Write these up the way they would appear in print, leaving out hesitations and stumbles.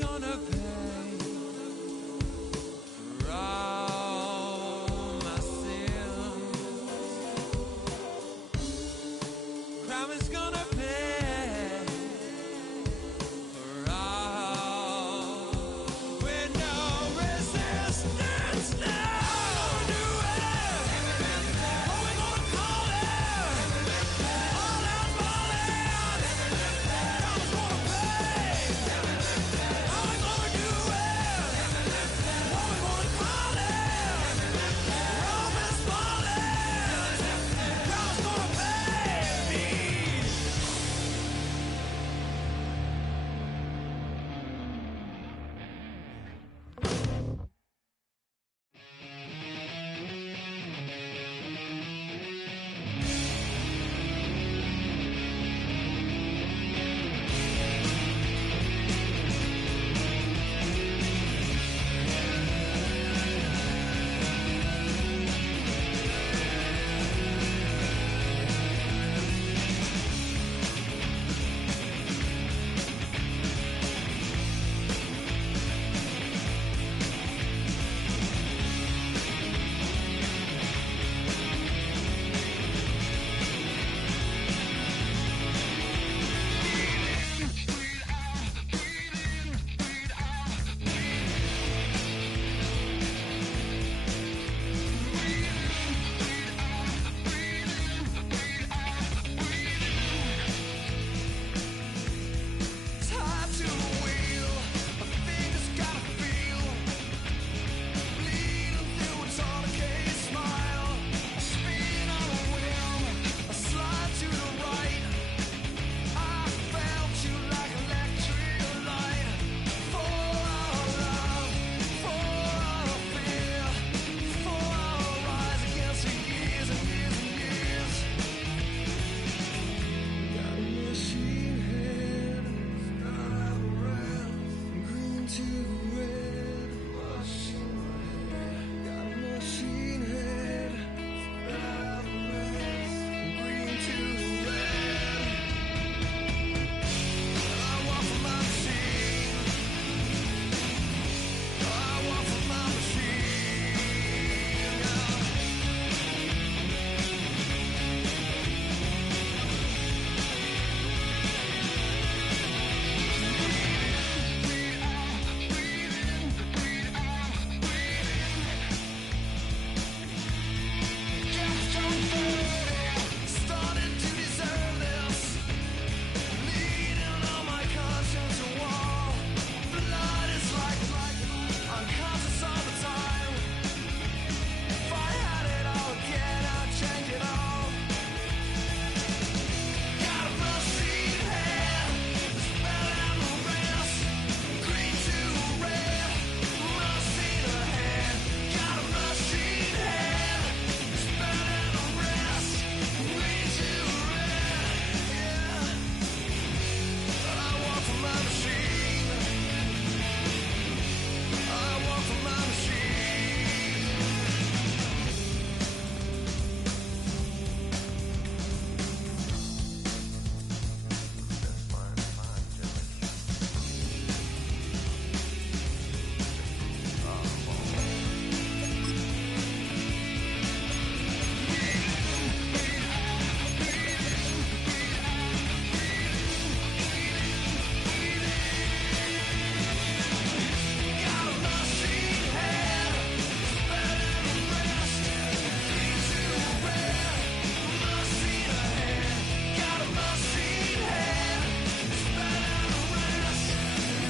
gonna pay for all my sins. Crime is gonna pay for all with no resistance. Now do it. What we gonna call it? All out balling. Crime's gonna pay. How we gonna do it? What we gonna call it? Rome is falling. Crime's gonna pay me. Tied to the wheel, my fingers gotta feel. Bleeding through a tourniquet smile. I spin on a whim, I slide to the right. I felt you like electric light. For our love, for our fear, for our rise against the years and years and years. Got a machine head, out of round, green to red. Machine head, got a machine head, out of red, green to red. I walk for my machine. I walk for my machine. Started to deserve this. Leaning on my conscience a wall. Blood is like unconscious all the time. If I had it all again, I'd change it all. Got a machine head, it's better than the rest. Green to red, machine ahead. Got a machine head, it's better than the rest. Green to red, yeah. I walk for my machine. I walk for my machine. Got a machine head, it's better than the rest. Green to red, machine ahead. Got a machine head, it's better than the rest.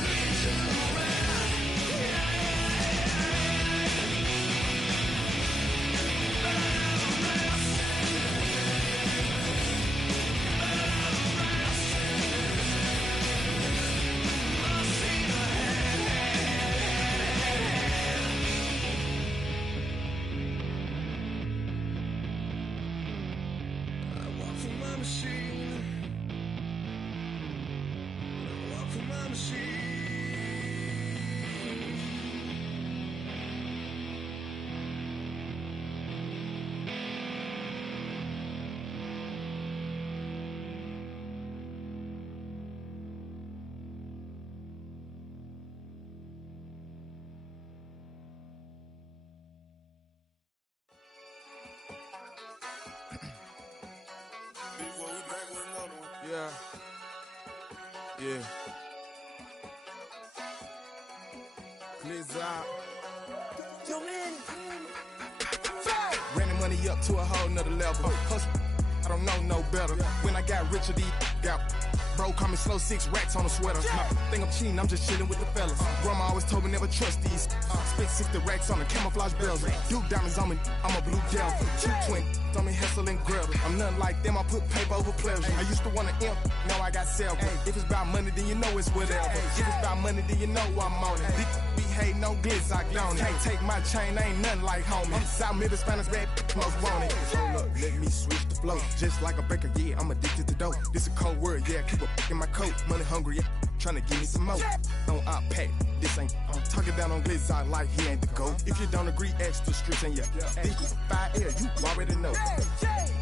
Green to red, yeah. Better than the rest. Better than the rest. Machine ahead. I walk for my machine. I walk for my machine. Yeah. Glizz out. Yo, man. Ran the money up to a whole nother level. Hustle, I don't know no better. When I got richer, these got bro, call me slow, 6 racks on a sweater. My think I'm cheating, I'm just chilling with the fellas. Grandma always told me never trust these. Spent 60 racks on the camouflage bells. Duke diamonds on me, I'm a blue gel. 220 on me, Hessel and Gretel. I'm nothing like them, I put paper over pleasure. I used to want to imp, now I got several. If it's about money, then you know it's whatever. If it's about money, then you know I'm on it. Be hate, no glitz, I don't. Can't take my chain, ain't nothing like homie. South Middle Spanish red, most wanted. Hold up, let me switch the flow. Just like a baker, yeah, I'm addicted to dope. This a cold word, yeah, keep a in my coat. Money hungry, yeah, tryna give me some more. On I pack, this ain't talking down on glitz, I like he ain't the GOAT. If you don't agree, ask the streets and yeah. This 5 air, you already know.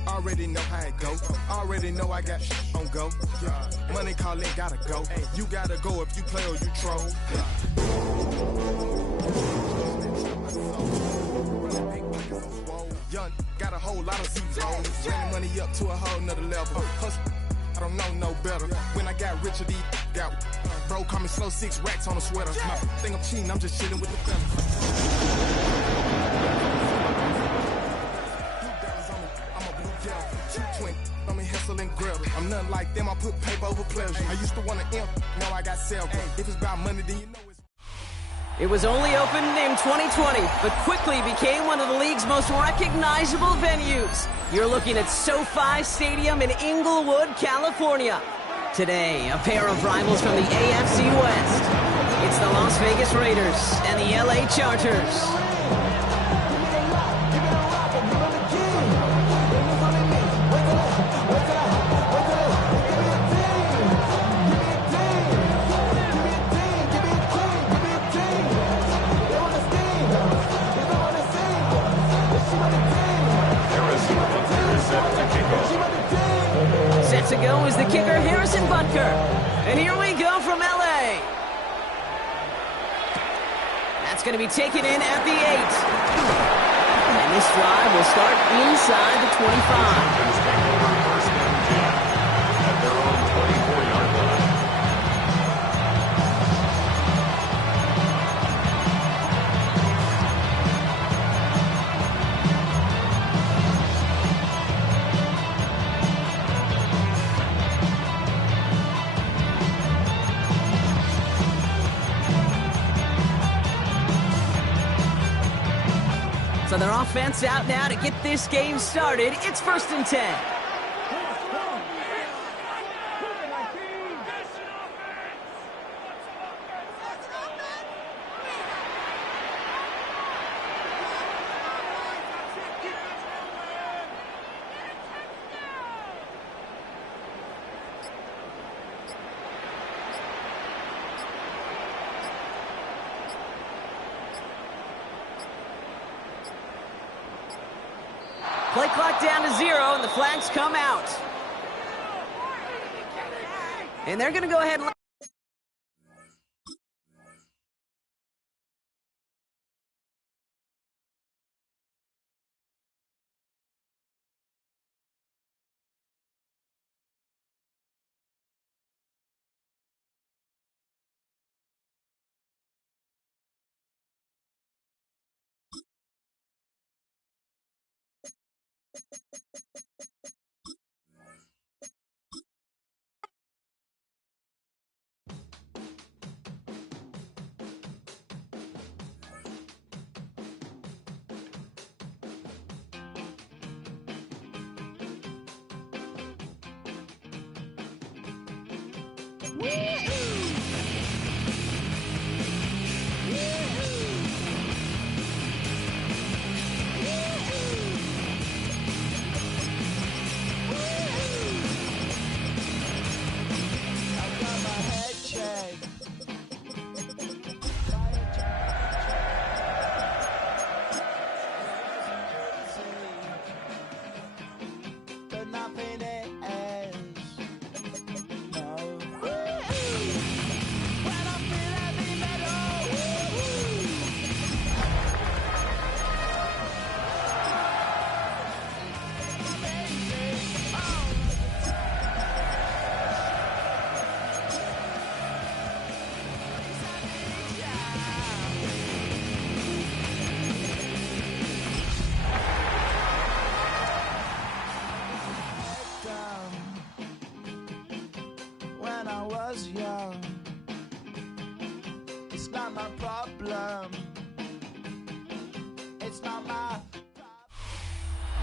Already know how it go. Already know I got on go. Money calling, gotta go. You gotta go if you play or you troll. Young, got a whole lot of zeros. Ran the money up to a whole nother level. Hustle, I don't know no better. When I got richer, these got bro, call me slow, 6 racks on a sweater. My think I'm cheating, I'm just chilling with the fellas. I'm a Hessel and Gretel. I'm nothing like them, I put paper over pleasure. I used to want to imp, now I got several. If it's about money, then you know it's... It was only opened in 2020, but quickly became one of the league's most recognizable venues. You're looking at SoFi Stadium in Inglewood, California. Today, a pair of rivals from the AFC West. It's the Las Vegas Raiders and the LA Chargers. Set to go is the kicker, Harrison Butker. And here we go from LA. That's going to be taken in at the 8. And this drive will start inside the 25. At their own 24-yard line. So their offense out now to get this game started. It's 1st and 10. Play clock down to 0, and the flags come out. And they're going to go ahead and...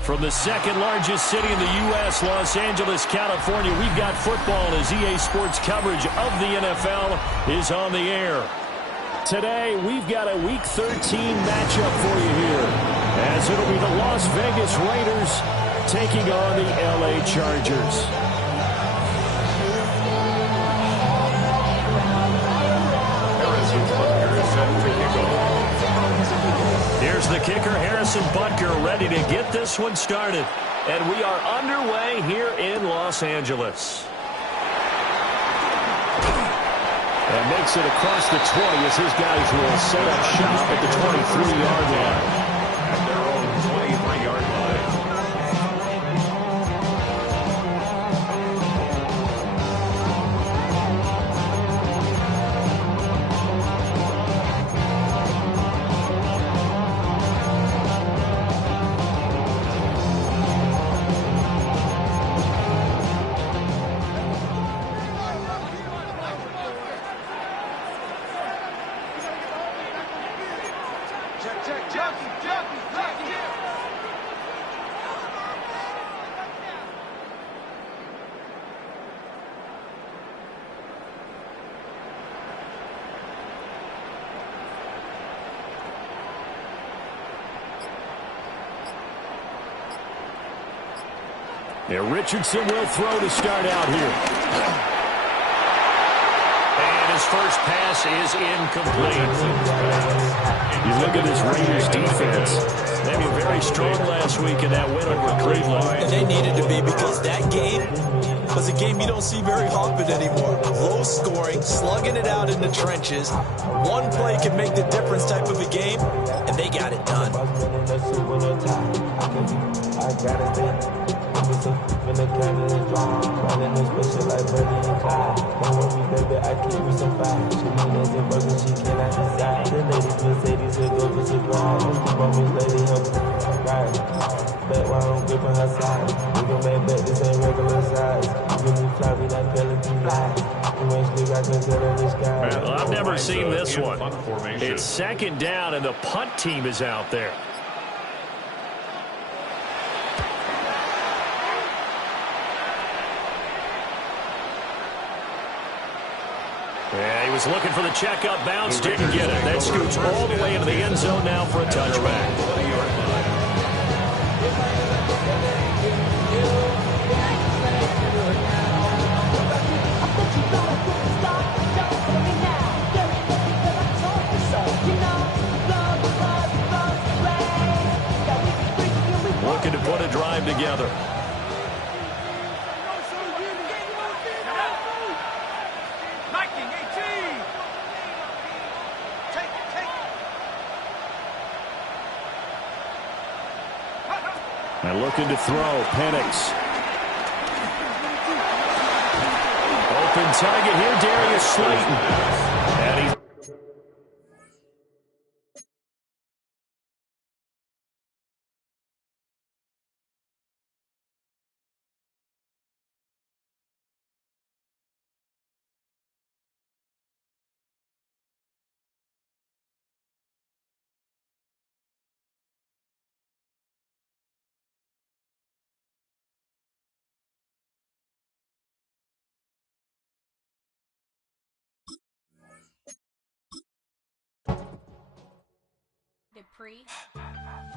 From the second largest city in the U.S., Los Angeles, California, we've got football as EA Sports coverage of the NFL is on the air. Today, we've got a Week 13 matchup for you here, as it'll be the Las Vegas Raiders taking on the L.A. Chargers. Here's the kicker, Harrison Butker, ready to get this one started. And we are underway here in Los Angeles. And makes it across the 20 as his guys will set up shop at the 23-yard line. At their own 23-yard line. Yeah, Richardson will throw to start out here. And his first pass is incomplete. You look at this Raiders defense. They were very strong last week in that win over Cleveland. And they needed to be, because that game was a game you don't see very often anymore. Low scoring, slugging it out in the trenches. One play can make the difference type of a game, and they got it done. When the cannon is dry, running no special like Bernie and Clyde. Don't worry, baby, I keep you some fire. She means and burger, she cannot decide. The ladies Mercedes will go to surprise. The woman's lady help ride. Back while I'm gripping her side. We gon' make back, this ain't regular size. When we fly, we not pellet too high. I can tell in the sky. Well, I've never seen this one. It's second down, and the punt team is out there. Yeah, he was looking for the checkup bounce, didn't get it. That scoots all the way into the end zone now for a touchback. Looking to put a drive together. And looking to throw, Penix. Open target here, Darius Slayton. And he's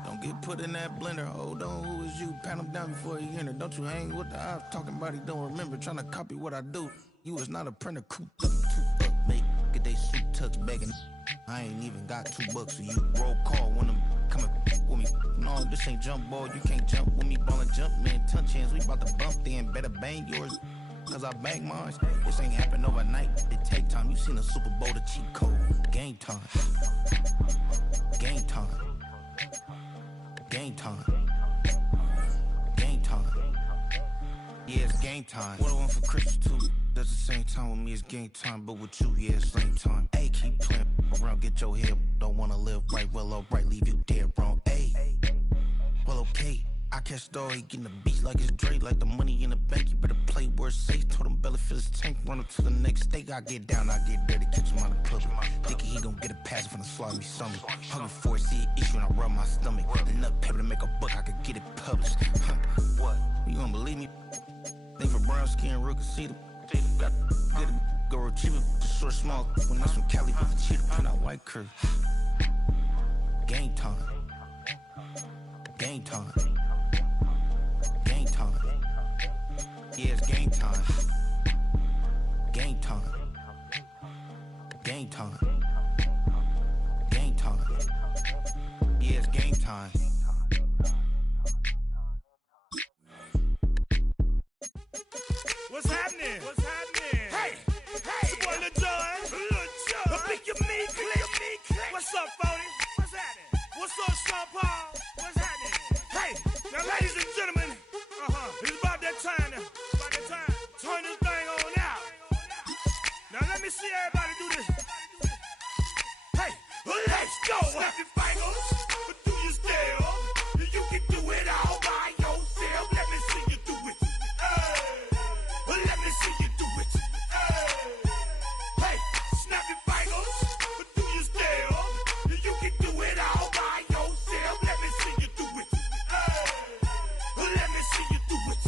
Don't get put in that blender. Hold on, who is you? Pat him down before he enter. Don't you hang with the eyes talking about he don't remember. Trying to copy what I do. You was not a printer, cooped up, too up, mate. Get they suit tucks begging. I ain't even got $2, so you roll call when I'm coming with me. No, this ain't jump ball. You can't jump with me. Ballin' jump, man. Touch hands. We about to bump then. Better bang yours. Cause I bang mine. This ain't happen overnight. It take time. You seen a Super Bowl, the cheat code. Game time. Game time. Game time. Game time. Yeah, it's game time. What I want for Christmas too. That's the same time with me, it's game time. But with you, yeah, it's same time. Hey, keep playing around, get your head. Don't wanna live right, well, alright, leave you dead wrong. Hey, well, okay. I catch the dog, he getting the beats like it's Dre, like the money in the bank. You better play where it's safe. Told him belly fill his tank, run up to the next steak. I get down, I get dirty, catch him on the public. Thinking he gon' get a pass from the slaughter me something. Hungry for it, see an issue and I rub my stomach. The nut paper to make a buck, I could get it published. What? You don't believe me? Think for brown skin, real conceited. Got get a go retrieve it, short small. When that's from Cali, but the cheetah print out white curve. Game time. Game time. Game time. Yeah, it's game time. Game time. Game time. Game time. Yeah, it's game time. What's happening? What's happening? Hey, hey, it's your boy Lil Jon. Pick your meat, click. What's up, Phony? What's happening? What's up, Sean Paul? What's happening? Hey, now, ladies and gentlemen, it's about that time now. About that time. Turn this thing on out. Now, let me see everybody do this. Hey, let's go. Snap your fingers, but do you still? You can do it all by yourself. Let me see you do it. Let me see you do it. Hey, snap your fingers, but do you still? You can do it all by yourself. Let me see you do it. Let me see you do it.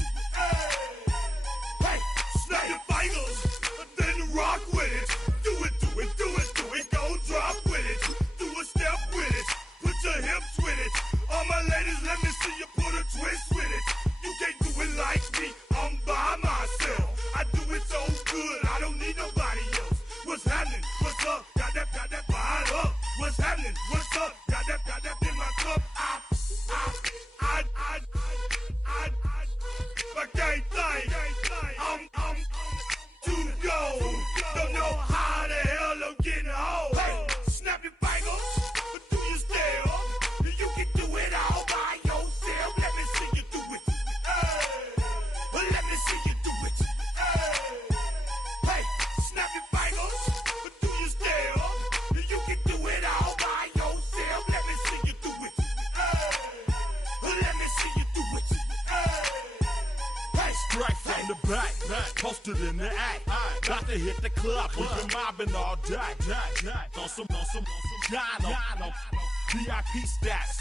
Hey, snap your fingers, then rock with it. Do it, do it, do it, do it. Go drop with it. Do a step with it. Put your hips with it. All my ladies, let me see you put a twist with it. You can't do it like me. I'm by myself. I do it so good. I don't need nobody else. What's happening? What's up? Got that fired up. What's happening? What's up? Got that in my cup. I can't think. I'm too go. Don't know how the hell I'm getting home. Hey, snap your fingers, but do you still? You can do it all by yourself. Let me see you do it. Let me see you do it. Hey, snap your fingers, but do you still? You can do it all by yourself. Let me see you do it. Let me see you do it. Hey, Straight from the back, posted in the act. Got to hit the club, we've been mobbing all day. On some Dino, VIP stats.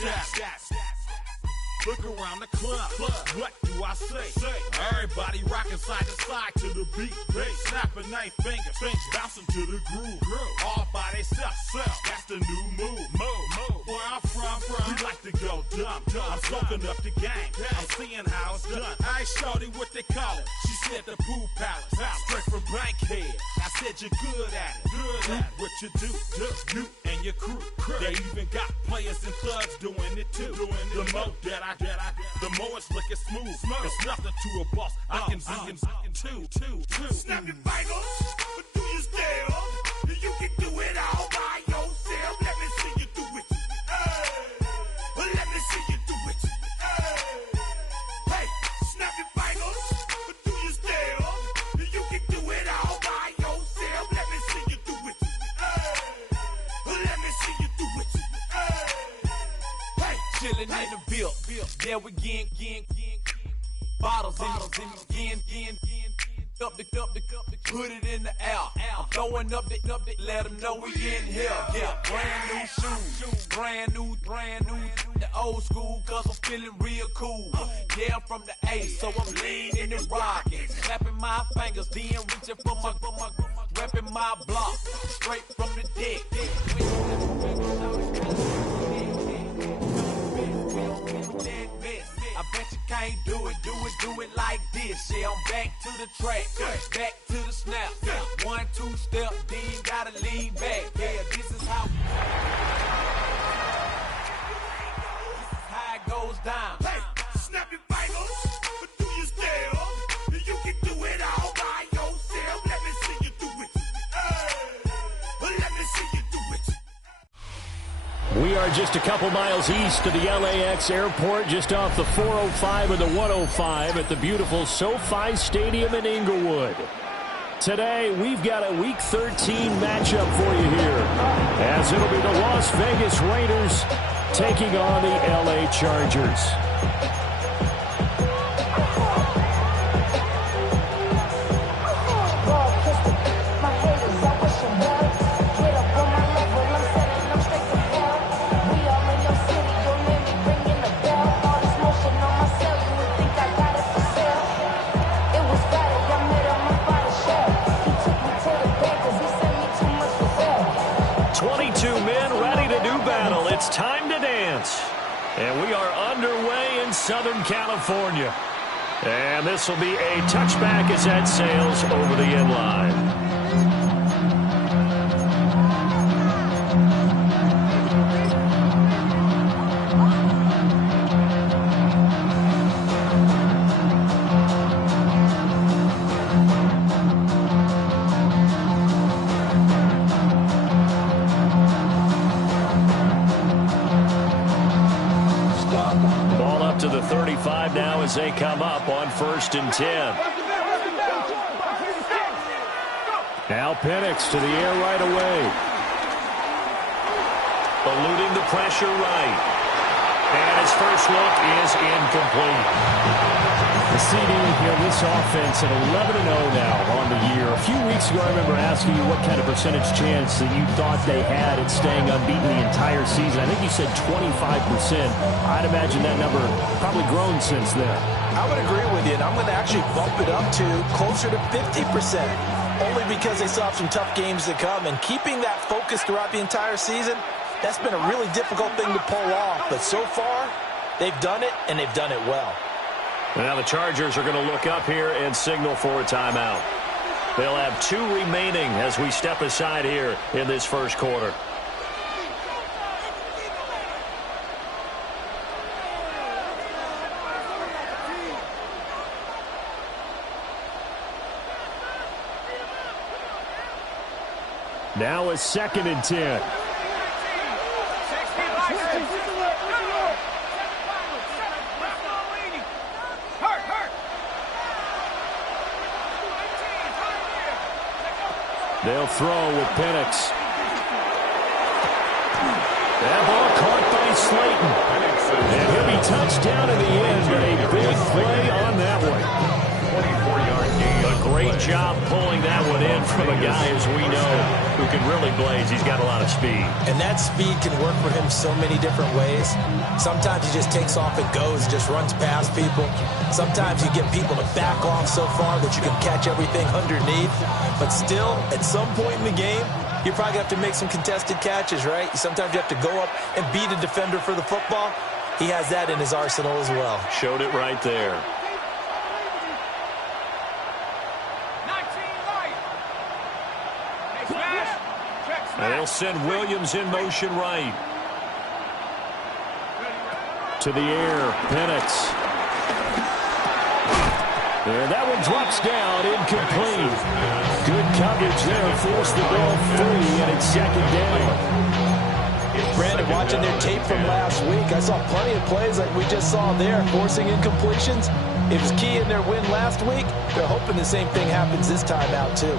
Look around the club, what do I say? Everybody rocking side to side to the beat. Snapping their fingers, bouncing to the groove. All by themselves, that's the new move. Where I'm from, we like to go dumb. I'm soaking up the game, I'm seeing how it's done. I shorty what they call it, she said the pool palace. Straight from Bankhead, I said you're good at it. Do what you do, you and your crew. They even got players and thugs doing it too. The more the more it's looking smooth. It's nothing to a boss. I can two. snap your fingers, but do you still? You can do it all by yourself. Let me see you do it. Let me see you do it. Hey, snap your fingers, but do you still? You can do it all by yourself. Let me see you do it. Let me see you do it. Hey, Chilling in the build. Yeah, we again. Bottles in again. Up the put it in the air. I'm throwing up the, let them know we in here. Yeah, brand new shoes, brand new, the old school, cause I'm feeling real cool. Yeah, I'm from the A, so I'm leaning and rocking, snapping my fingers, then reaching for my, repping my block, straight from the deck. I bet you can't do it like this. Yeah, I'm back to the track, back to the snap. 1, 2 step, then gotta lean back. Yeah, this is how it goes down. hey, snap your fingers, but do you still? You can do it all by yourself. Let me see you do it. Let me see you do it. We are just a couple miles east of the LAX airport, just off the 405 and the 105 at the beautiful SoFi Stadium in Inglewood. Today, we've got a Week 13 matchup for you here, as it'll be the Las Vegas Raiders taking on the LA Chargers. Southern California. And this will be a touchback as that sails over the end line. To the 35 now as they come up on 1st and 10. Now Penix to the air right away. Eluding the pressure right. And his first look is incomplete. The CD here, this offense at 11-0 now on the year. A few weeks ago, I remember asking you what kind of percentage chance that you thought they had at staying unbeaten the entire season. I think you said 25%. I'd imagine that number probably grown since then. I would agree with you, and I'm going to actually bump it up to closer to 50%, only because they still have some tough games to come. And keeping that focus throughout the entire season, that's been a really difficult thing to pull off. But so far, they've done it, and they've done it well. Now the Chargers are going to look up here and signal for a timeout. They'll have 2 remaining as we step aside here in this first quarter. Now a 2nd and 10. They'll throw with Penix. That ball caught by Slayton. And he'll be touched down in the end, but a big play on that one. 24-yard gain. A great job pulling that one in from a guy, as we know, who can really blaze. He's got a lot of speed. And that speed can work for him so many different ways. Sometimes he just takes off and goes, just runs past people. Sometimes you get people to back off so far that you can catch everything underneath. But still, at some point in the game, you probably have to make some contested catches, right? Sometimes you have to go up and beat a defender for the football. He has that in his arsenal as well. Showed it right there. And they'll send Williams in motion right. To the air, Penix. And that one drops down, incomplete. Good coverage there, forced the ball free, and it's 2nd down. Brandon, watching their tape from last week, I saw plenty of plays like we just saw there, forcing incompletions. It was key in their win last week. They're hoping the same thing happens this time out, too.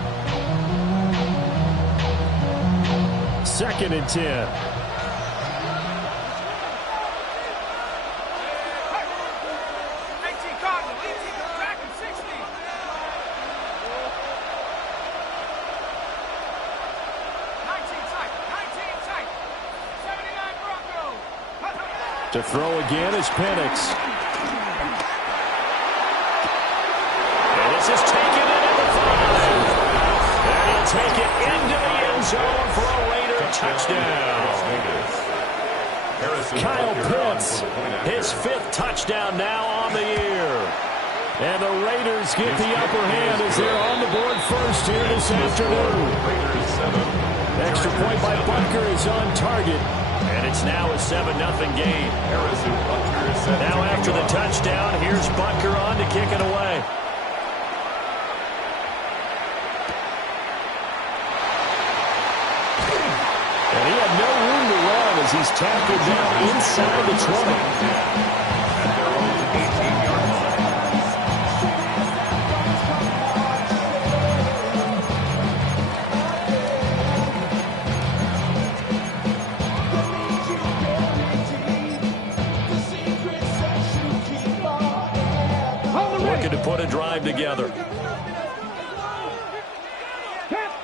2nd and 10. To throw again is Penix. And this is taken in at the 5. And he'll take it into the end zone for a Raider touchdown. Kyle Pitts, his 5th touchdown now on the year. And the Raiders get the upper hand as they're on the board first here this afternoon. Extra point by Butker is on target. And it's now a 7-0 game. Now after the touchdown, here's Butker on to kick it away. And he had no room to run as he's tackled down inside the 20. At their own 18-yard line. Looking to put a drive together.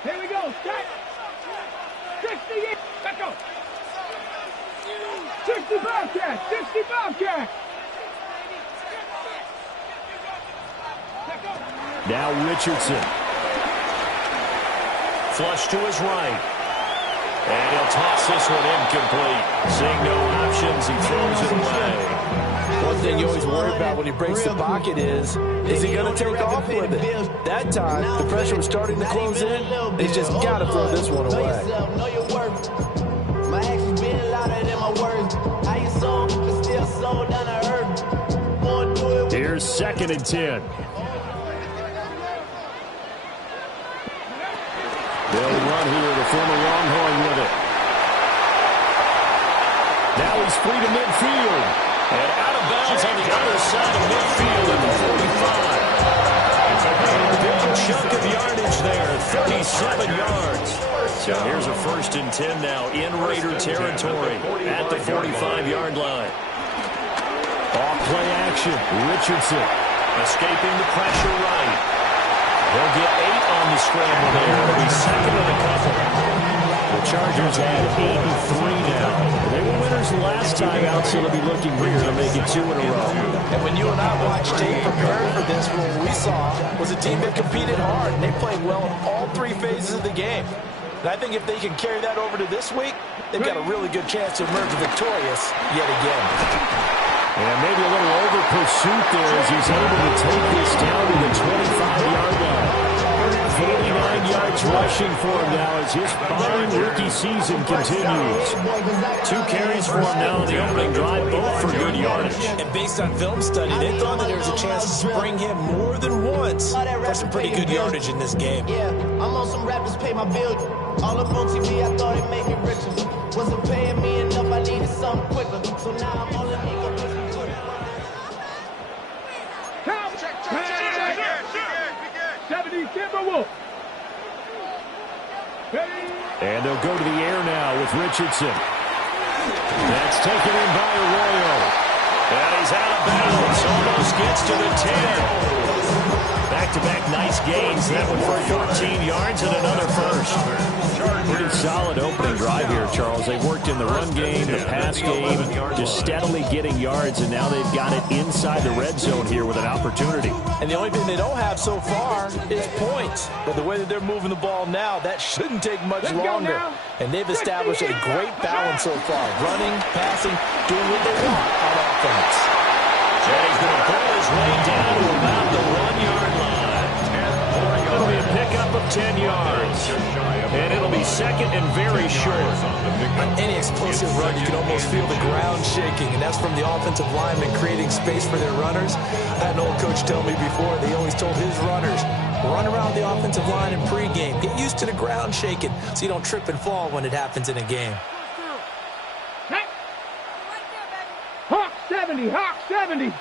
Here we go. 60, let's go. 60 Bobcat, 60 Bobcat. Now Richardson. Flush to his right. And he'll toss this one incomplete. Seeing no options, he throws it away. One thing you always worry about when he breaks the pocket is he going to take off with it? That time, the pressure was starting to close in. He's just got to throw this one away. Know your worth. My actions being louder than my words. How you sold, but still sold down to earth. Here's 2nd and 10. They'll run here, the former Longhorn with it. Now he's free to midfield. And out of bounds on the other side of midfield at the 45. Big chunk of yardage there, 37 yards. So here's a 1st and 10 now in Raider territory at the 45-yard line. Off play action, Richardson escaping the pressure right. They'll get 8 on the scramble there. It'll be 2nd and a couple. The Chargers had 8 and 3 now. They were winners last time out, so they'll be looking here to make it 2 in a row. And when you and I watched tape preparing for this, what we saw was a team that competed hard, and they played well in all 3 phases of the game. And I think if they can carry that over to this week, they've got a really good chance to emerge victorious yet again. And maybe a little over pursuit there as he's able to take this down to the 25-yard line. 49 yards rushing for him now as his fine rookie season continues. 2 carries for him now in the opening drive, both for good yardage. And based on film study, they thought that there was a chance to spring him more than once for some pretty good yardage in this game. Yeah, I'm on some rappers pay my bill. All up on TV, I thought it made me richer. Wasn't paying me enough, I needed something quicker. So now I'm all in me. 70 Timberwolves. And they'll go to the air now with Richardson. That's taken in by Arroyo. And he's out of bounds. Almost gets to the 10. Back-to-back nice gains. That one for 14 yards and another first. Pretty solid opening drive here, Charles. They worked in the run game, the pass game, just steadily getting yards, and now they've got it inside the red zone here with an opportunity. And the only thing they don't have so far is points. But the way that they're moving the ball now, that shouldn't take much longer. And they've established a great balance so far. Running, passing, doing what they want on offense. And he's going to pull his way down to about the 1-yard line. It'll be a pickup of 10 yards. And it'll be 2nd and very short. On any explosive run, you can almost feel the ground shaking, and that's from the offensive linemen creating space for their runners. I had an old coach tell me before, they always told his runners, run around the offensive line in pregame. Get used to the ground shaking so you don't trip and fall when it happens in a game. Hawk 70, Hawk 70.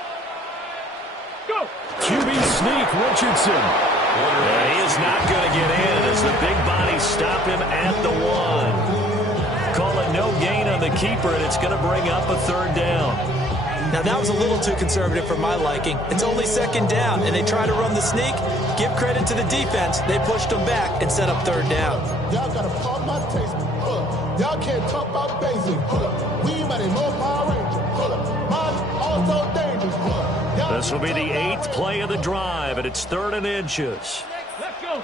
Go. QB sneak, Richardson. He is not going to get in as the big bodies stop him at the 1. Call it no gain on the keeper, and it's going to bring up a 3rd down. Now, that was a little too conservative for my liking. It's only 2nd down, and they try to run the sneak. Give credit to the defense. They pushed them back and set up 3rd down. Y'all got to pump my taste. Y'all can't talk about basic. We might have more Power Ranger. Mine also dangerous. This will be the 8th play of the drive, and it's 3rd and inches. Let's go.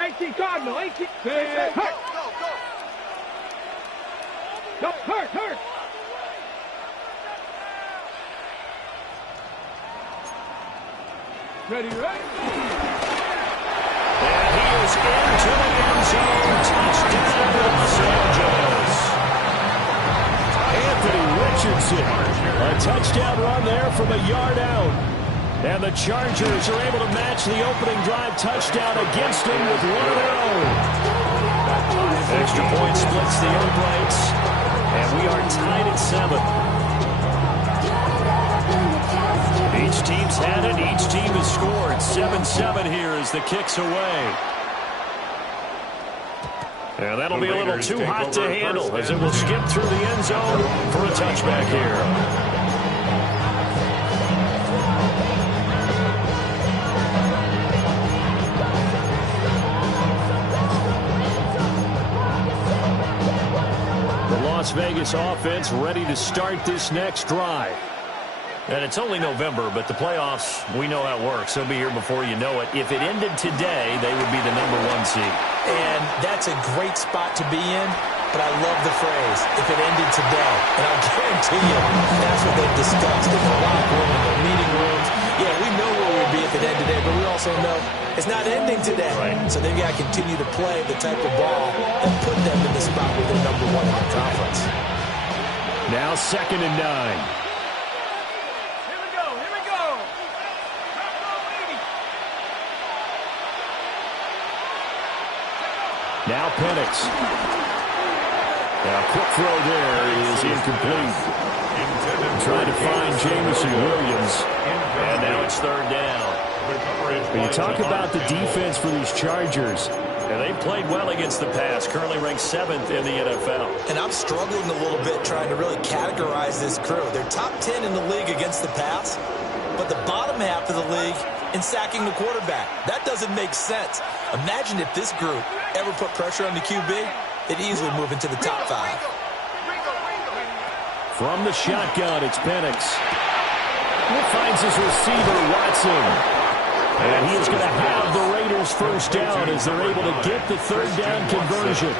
18 Cardinal, 18. Hurt. Go, hurt. Ready. And he is into the end zone. Touchdown, Los Angeles. Anthony Richardson. A touchdown run there from a yard out. And the Chargers are able to match the opening drive touchdown against him with 1 in a row. Extra point splits the uprights. And we are tied at 7. Each team's had it. Each team has scored. 7-7 here as the kick's away. And that'll be a little too hot to handle as it will skip through the end zone for a touchback here. Las Vegas offense ready to start this next drive. And it's only November, but the playoffs, we know how it works. They'll be here before you know it. If it ended today, they would be the #1 seed. And that's a great spot to be in. but I love the phrase, if it ended today. And I'll guarantee you, that's what they've discussed in the locker room, in their meeting rooms. Yeah, we know where we'd be if it ended today, but we also know it's not ending today. Right. So they've got to continue to play the type of ball that put them in the spot where they're number one in the conference. Now 2nd and 9. Here we go. Now Penix. Now quick throw there is incomplete. Trying to find Jamison Williams. And now it's 3rd down. When you talk about the defense for these Chargers, and they played well against the pass, currently ranked 7th in the NFL. And I'm struggling a little bit trying to really categorize this crew. They're top 10 in the league against the pass, but the bottom half of the league in sacking the quarterback. That doesn't make sense. Imagine if this group ever put pressure on the QB, it'd easily move into the top 5. From the shotgun, it's Penix. He finds his receiver, Watson. And he is going to have the Raiders first down as they're able to get the 3rd down conversion.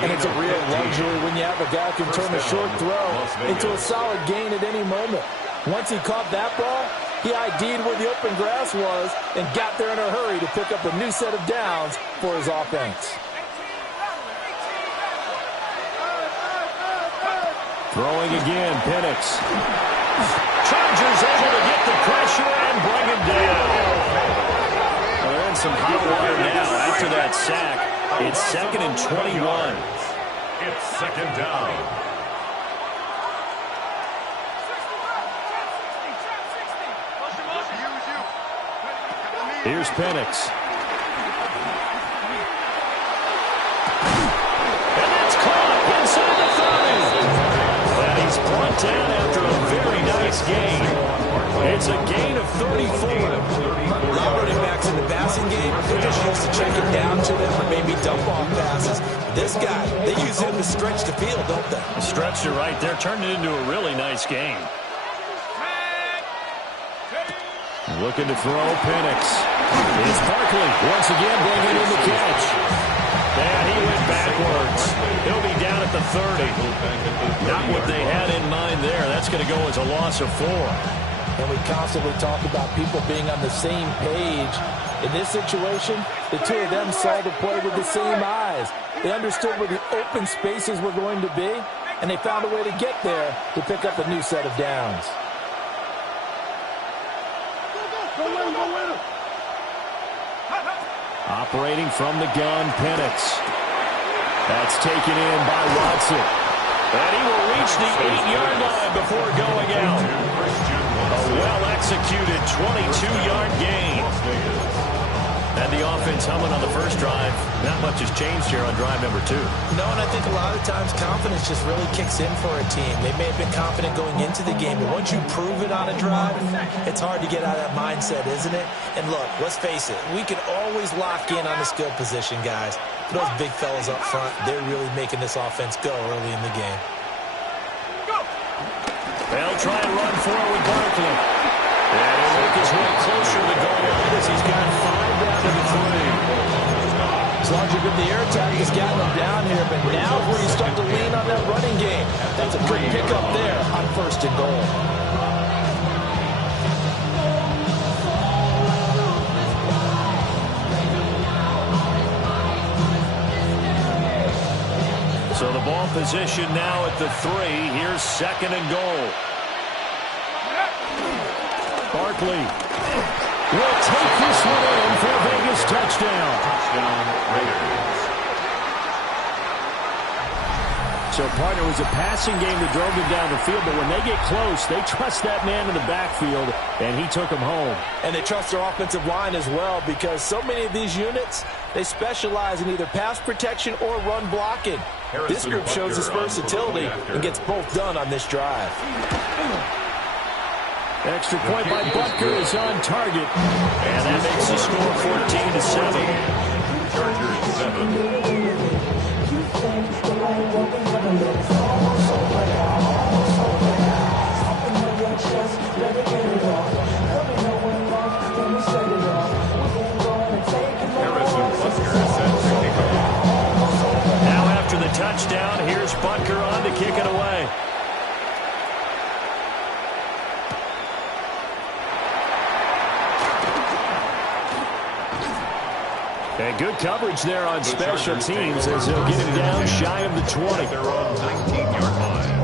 And it's a real luxury when you have a guy who can turn a short throw into a solid gain at any moment. Once he caught that ball, he ID'd where the open grass was and got there in a hurry to pick up a new set of downs for his offense. Throwing again, Penix. Chargers able to get the pressure and bring him down. They're in some hot water now after that sack. It's 2nd and 21. It's 2nd down. Here's Penix. And that's caught inside the 30. And he's brought down after a very nice gain. It's a gain of 34. A lot of running backs in the passing game, they're just used to checking down to them or maybe dump off passes. This guy, they use him to stretch the field, don't they? Stretched it right there, turned it into a really nice game. Looking to throw, Penix. It's Barkley once again bringing in the catch. And he went backwards. He'll be down at the 30. Not what they had in mind there. That's going to go as a loss of 4. And we constantly talk about people being on the same page. In this situation, the two of them saw the play with the same eyes. They understood where the open spaces were going to be, and they found a way to get there to pick up a new set of downs. Operating from the gun, Penix. That's taken in by Watson. And he will reach the 8-yard line before going out. A well-executed 22-yard gain. And the offense humming on the first drive. Not much has changed here on drive number 2. No, and I think a lot of times confidence just really kicks in for a team. They may have been confident going into the game, but once you prove it on a drive, it's hard to get out of that mindset, isn't it? And look, let's face it, we can always lock in on the skill position, guys. But those big fellas up front, they're really making this offense go early in the game. They'll try and run forward with Barkley. And he'll make his way closer to the goal line as he's got 5 down to the 3. As long as you're good, the air attack has gotten them down here, but now is where you start to lean on that running game. That's a good pickup there on 1st and goal. So the ball position now at the 3. Here's 2nd and goal. Barkley will take this one in for a Vegas touchdown. So, partner, it was a passing game that drove them down the field, but when they get close, they trust that man in the backfield, and he took them home. And they trust their offensive line as well, because so many of these units, they specialize in either pass protection or run blocking. This group shows its versatility and gets both done on this drive. Extra point by Butker is on target. And that makes the score 14-7. Chargers 7. kick it away. And good coverage there on special teams as they'll get him down shy of the 20. Their own 19-yard line.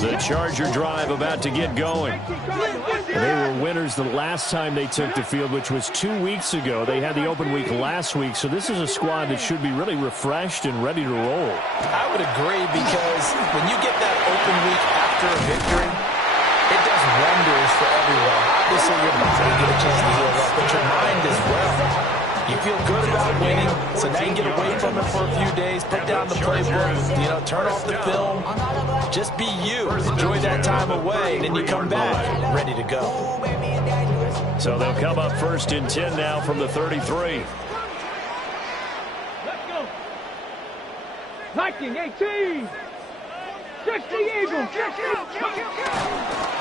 The Charger drive about to get going. They were winners the last time they took the field, which was 2 weeks ago. They had the open week last week, so this is a squad that should be really refreshed and ready to roll. I would agree, because when you get that open week after a victory, it does wonders for everyone. Obviously, your body get a chance to heal up, but your mind as well. You feel good about winning, so now you get away from it for a few days, put down the playbook, turn off the film, just be you. Enjoy that time away, and then you come back ready to go. So they'll come up 1st and 10 now from the 33. Let's go. Viking 18. 60 Eagles.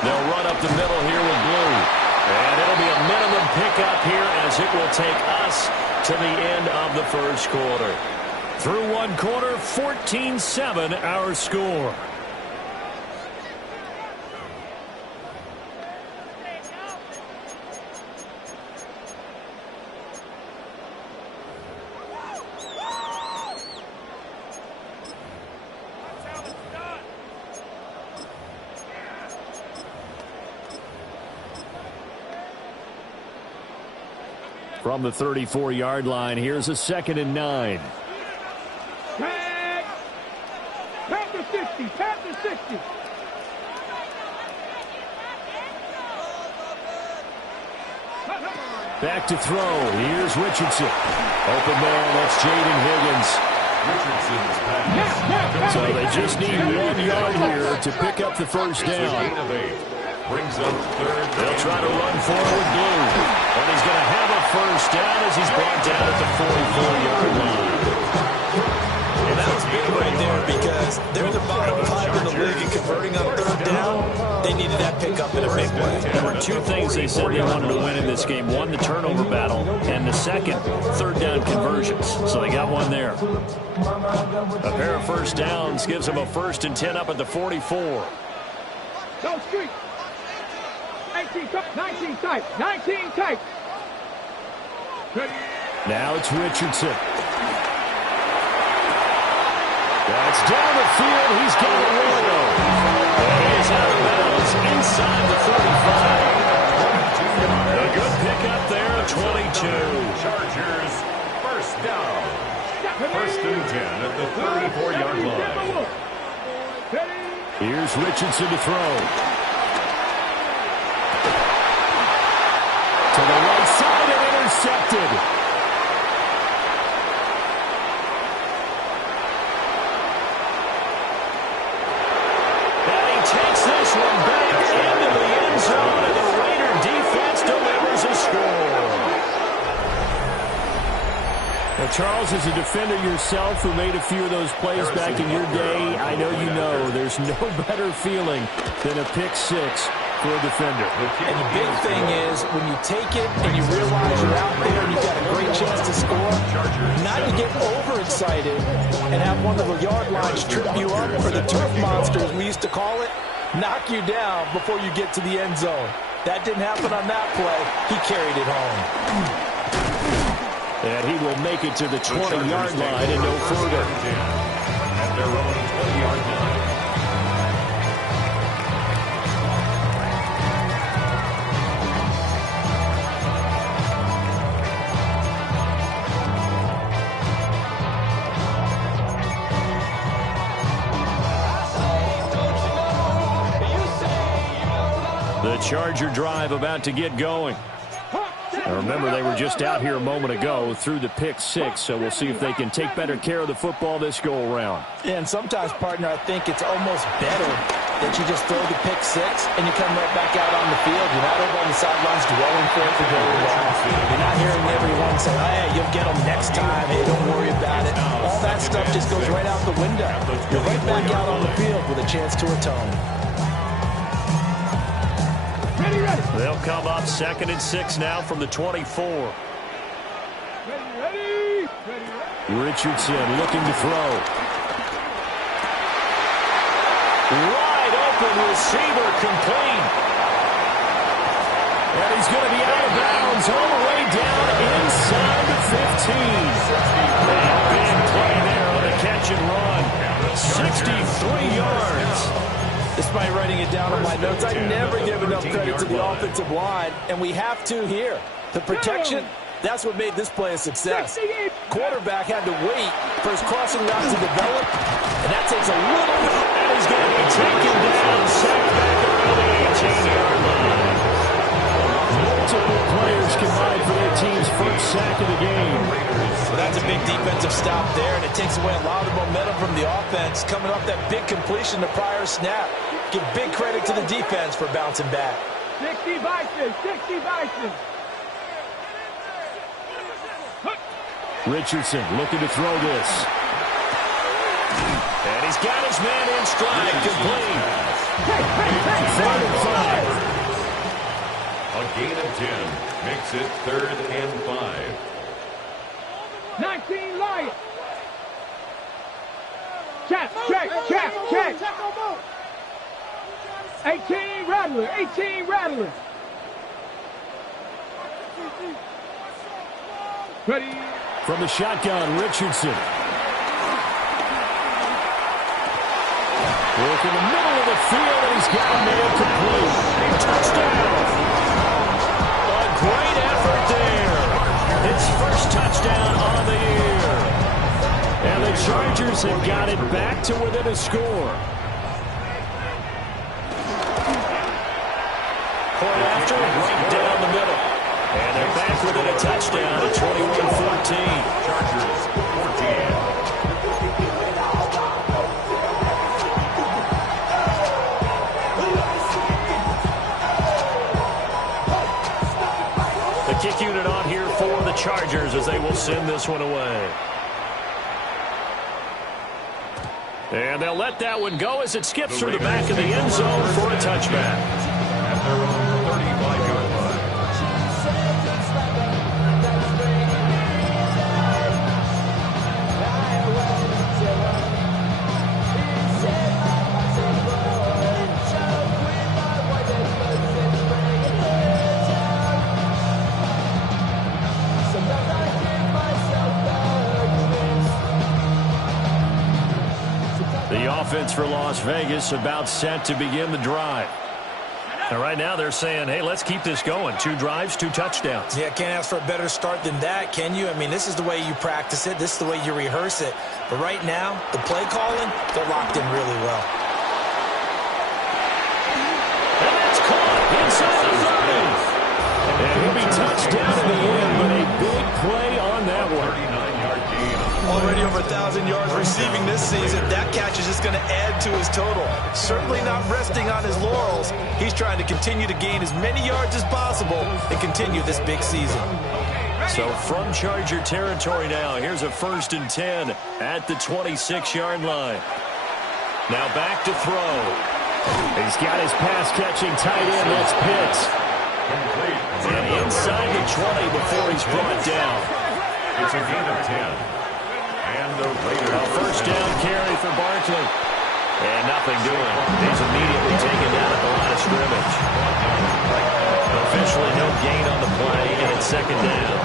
They'll run up the middle here with blue. And it'll be a minimum pickup here as it will take us to the end of the first quarter. Through one quarter, 14-7 our score. From the 34-yard line, here's a 2nd and 9. Panther 60. Panther 60. Back to throw. Here's Richardson. Open man, that's Jaden Higgins. So they just need 1 yard here to pick up the first down. Brings up 3rd. They'll try to run forward blue. And he's going to have a first down as he's brought down at the 44-yard line. And that was big right there, because they're the bottom 5 in the league in converting on 3rd down. They needed that pickup in a big way. There were 2 things they said they wanted to win in this game. One, the turnover battle, and the second, 3rd down conversions. So they got one there. A pair of first downs gives them a 1st and 10 up at the 44. Go street. 19 tight. 19 tight. Now it's Richardson. That's down the field. He's got a roll. He's out of bounds inside the 35. A good pickup there, 22. Chargers, first down. 1st and 10 at the 34-yard line. Here's Richardson to throw. To the right side and intercepted. And he takes this one back into the end zone, and the Raider defense delivers a score. Now, Charles, as a defender yourself who made a few of those plays back in your day, I know you know there's no better feeling than a pick six for a defender. And the big thing is, when you take it and you realize you're out there and you've got a great chance to score, not to get overexcited and have one of the yard lines trip you up, or the turf monsters, we used to call it, knock you down before you get to the end zone. That didn't happen on that play. He carried it home. And he will make it to the 20-yard line and no further. At their own 20-yard line. The Charger drive about to get going. Now remember, they were just out here a moment ago through the pick six, so we'll see if they can take better care of the football this go-around. Yeah, and sometimes, partner, I think it's almost better that you just throw the pick six and you come right back out on the field. You're not over on the sidelines dwelling for it to go wrong. You're not hearing every one and say, hey, you'll get them next time. Hey, don't worry about it. All that stuff just goes right out the window. You're right back out on the field with a chance to atone. Ready, ready. They'll come up 2nd and 6 now from the 24. Ready. Richardson looking to throw. Wide open receiver complete. And he's going to be out of bounds all the way down inside the 15. And big play there on the catch and run. 63 yards. Despite writing it down on my notes, I never give enough credit to the offensive line, and we have to here. The protection, that's what made this play a success. Quarterback had to wait for his crossing route to develop, and that takes a little bit. And he's going to be taken down, sacked back around the 18-yard line. Multiple players combined for their team's first sack of the game. Well, that's a big defensive stop there, and it takes away a lot of the momentum from the offense coming off that big completion the prior snap. Give big credit to the defense for bouncing back. 60 Bison. Richardson looking to throw this. And he's got his man in stride, complete. 3rd and 5. A gain of 10 makes it 3rd and 5. 19 Lions. Check. 18 Rattler. Ready. From the shotgun, Richardson. Work in the middle of the field, and he's got a man complete. Touchdown. A great effort there. His first touchdown on the year. And the Chargers have got it back to within a score. Point after, right down the middle. And they're back within a touchdown at 21-14. Chargers 14. The kick unit on here for the Chargers as they will send this one away. And they'll let that one go as it skips through the back of the end zone for a touchback. At their own 35-yard line. The offense for Las Vegas about set to begin the drive. And right now they're saying, hey, let's keep this going. 2 drives, 2 touchdowns. Yeah, can't ask for a better start than that, can you? I mean, this is the way you practice it. This is the way you rehearse it. But right now, the play calling, they're locked in really well. And that's caught inside the 30. And he'll be touched down in the end, but a big play on that one. 39-yard gain. Already over 1,000 yards receiving this season. That catch is just going to add to his total. Certainly not resting on his laurels. He's trying to continue to gain as many yards as possible and continue this big season. So from Charger territory now, here's a 1st and 10 at the 26-yard line. Now back to throw. He's got his pass-catching tight end. That's Pitts. And inside the 20 before he's brought down. It's a gain of 10. And the Raiders. A 1st down carry for Barkley. And nothing doing. He's immediately taken down at the line of scrimmage. Officially no gain on the play, and it's 2nd down.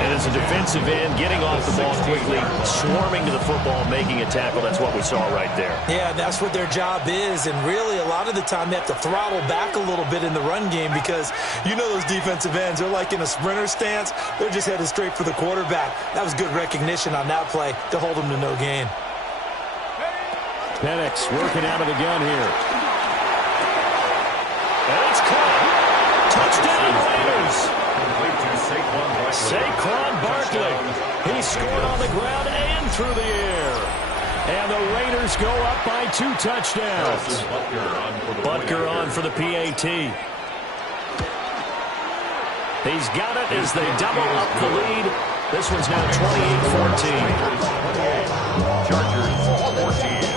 And as a defensive end, getting off the ball quickly, swarming to the football, making a tackle, that's what we saw right there. Yeah, that's what their job is, and really a lot of the time they have to throttle back a little bit in the run game because you know those defensive ends, they're like in a sprinter stance. They're just headed straight for the quarterback. That was good recognition on that play to hold them to no gain. Penix working out of the gun here. And it's caught. Touchdown Raiders. Saquon Barkley. He scored on the ground and through the air. And the Raiders go up by 2 Butker on for the Butker on for the PAT. He's got it as they double up the lead. This one's now 28-14. Chargers 14.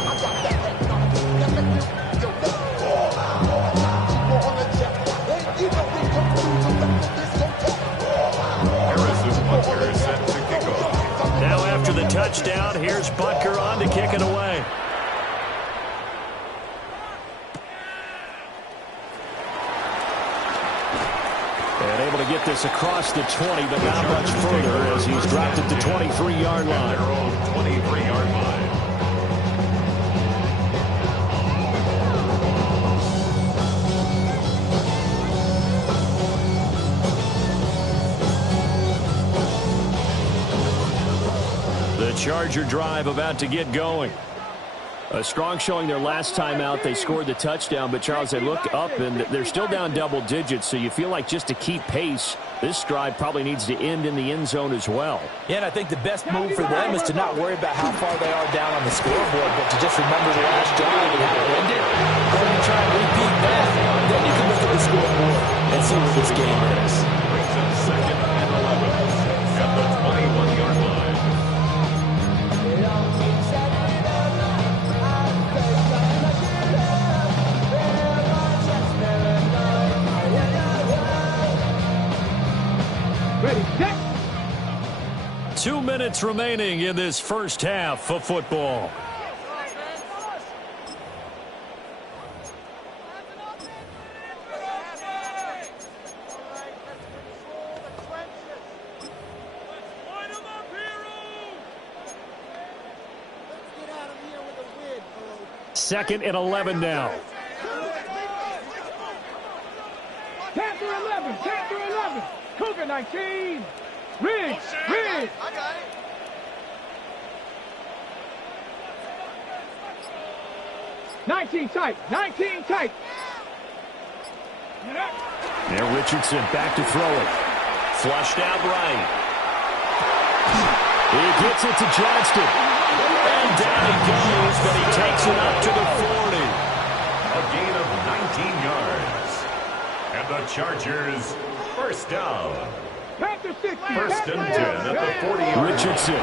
Harrison Butker is set to kick off. Now after the touchdown, here's Butker on to kick it away. And able to get this across the 20, but not much further as he's dropped it to 23-yard line. Their own 23-yard line. The Charger drive about to get going. A strong showing their last time out. They scored the touchdown, but Charles, they look up and they're still down double digits, so you feel like just to keep pace, this drive probably needs to end in the end zone as well. Yeah, and I think the best move for them is to not worry about how far they are down on the scoreboard, but to just remember the last drive and how it ended. When you try and repeat that, then you can look at the scoreboard and see where this game is. Brings up 2nd and 11 at the 21-yard line. Ready, set. 2 minutes remaining in this first half of football. Second and 11 now. Panther 11, Panther 11. Cougar 19. Ridge, Ridge. I got it. Nineteen tight, 19 tight. Now Richardson back to throw it. Flushed out right. He gets it to Johnston. And down he goes, but he takes it up to the 40. A gain of 19 yards. And the Chargers first down. Panther 60. First and 10 at the 40-yard line. Richardson.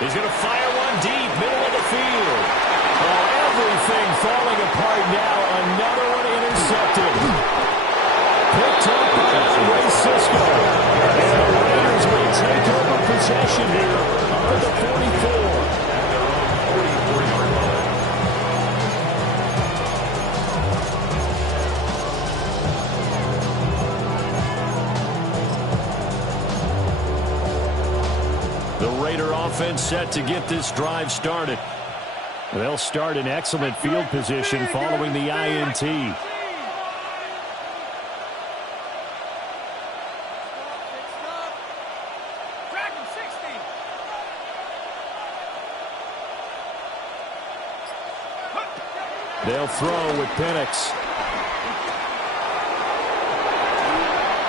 He's going to fire one deep, middle of the field. Oh, everything falling apart now. Another one intercepted. Picked up by Ray Cisco. And the Raiders will take over possession here on the 44. At their own 44-yard line. The Raider offense set to get this drive started. They'll start in excellent field position following the INT. They'll throw with Penix.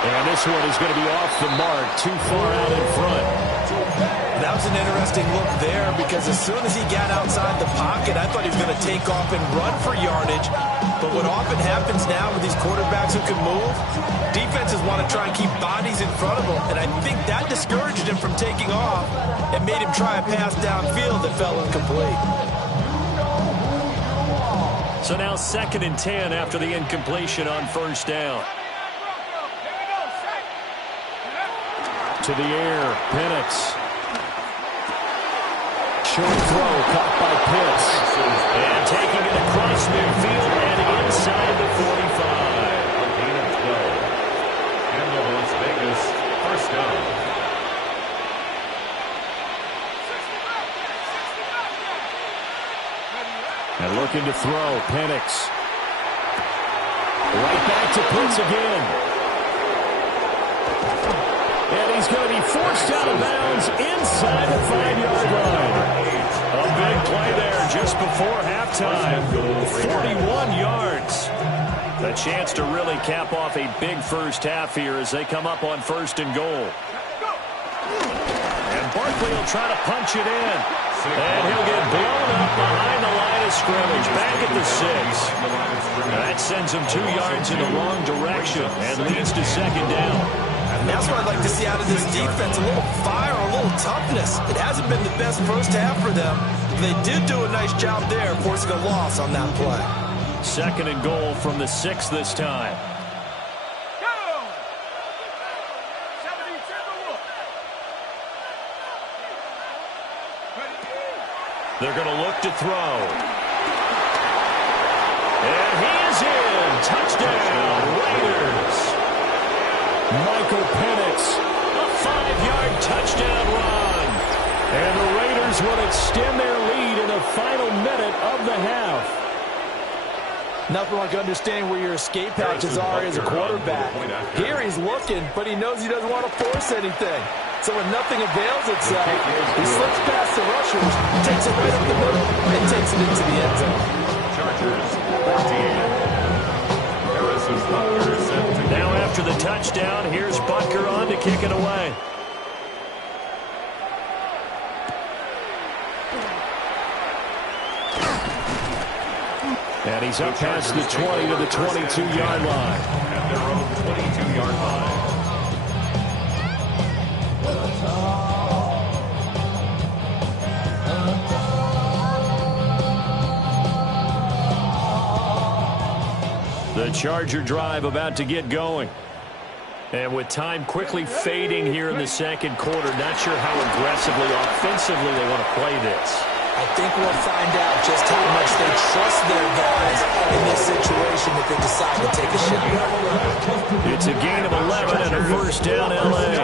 And this one is going to be off the mark, too far out in front. That was an interesting look there because as soon as he got outside the pocket, I thought he was going to take off and run for yardage. But what often happens now with these quarterbacks who can move, defenses want to try and keep bodies in front of them. And I think that discouraged him from taking off and made him try a pass downfield that fell incomplete. So now 2nd and 10 after the incompletion on first down. To the air, Penix. Short throw caught by Pitts. And taking it across midfield and inside the 45. A gain of 12. And the Las Vegas first down. And looking to throw, Penix. Right back to Pitts again. And he's going to be forced out of bounds inside the 5-yard line. A big play there just before halftime. 41 yards. A chance to really cap off a big first half here as they come up on 1st and goal. And Barkley will try to punch it in. And he'll get blown up behind the line of scrimmage, back at the 6. That sends him 2 yards in the wrong direction and leads to second down. And that's what I'd like to see out of this defense, a little fire, a little toughness. It hasn't been the best first half for them. They did do a nice job there, forcing a loss on that play. Second and goal from the 6 this time. They're going to look to throw. And he is in. Touchdown, Raiders. Michael Penix, a 5-yard touchdown run. And the Raiders will extend their lead in the final minute of the half. Nothing like understanding where your escape hatches are as a quarterback. Here he's looking, but he knows he doesn't want to force anything. So when nothing avails itself, he slips past the rushers, takes it right up the middle, and takes it into the end zone. Now after the touchdown, here's Butker on to kick it away. And he's up past the 20 to the 22-yard line. At their own 22-yard line. The Charger drive about to get going. And with time quickly fading here in the second quarter, not sure how aggressively, offensively they want to play this. I think we'll find out just how much they trust their guys in this situation if they decide to take a shot. It's a gain of 11 and a first down, L.A.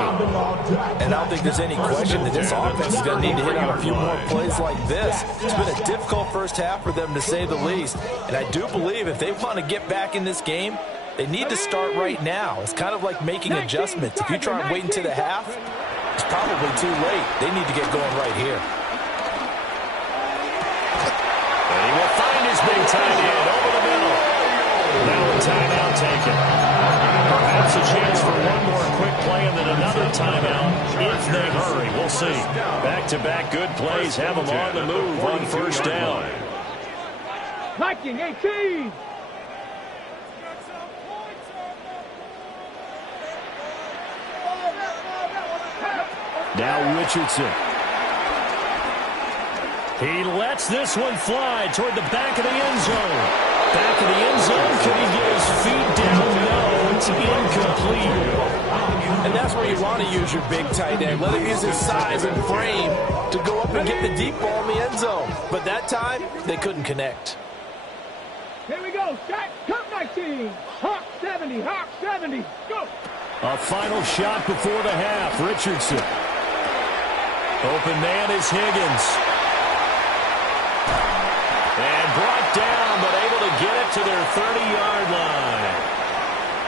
And I don't think there's any question that this offense is going to need to hit on a few more plays like this. It's been a difficult first half for them, to say the least. And I do believe if they want to get back in this game, they need to start right now. It's kind of like making adjustments. If you try and wait until the half, it's probably too late. They need to get going right here. And he will find his big tight end over the middle. Now a timeout taken. Perhaps a chance for one more quick play and then another timeout if they hurry. We'll see. Back-to-back good plays have them on the move on first down. Viking 18. Now Richardson. He lets this one fly toward the back of the end zone. Back of the end zone. Could he get his feet down? No, it's incomplete. And that's where you want to use your big tight end. Let him use his size and frame to go up and get the deep ball in the end zone. But that time, they couldn't connect. Here we go. Shot. Cup 19. Hawk 70. Hawk 70. Go. A final shot before the half. Richardson. Open man is Higgins. And brought down, but able to get it to their 30-yard line.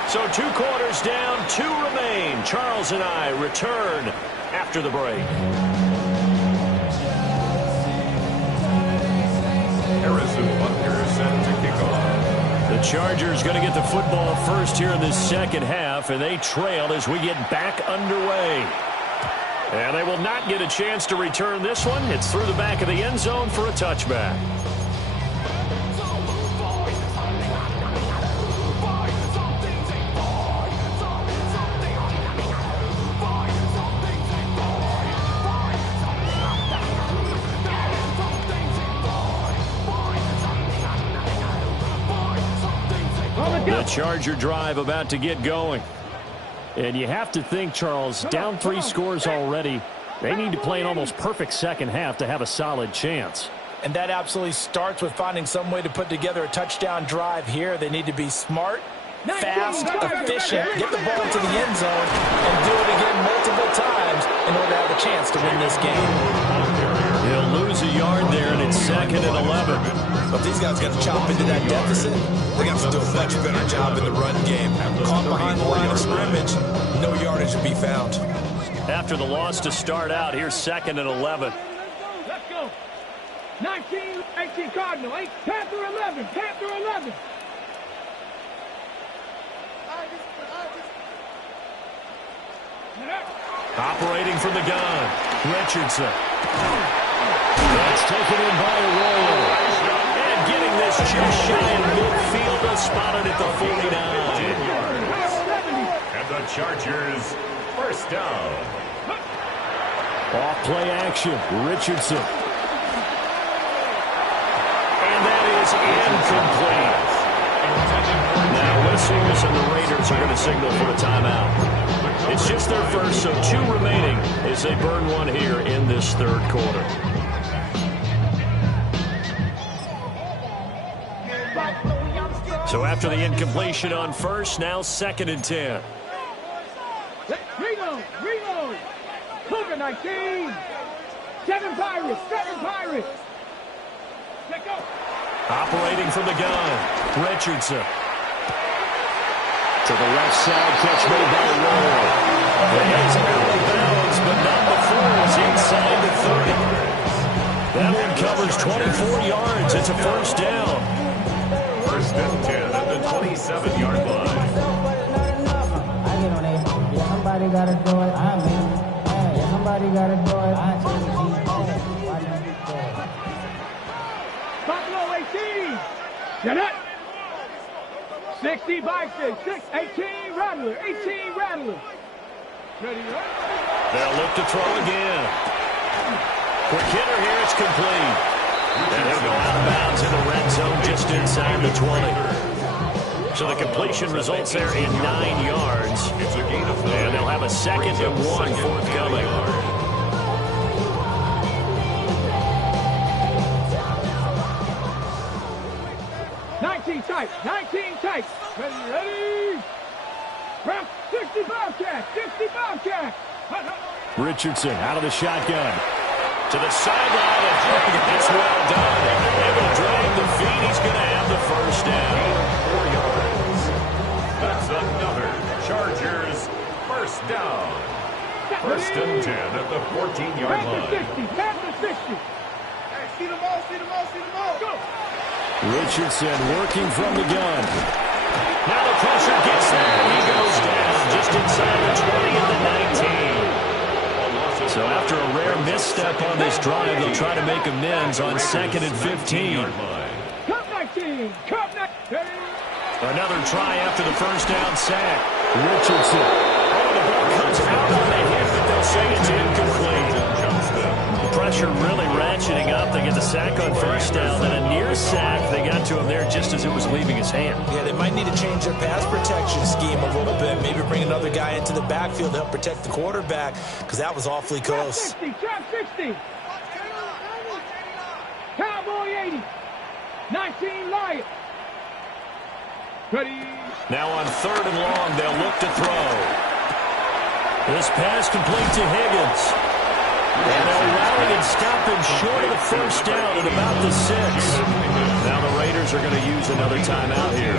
So 2 quarters down, 2 remain. Charles and I return after the break. Harrison Butker set to kick off. The Chargers going to get the football first here in this second half, and they trail as we get back underway. And they will not get a chance to return this one. It's through the back of the end zone for a touchback. The Charger drive about to get going. And you have to think, Charles, down 3 scores already. They need to play an almost perfect second half to have a solid chance. And that absolutely starts with finding some way to put together a touchdown drive here. They need to be smart, fast, efficient, get the ball into the end zone, and do it again multiple times in order to have a chance to win this game. He'll lose a yard there, and it's 2nd and 11. But these guys got to chop into that deficit. They got to do a much better job in the run game. Caught behind the line of scrimmage, no yardage to be found. After the loss to start out, here's 2nd and 11. Let's go. 19, 18 Cardinal. 8, Panther 11. Panther 11. Operating from the gun, Richardson. And taken in by Arroyo. And getting this just shy of midfield, they'll spot it at the 49. And the Chargers, first down. Off-play action, Richardson. And that is incomplete. Now whistles and the Raiders are going to signal for a timeout. It's just their first, so 2 remaining as they burn one here in this third quarter. So after the incompletion on first, now 2nd and 10. Reload. Cougar 19. 7 Pirates. Let go. Operating from the gun, Richardson. To the left side, catch made by Roll. It's out of bounds, but not before it's inside the 30. That one covers 24 yards. It's a first down. First and 10 at the 27-yard line. Somebody gotta do it. I mean, hey, somebody gotta do it. I take Buffalo 18. Get it. 60 Vikings. 18 Rattler. Ready up. They'll look to throw again. Quick hitter here. It's complete. And he'll go out of bounds in the red zone just inside the 20. So the completion results there in 9 yards. It's a gain of 9. And they'll have a 2nd and 1 forthcoming. 19 tight. Ready. Round 60 Bobcat. Richardson out of the shotgun. To the sideline. That's well done. And will drag the feet. He's going to have the first down. 4 yards. That's another Chargers first down. First and 10 at the 14-yard line. Past the 60. Hey, see the ball. Go. Richardson working from the gun. Now the pressure gets there. He goes down just inside the 20 at the 19. So after a rare misstep on this drive, they'll try to make amends on 2nd and 15. Cup 19. Another try after the first down sack. Richardson. Oh, the ball comes out on the hit, but they'll say it's incomplete. The pressure really ratcheting up. They get the sack on first down, then a near sack. They got to him there just as it was leaving his hand. Yeah, they might need to change their pass protection scheme a little bit. Maybe bring another guy into the backfield to help protect the quarterback, because that was awfully close. Trap 60. Cowboy 80. 19 Lion. Ready. Now on 3rd and long, they'll look to throw. This pass complete to Higgins. And they'll rally and stop him short of the first down at about the 6. Now the Raiders are going to use another timeout here.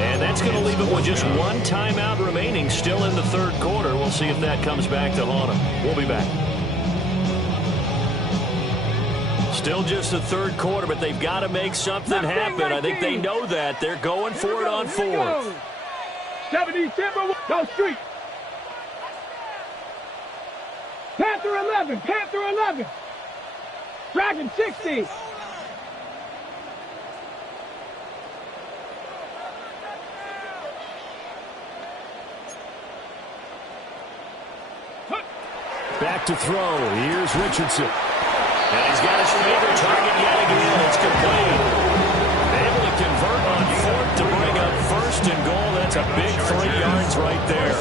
And that's going to leave it with just 1 timeout remaining still in the third quarter. We'll see if that comes back to haunt them. We'll be back. Still just the third quarter, but they've got to make something happen. I think they know that. They're going for it on 4th. 70 Timber. Go street. Panther 11. Dragon 60. Back to throw. Here's Richardson. And he's got his favorite target yet again. It's complete. Able to convert on 4th to bring up 1st and goal. That's a big 3 yards right there.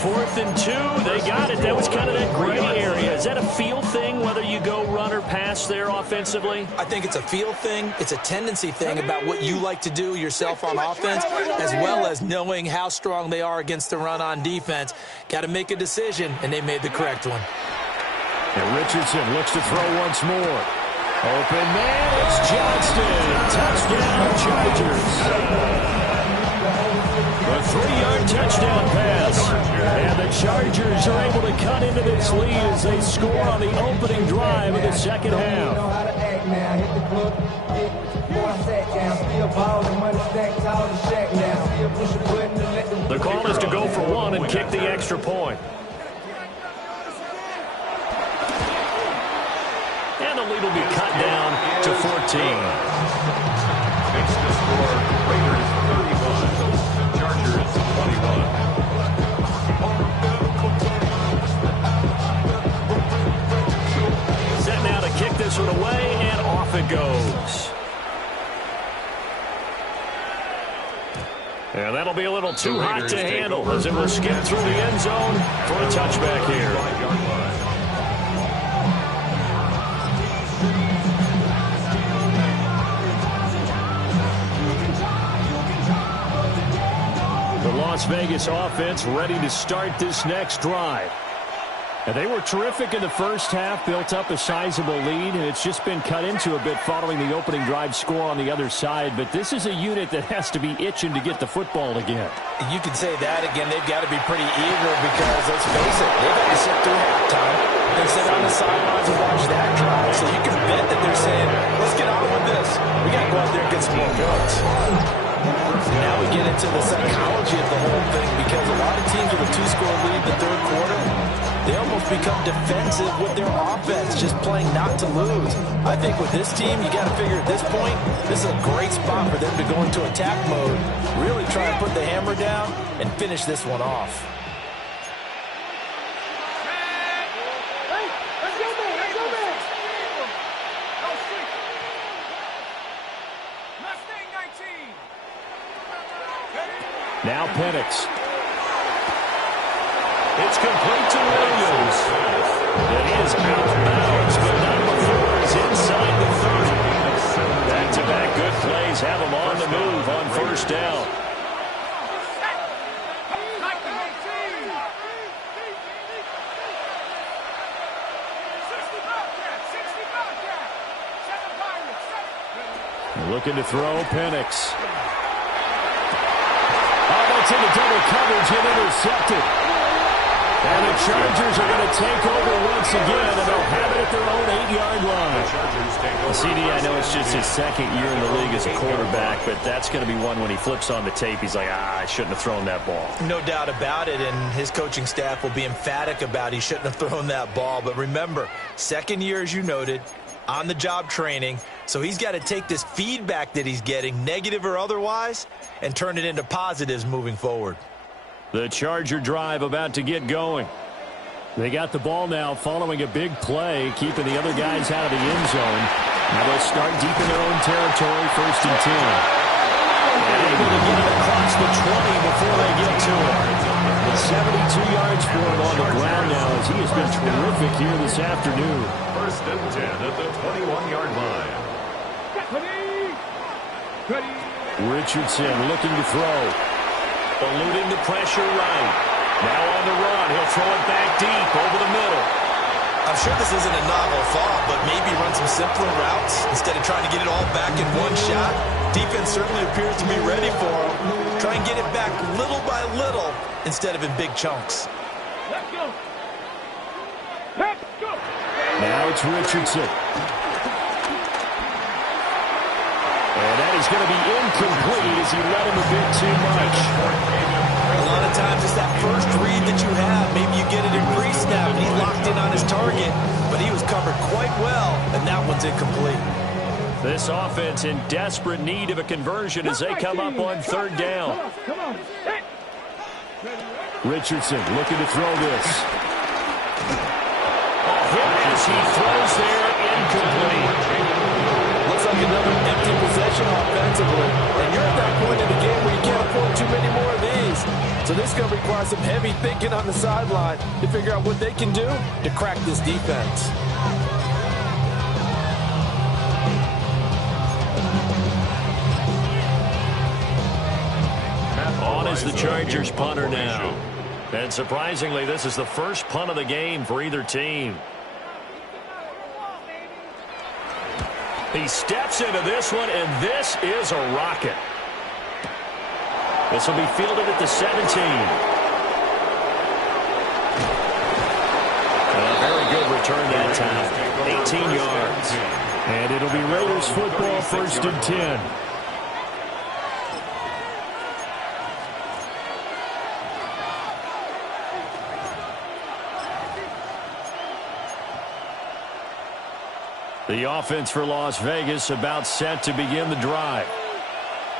4th and 2, they got it. That was kind of that gray area. Is that a feel thing, whether you go run or pass there offensively? I think it's a feel thing. It's a tendency thing about what you like to do yourself on offense, as well as knowing how strong they are against the run on defense. Got to make a decision, and they made the correct one. And Richardson looks to throw once more. Open man, it's Johnston. Touchdown, Chargers. A 3-yard touchdown pass. And the Chargers are able to cut into this lead as they score on the opening drive of the second half. The call is to go for 1 and kick the extra point. And the lead will And that'll be a little too hot to handle as it will skip through the end zone for a touchback here. The Las Vegas offense ready to start this next drive. And they were terrific in the first half, built up a sizable lead, and it's just been cut into a bit following the opening drive score on the other side. But this is a unit that has to be itching to get the football again. You can say that again. They've got to be pretty eager because, let's face it, they've had to sit through halftime and sit on the sidelines and watch that drive. So you can bet that they're saying, let's get on with this. We got to go out there and get some more points. And now we get into the psychology of the whole thing because a lot of teams with a two-score lead in the third quarter, they almost become defensive with their offense, just playing not to lose. I think with this team, you got to figure at this point, this is a great spot for them to go into attack mode, really try and put the hammer down and finish this one off. Now Penix. It's complete to Williams. It is out of bounds, but not before he's inside the 30. Back-to-back good plays have him on the move on first down. Looking to throw Penix. Into double coverage and intercepted. And the Chargers are going to take over once again, and they'll have it at their own 8-yard line. CD, I know it's just his second year in the league as a quarterback, but that's going to be one when he flips on the tape, he's like, I shouldn't have thrown that ball. No doubt about it, and his coaching staff will be emphatic about he shouldn't have thrown that ball. But remember, second year, as you noted, on-the-job training, so he's got to take this feedback that he's getting, negative or otherwise, and turn it into positives moving forward. The Charger drive about to get going. They got the ball now following a big play, keeping the other guys out of the end zone. Now they'll start deep in their own territory, 1st and 10. And able to get it across the 20 before they get to it. 72 yards for him on the ground now as he has been terrific here this afternoon. 1st and 10 at the 21-yard line. Richardson looking to throw. Eluding the pressure right. Now on the run. He'll throw it back deep over the middle. I'm sure this isn't a novel thought, but maybe run some simpler routes instead of trying to get it all back in one shot. Defense certainly appears to be ready for him. Try and get it back little by little instead of in big chunks. Let's go. Let's go. Now it's Richardson. And that is going to be incomplete as he let him a bit too much. A lot of times it's that first read that you have. Maybe you get it in pre-snap and he's locked in on his target, but he was covered quite well, and that one's incomplete. This offense in desperate need of a conversion as they come up on 3rd down. Richardson looking to throw this. A hit as he throws there, incomplete. Looks like another empty possession offensively. And you're at that point in the game where you can't afford too many more of these. So this is going to require some heavy thinking on the sideline to figure out what they can do to crack this defense. On is the Chargers punter now. And surprisingly, this is the first punt of the game for either team. He steps into this one, and this is a rocket. This will be fielded at the 17. A very good return that time. 18 yards. And it'll be Raiders football, 1st and 10. The offense for Las Vegas about set to begin the drive.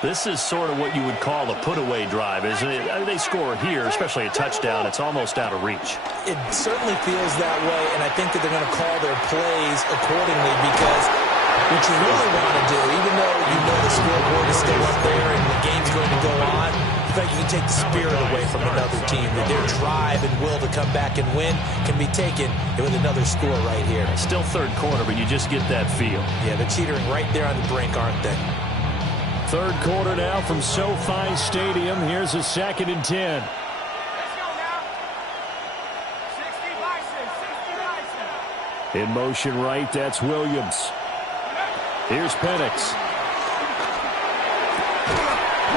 This is sort of what you would call a put-away drive, isn't it? I mean, they score here, especially a touchdown. It's almost out of reach. It certainly feels that way, and I think that they're going to call their plays accordingly because what you really want to do, even though you know the scoreboard is still up there and the game's going to go on, In fact, you can take the spirit away from another team. That their drive and will to come back and win can be taken with another score right here. Still third quarter, but you just get that feel. Yeah, they're teetering right there on the brink, aren't they? Third quarter now from SoFi Stadium. Here's a 2nd and 10. In motion right, that's Williams. Here's Penix.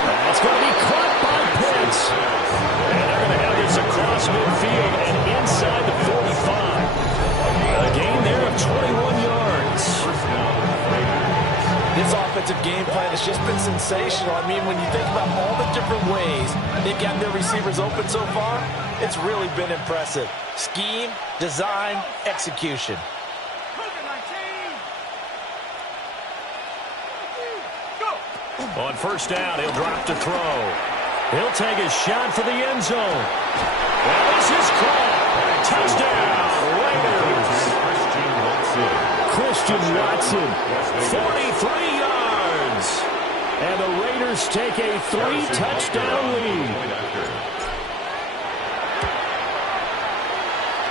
That's going to be caught by Pitts. And they're going to have this across midfield and inside the 45. A gain there of 21 yards. This offensive game plan has just been sensational. I mean, when you think about all the different ways they've gotten their receivers open so far, it's really been impressive. Scheme, design, execution. On first down, he'll drop to throw. He'll take a shot for the end zone. That was his call. Touchdown, Raiders. Christian Watson, 43 yards. And the Raiders take a 3-touchdown lead.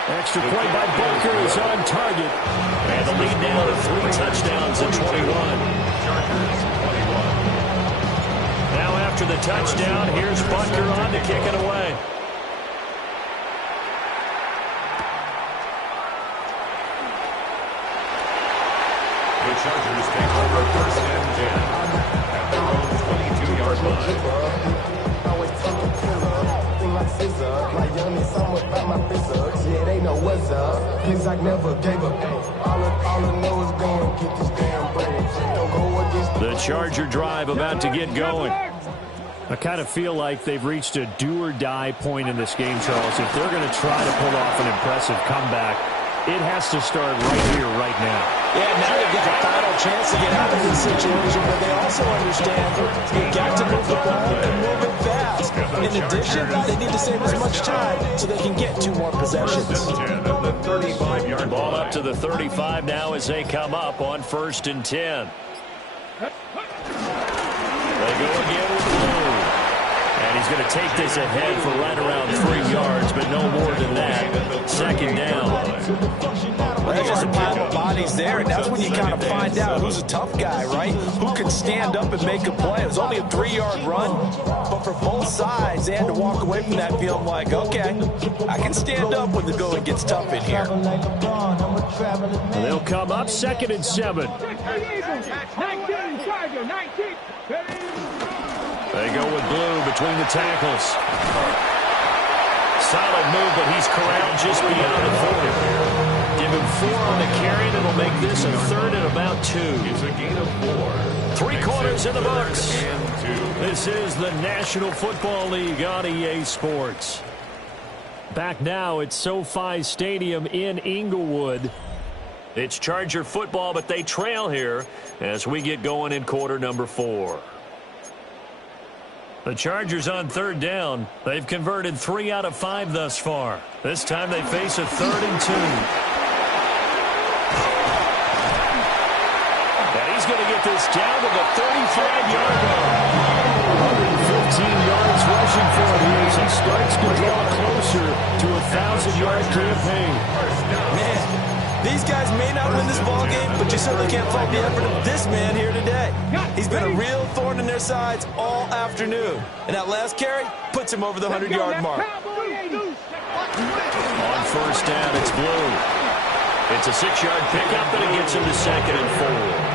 Extra point by Bunker is on target. And the lead now to 3 touchdowns at 21. Now after the touchdown, here's Bunker on to kick it away. The Chargers take over 1st and 10 at their own 22-yard line. The Charger drive about to get going. I kind of feel like they've reached a do-or-die point in this game, Charles. If they're going to try to pull off an impressive comeback, it has to start right here, right now. Yeah, now they've got the final chance to get out of this situation, but they also understand you've got to move the ball and move it fast. In addition, they need to save as much time so they can get 2 more possessions. The 35-yard ball up to the 35 now as they come up on 1st and 10. They go again with Blue. And he's going to take this ahead for right around 3 yards, but no more than that. 2nd down. Well, there's just a pile of bodies there, and that's when you kind of find out who's a tough guy, right? Who can stand up and make a play. It was only a 3-yard run, but for both sides, they had to walk away from that feeling like, okay, I can stand up when the going gets tough in here. They'll come up 2nd and 7. 19, Charger, 19. They go with Blue between the tackles. Solid move, but he's corralled just beyond the 40. Give him 4 on the carry, and it'll make this a 3rd and about 2. It's a gain of 4. 3 quarters in the books. This is the National Football League on EA Sports. Back now at SoFi Stadium in Inglewood. It's Charger football, but they trail here as we get going in quarter number 4. The Chargers on 3rd down. They've converted 3 out of 5 thus far. This time they face a 3rd and 2. And he's going to get this down to the 35-yard line. 115 yards rushing for him here as he starts to draw closer to a 1,000-yard campaign. Man, these guys may not win this ball game, but you certainly can't fault the effort of this man here today. He's been a real thorn in their sides all afternoon. And that last carry puts him over the 100-yard mark. On first down, it's Blue. It's a 6-yard pickup, but it gets him to 2nd and 4.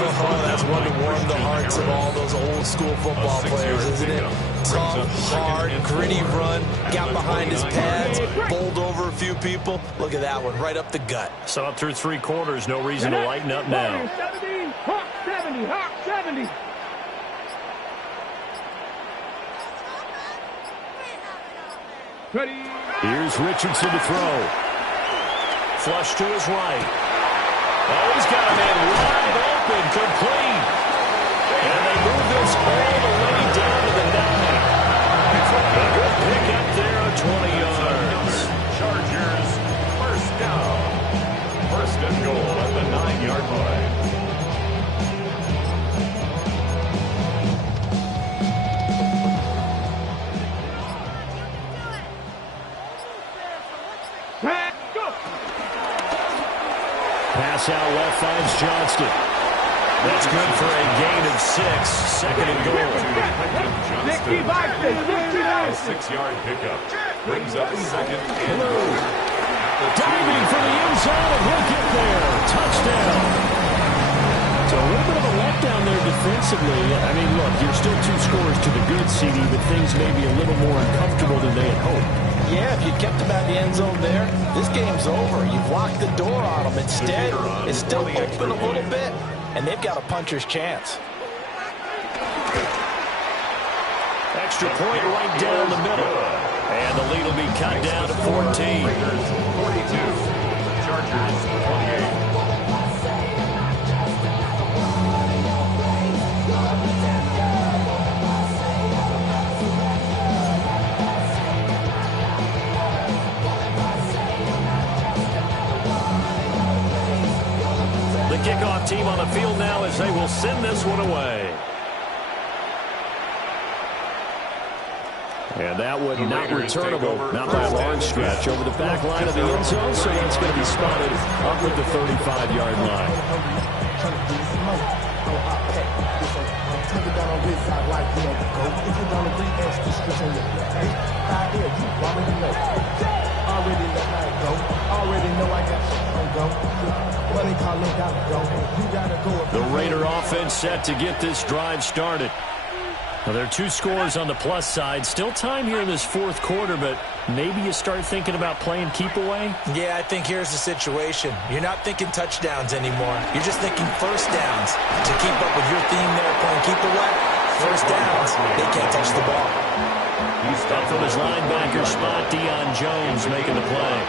Oh, that's one to warm the hearts of all those old-school football players, isn't it? Tough, hard, gritty run, got behind his pads, bowled over a few people. Look at that one, right up the gut. So up through 3 quarters, no reason to lighten up now. 70, Hawk 70, Hawk 70. Ready. Here's Richardson to throw. Flush to his right. Oh, he's got a man wide open, complete. And they move this all the way down to the 9. A good pick up there on 20 yards. Chargers, 1st down. 1st and goal at the 9-yard line. finds Johnston. That's good for a gain of 6. Second and goal. 65. A 6-yard pickup brings up second and goal. Diving for the end zone, and he'll get there. Touchdown. So a little bit of a letdown there defensively. I mean, look, you're still 2 scores to the good, CD, but things may be a little more uncomfortable than they had hoped. Yeah, if you kept them out of the end zone there, this game's over. You've locked the door on them. Instead, it's still open a little bit, and they've got a puncher's chance. Extra point right down the middle. And the lead will be cut down to 14. 42. Chargers 28. The kickoff team on the field now as they will send this one away. And that one not returnable, not by a large stretch, over the back line of the end zone, so that's going to be spotted up at the 35-yard line. The Raider offense set to get this drive started. Well, there are 2 scores on the plus side. Still time here in this 4th quarter, but maybe you start thinking about playing keep away? Yeah, I think here's the situation. You're not thinking touchdowns anymore. You're just thinking first downs. To keep up with your theme there, playing keep away, first downs, they can't touch the ball. Up from his linebacker spot, Deion Jones making the play.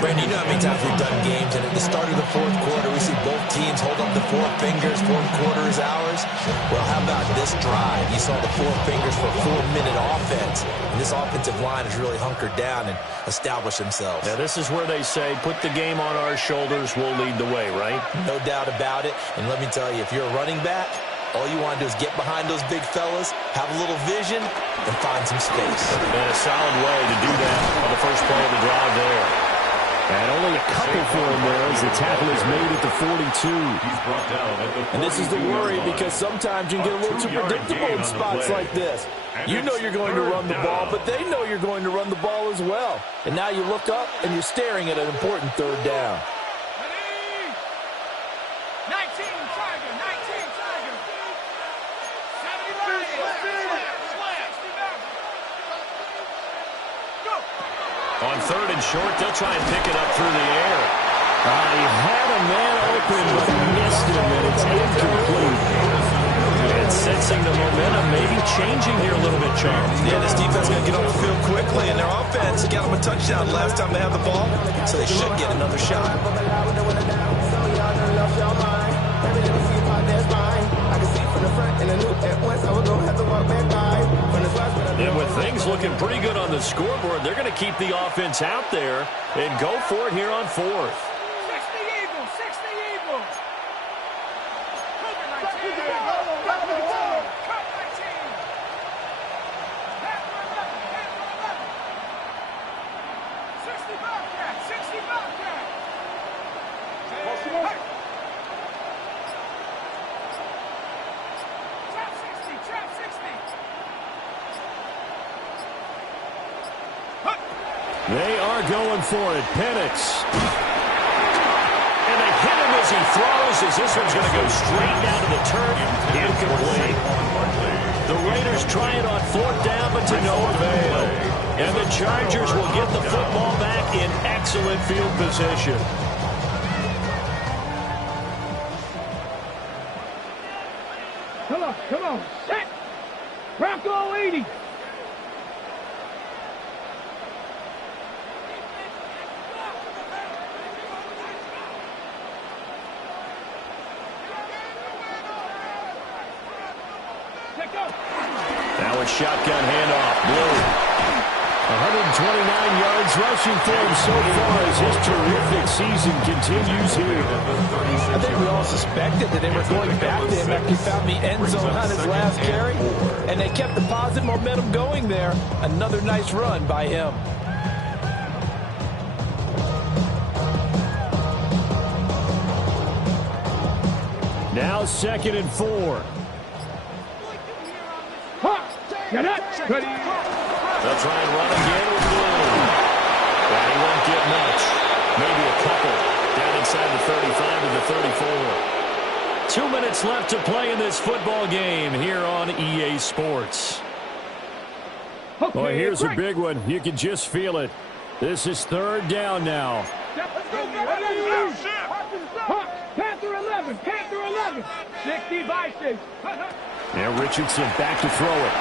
Brandon, you know how many times we've done games, and at the start of the 4th quarter, we see both teams hold up the 4 fingers, 4th quarter is ours. Well, how about this drive? You saw the 4 fingers for a 4-minute offense, and this offensive line has really hunkered down and established themselves. Now, this is where they say, put the game on our shoulders, we'll lead the way, right? No doubt about it, and let me tell you, if you're a running back, all you want to do is get behind those big fellas, have a little vision, and find some space. And a solid way to do that on the first play of the drive there. And only a couple for him there as the tackle is made at the 42. He's brought down at the 42. And this is the worry because sometimes you can get a little too predictable in spots like this. You know you're going to run the ball, but they know you're going to run the ball as well. And now you look up and you're staring at an important 3rd down. 19 Tiger, 19 Tiger. 70 Go. On 3rd and short, they'll try and pick it up through the air. He had a man open, but missed him, and it's incomplete. And sensing the momentum maybe changing here a little bit, Charles. Yeah, this defense is going to get on the field quickly, and their offense got them a touchdown last time they had the ball, so they should get another shot. And with things looking pretty good on the scoreboard, they're going to keep the offense out there and go for it here on 4th. 60 Eagles, 60 Eagles. Cut 19. 60 Bobcat, 60 Bobcat. Trap 60, trap 60. They are going for it. Penix. And they hit him as he throws, as this one's going to go straight down to the turf. Incomplete. The Raiders try it on 4th down, but to no avail. And the Chargers will get the football back in excellent field position. Come on, set. Bronco 80. Now a shotgun handoff. Blue. 129 yards rushing for him so far as his terrific season continues here. I think we all suspected that they were going back to him after he found the end zone on his last carry, and they kept the positive momentum going there. Another nice run by him. Now 2nd and 4. Get it. Ready. They'll try and run again with Blue. And he won't get much. Maybe a couple. Down inside the 35 to the 34. 2 minutes left to play in this football game here on EA Sports. Okay, Well, here's a big one. You can just feel it. This is 3rd down now. Panther 11. Panther 11. 60 by 6. Now Richardson back to throw it.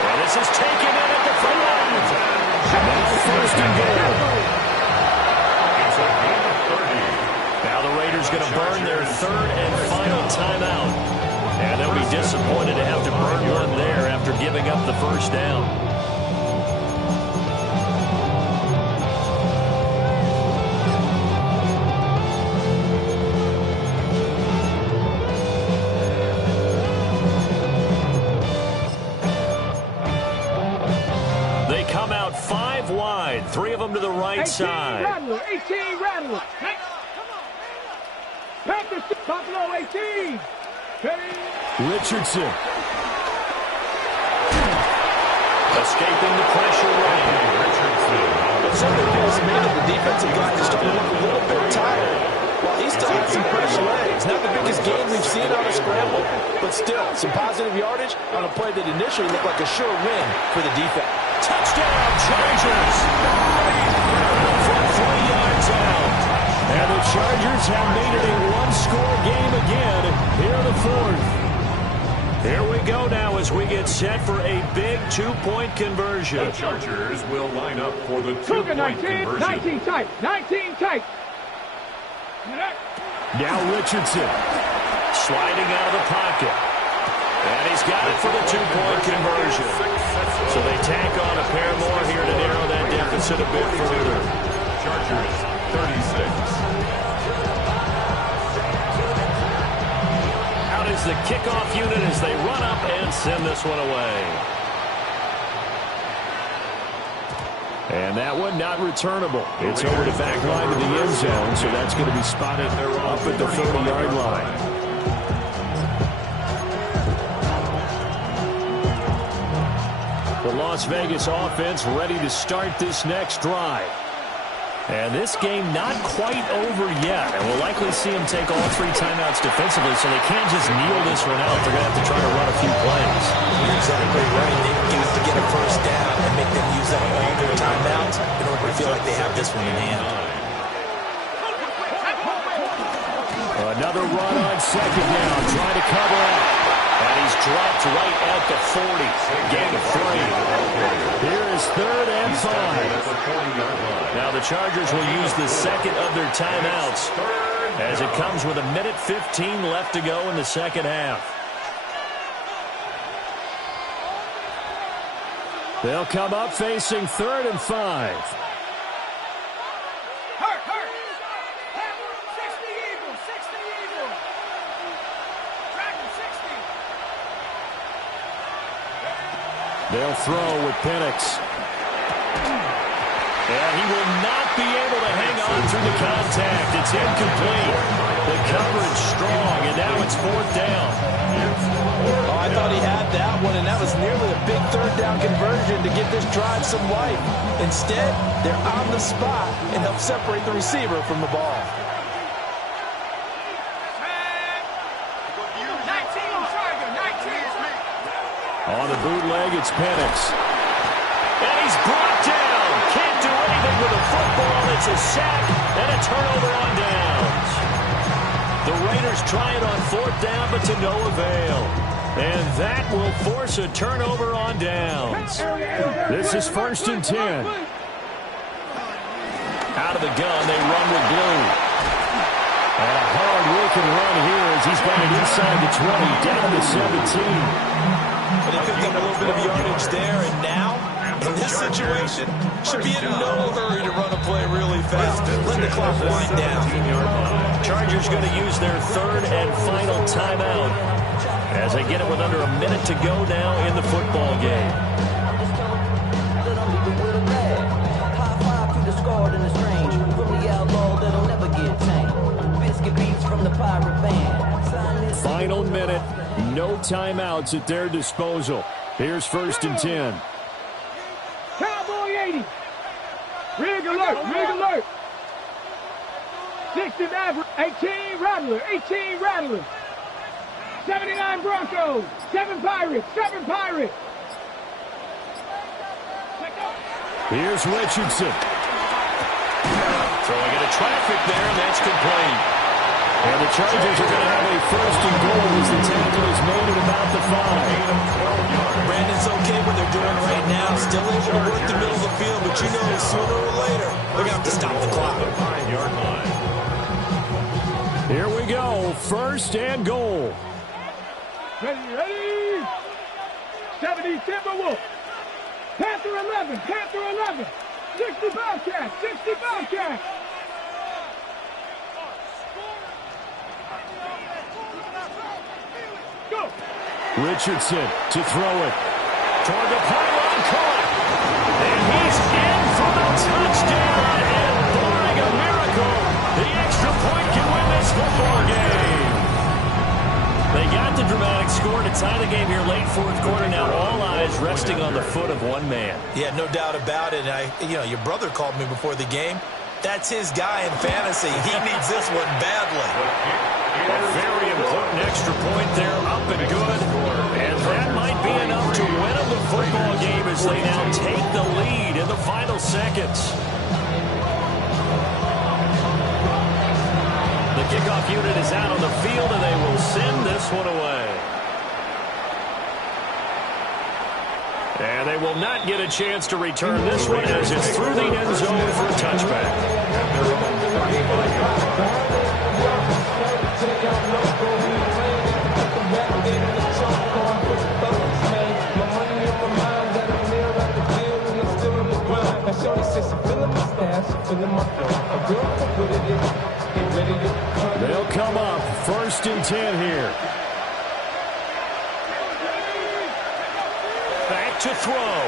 And this is taken in at the 5. Now 1st and goal. Now the Raiders going to burn their 3rd and final timeout. And they'll be disappointed to have to burn one there after giving up the 1st down. They come out 5 wide, 3 of them to the right side. 18 Rattler. Panther Buffalo 18. Richardson. Escaping the pressure running. But something feels to me that the defensive guys are starting to look a little bit tired. While he still has some fresh legs. Not the biggest gain we've seen on a scramble, but still some positive yardage on a play that initially looked like a sure win for the defense. Touchdown, Chargers! From 3 yards out. And the Chargers have made it a one-score game again here in the 4th. Here we go now as we get set for a big 2-point conversion. The Chargers will line up for the 2-point 19, conversion. 19 tight. 19 tight. Now Richardson sliding out of the pocket. And he's got it for the 2-point conversion. So they tack on a pair more here to narrow that deficit a bit further. Chargers 36. Out is the kickoff unit as they run up and send this one away. And that one not returnable. It's over the back line of the end zone, so that's going to be spotted up at the 30-yard line. The Las Vegas offense ready to start this next drive. And this game not quite over yet. And we'll likely see them take all 3 timeouts defensively, so they can't just kneel this one out. They're going to have to try to run a few plays. You're exactly right. They have to get a 1st down and make them use up all their timeouts in order to feel like they have this one in hand. Another run on 2nd down, trying to cover up. And he's dropped right at the 40. Gain of 3. Here is 3rd and 5. Now the Chargers will use the 2nd of their timeouts as it comes with 1:15 left to go in the 2nd half. They'll come up facing 3rd and 5. They'll throw with Penix. And he will not be able to hang on through the contact. It's incomplete. The coverage strong, and now it's 4th down. Oh, I thought he had that one, and that was nearly a big 3rd down conversion to give this drive some life. Instead, they're on the spot and help separate the receiver from the ball. On the bootleg, it's Penix. And he's brought down. Can't do anything with a football. It's a sack and a turnover on downs. The Raiders try it on 4th down, but to no avail. And that will force a turnover on downs. This is 1st and 10. Out of the gun, they run with Blue. And a hard-working run here as he's got it inside the 20, down to 17. But he picked up a little bit of yardage there, and now, in this situation, should be in no hurry to run a play really fast. Let the clock wind down. Chargers going to use their 3rd and final timeout as they get it with under a minute to go now in the football game. pirate band. Final minute, no timeouts at their disposal. Here's 1st and 10. Cowboy 80. Rig alert, rig alert. 69, 18 Rattler, 18 Rattler. 79 Broncos, 7 Pirates, 7 Pirates. Here's Richardson. Throwing into traffic there, and that's complete. And the Chargers are going to have a 1st and goal as the tackle is made at about the 5. Brandon's okay what they're doing right now. Still able to work the middle of the field, but you know sooner or later they're going to have to stop the clock. 5-yard line. Here we go. 1st and goal. Ready, ready. 70 Timberwolves. Panther 11, Panther 11. 60 Bobcats, 60 Bobcats. Go. Richardson to throw it. Toward the pylon, caught. And he's in for the touchdown. And barring a miracle, the extra point can win this football game. They got the dramatic score to tie the game here late 4th quarter. Now all eyes resting on the foot of one man. Yeah, no doubt about it. Your brother called me before the game. That's his guy in fantasy. He needs this one badly. A very important extra point there, up and good. And that might be enough to win them the football game as they now take the lead in the final seconds. The kickoff unit is out on the field, and they will send this one away. And they will not get a chance to return this one as it's through the end zone for a touchback. They'll come up 1st and 10 here. Back to throw.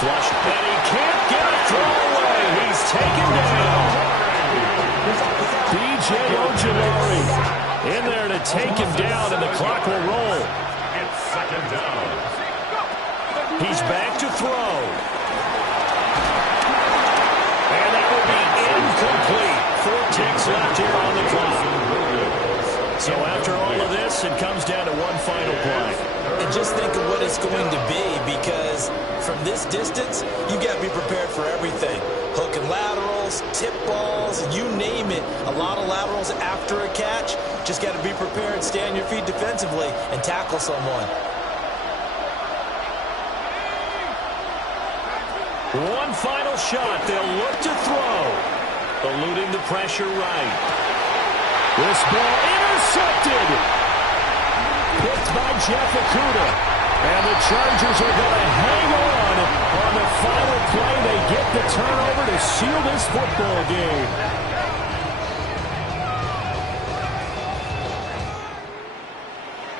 Flush, and he can't get a throw away. He's taken down. B.J. Ojulari in there to take him down, and the clock will roll. It's 2nd down. He's back to throw. And that will be incomplete. 4 ticks left here on the clock. So after all of this, it comes down to one final play. And just think of what it's going to be, because from this distance, you got to be prepared for everything. Hook and laterals, tip balls, you name it. A lot of laterals after a catch. Just got to be prepared, stay on your feet defensively, and tackle someone. One final shot. They'll look to throw. Eluding the pressure right. This ball intercepted. Picked by Jeff Okudah. And the Chargers are going to hang on the final play. They get the turnover to seal this football game.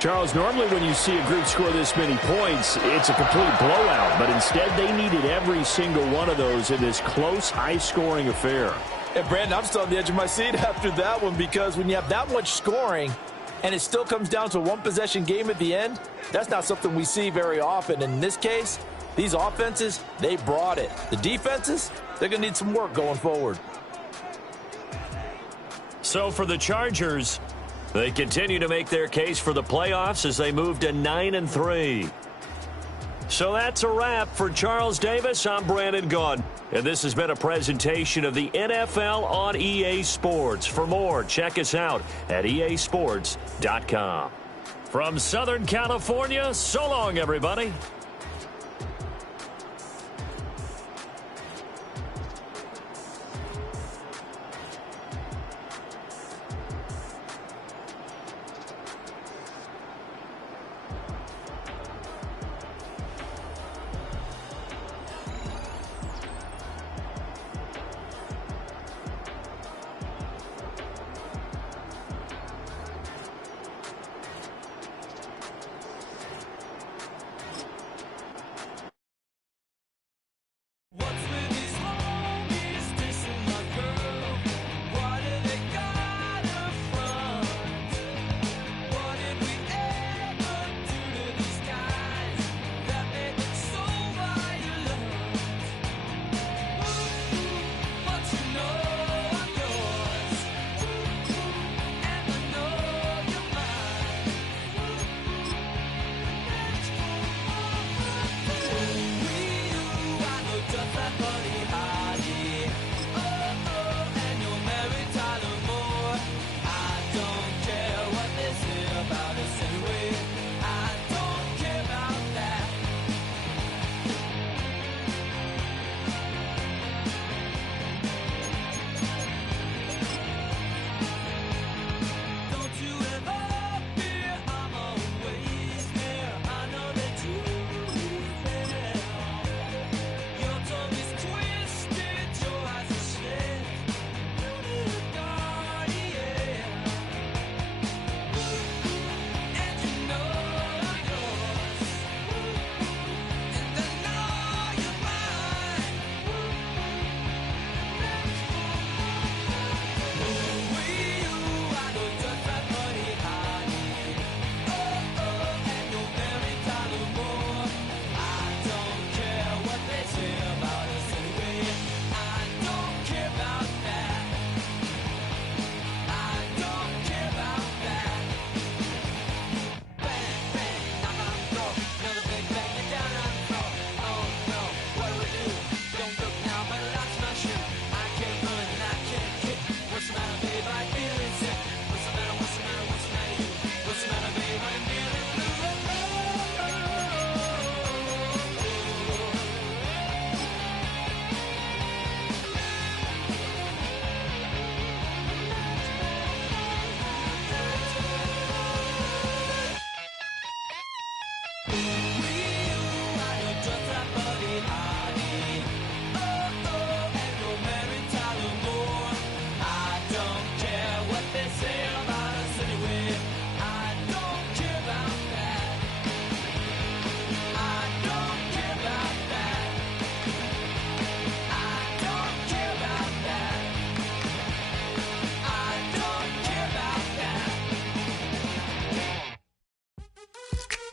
Charles, normally when you see a group score this many points, it's a complete blowout. But instead, they needed every single one of those in this close, high-scoring affair. And Brandon, I'm still on the edge of my seat after that one, because when you have that much scoring and it still comes down to a one-possession game at the end, that's not something we see very often. In this case, these offenses, they brought it. The defenses, they're going to need some work going forward. So for the Chargers, they continue to make their case for the playoffs as they move to 9-3. So that's a wrap for Charles Davis. I'm Brandon Gaudin, and this has been a presentation of the NFL on EA Sports. For more, check us out at easports.com. From Southern California, so long, everybody.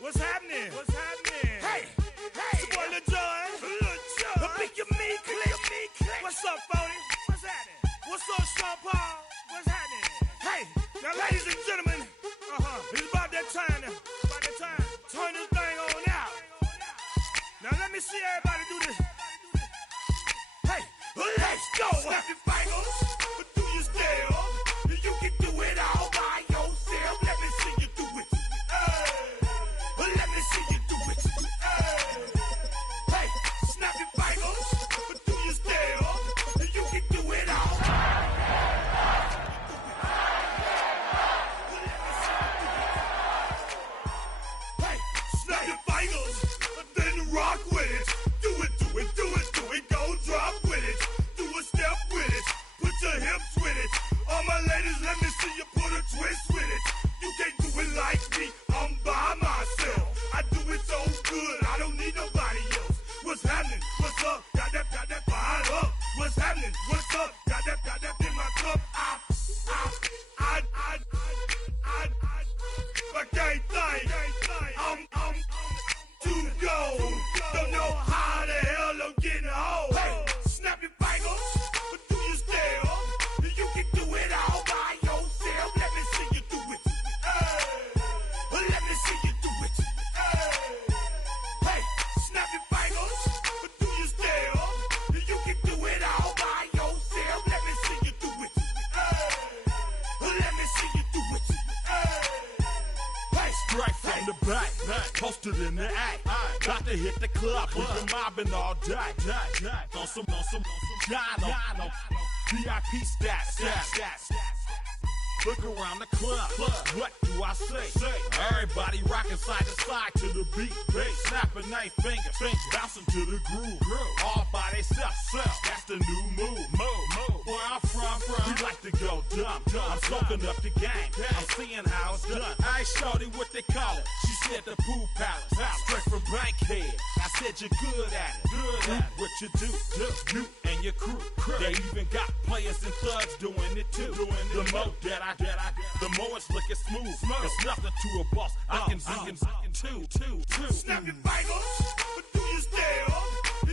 What's happening? What's happening? Hey, hey, it's your boy Lil Jon. The pick your me click. What's up, Phony? What's happening? What's up, Sean Paul? What's happening? Hey, now, ladies and gentlemen, it's about that time now. About that time. Turn this thing on out. Now let me see everybody do this. Hey, let's go. Snap your fingers, but do you still? You can do it all by yourself. Let me see you do it. Let me see you do it. Hey, snap your fingers, but do you still? You can do it all. Hey, snap your fingers, then rock with it. Do it, do it, do it, do it. Go drop with it. Do a step with it. Put your hips with it. All my ladies, let me see you put a twist with it. You can't do it like me. I'm by myself. I do it so good. I don't need nobody else. What's happening? What's up? Got that fired up. What's happening? What's up? Got that in my cup. I can't think. I'm too go. Don't know how the hell I'm getting home. Hey, snap your fingers, but do you still? You can do it all by yourself. Let me see you do it. Let me see you do it. Hey, snap your fingers, but do you still? You can do it all by yourself. Let me see you do it. Let me see you do it. Hey, straight from the back, posted in the act. Got to hit the club, we've been mobbing all day. On some Jono, VIP stats. Look around the club. What do I say? Everybody rocking side to side to the beat. Snapping their fingers, bouncing to the groove. All by themselves. That's the new move. Where I'm from, we like to go dumb. I'm soaking up the game. I'm seeing how it's done. I ain't shorty what they call it. She said the pool palace. Straight from Bankhead. I said you're good at it. Do what you do. You and your crew. They even got players and thugs doing it too. The more the more it's looking smooth. It's nothing to a boss. I can two. Snap your fingers, but do you still?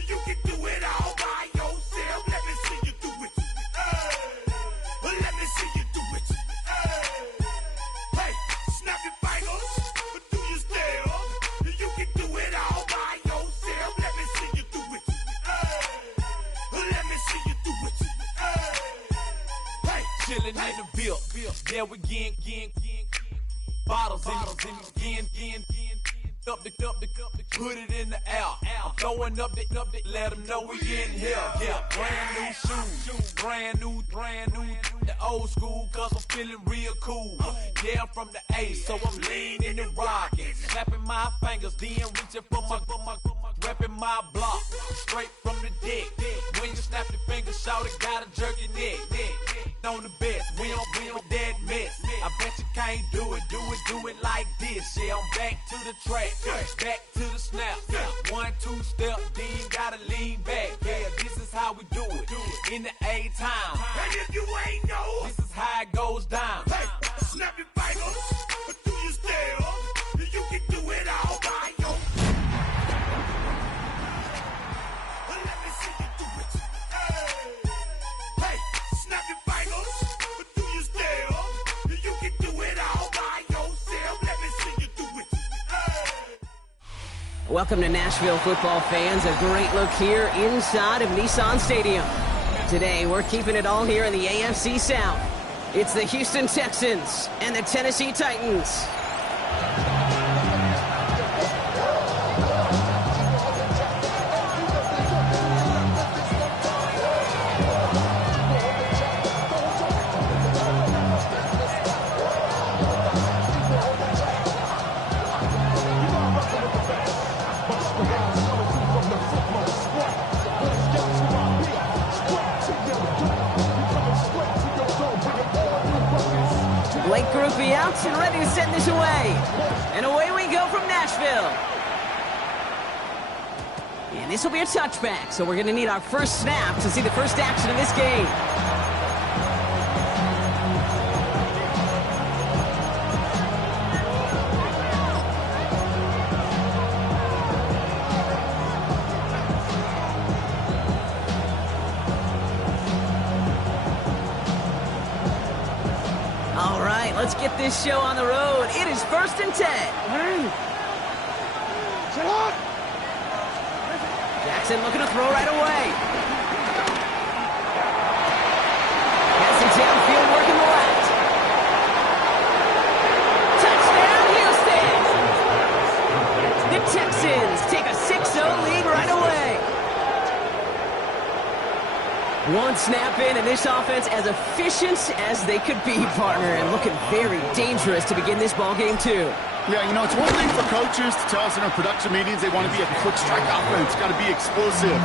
You can do it all by yourself. Let me see you do it. Let me see you do it. Hey, snap your fingers, but do you still? You can do it all by yourself. Let me see you do it. Let me see you do it. Hey, chillin' in the bill. Yeah, we again. Bottles in again. Up the put it in the air. I'm throwing up the, let them know we in here. Yeah, brand new shoes, brand new. The old school, cause I'm feeling real cool. Yeah, I'm from the A, so I'm leaning and rocking. Snapping my fingers, then reaching for my repping my block. Straight from the deck. When you snap your fingers, shout it, gotta jerk your neck. On the best, we don't dead mess. I bet you can't do it like this. Yeah, I'm back to the track, back to the snap. 1, 2 step, then you gotta lean back. Yeah, this is how we do it in the A time. And if you ain't know, this is how it goes down. Hey, snap your fingers, but do you still? You can do it all by yourself. Let me see you do it. Hey, snap your fingers, but do you still? You can do it all by yourself. Let me see you do it. Welcome to Nashville football fans. A great look here inside of Nissan Stadium. Today, we're keeping it all here in the AFC South. It's the Houston Texans and the Tennessee Titans. be out and ready to send this away. And away we go from Nashville. And this will be a touchback, so we're going to need our first snap to see the first action of this game. All right, let's get this show on the road. It is 1st and 10. Jackson looking to throw right away. Has it downfield working the left. Touchdown, Houston! The Texans take a 6-0 lead right away. One snap in, and this offense as efficient as they could be, partner, and looking very dangerous to begin this ball game too. Yeah, you know, it's one thing for coaches to tell us in our production meetings they want to be a quick strike offense. Got to be explosive.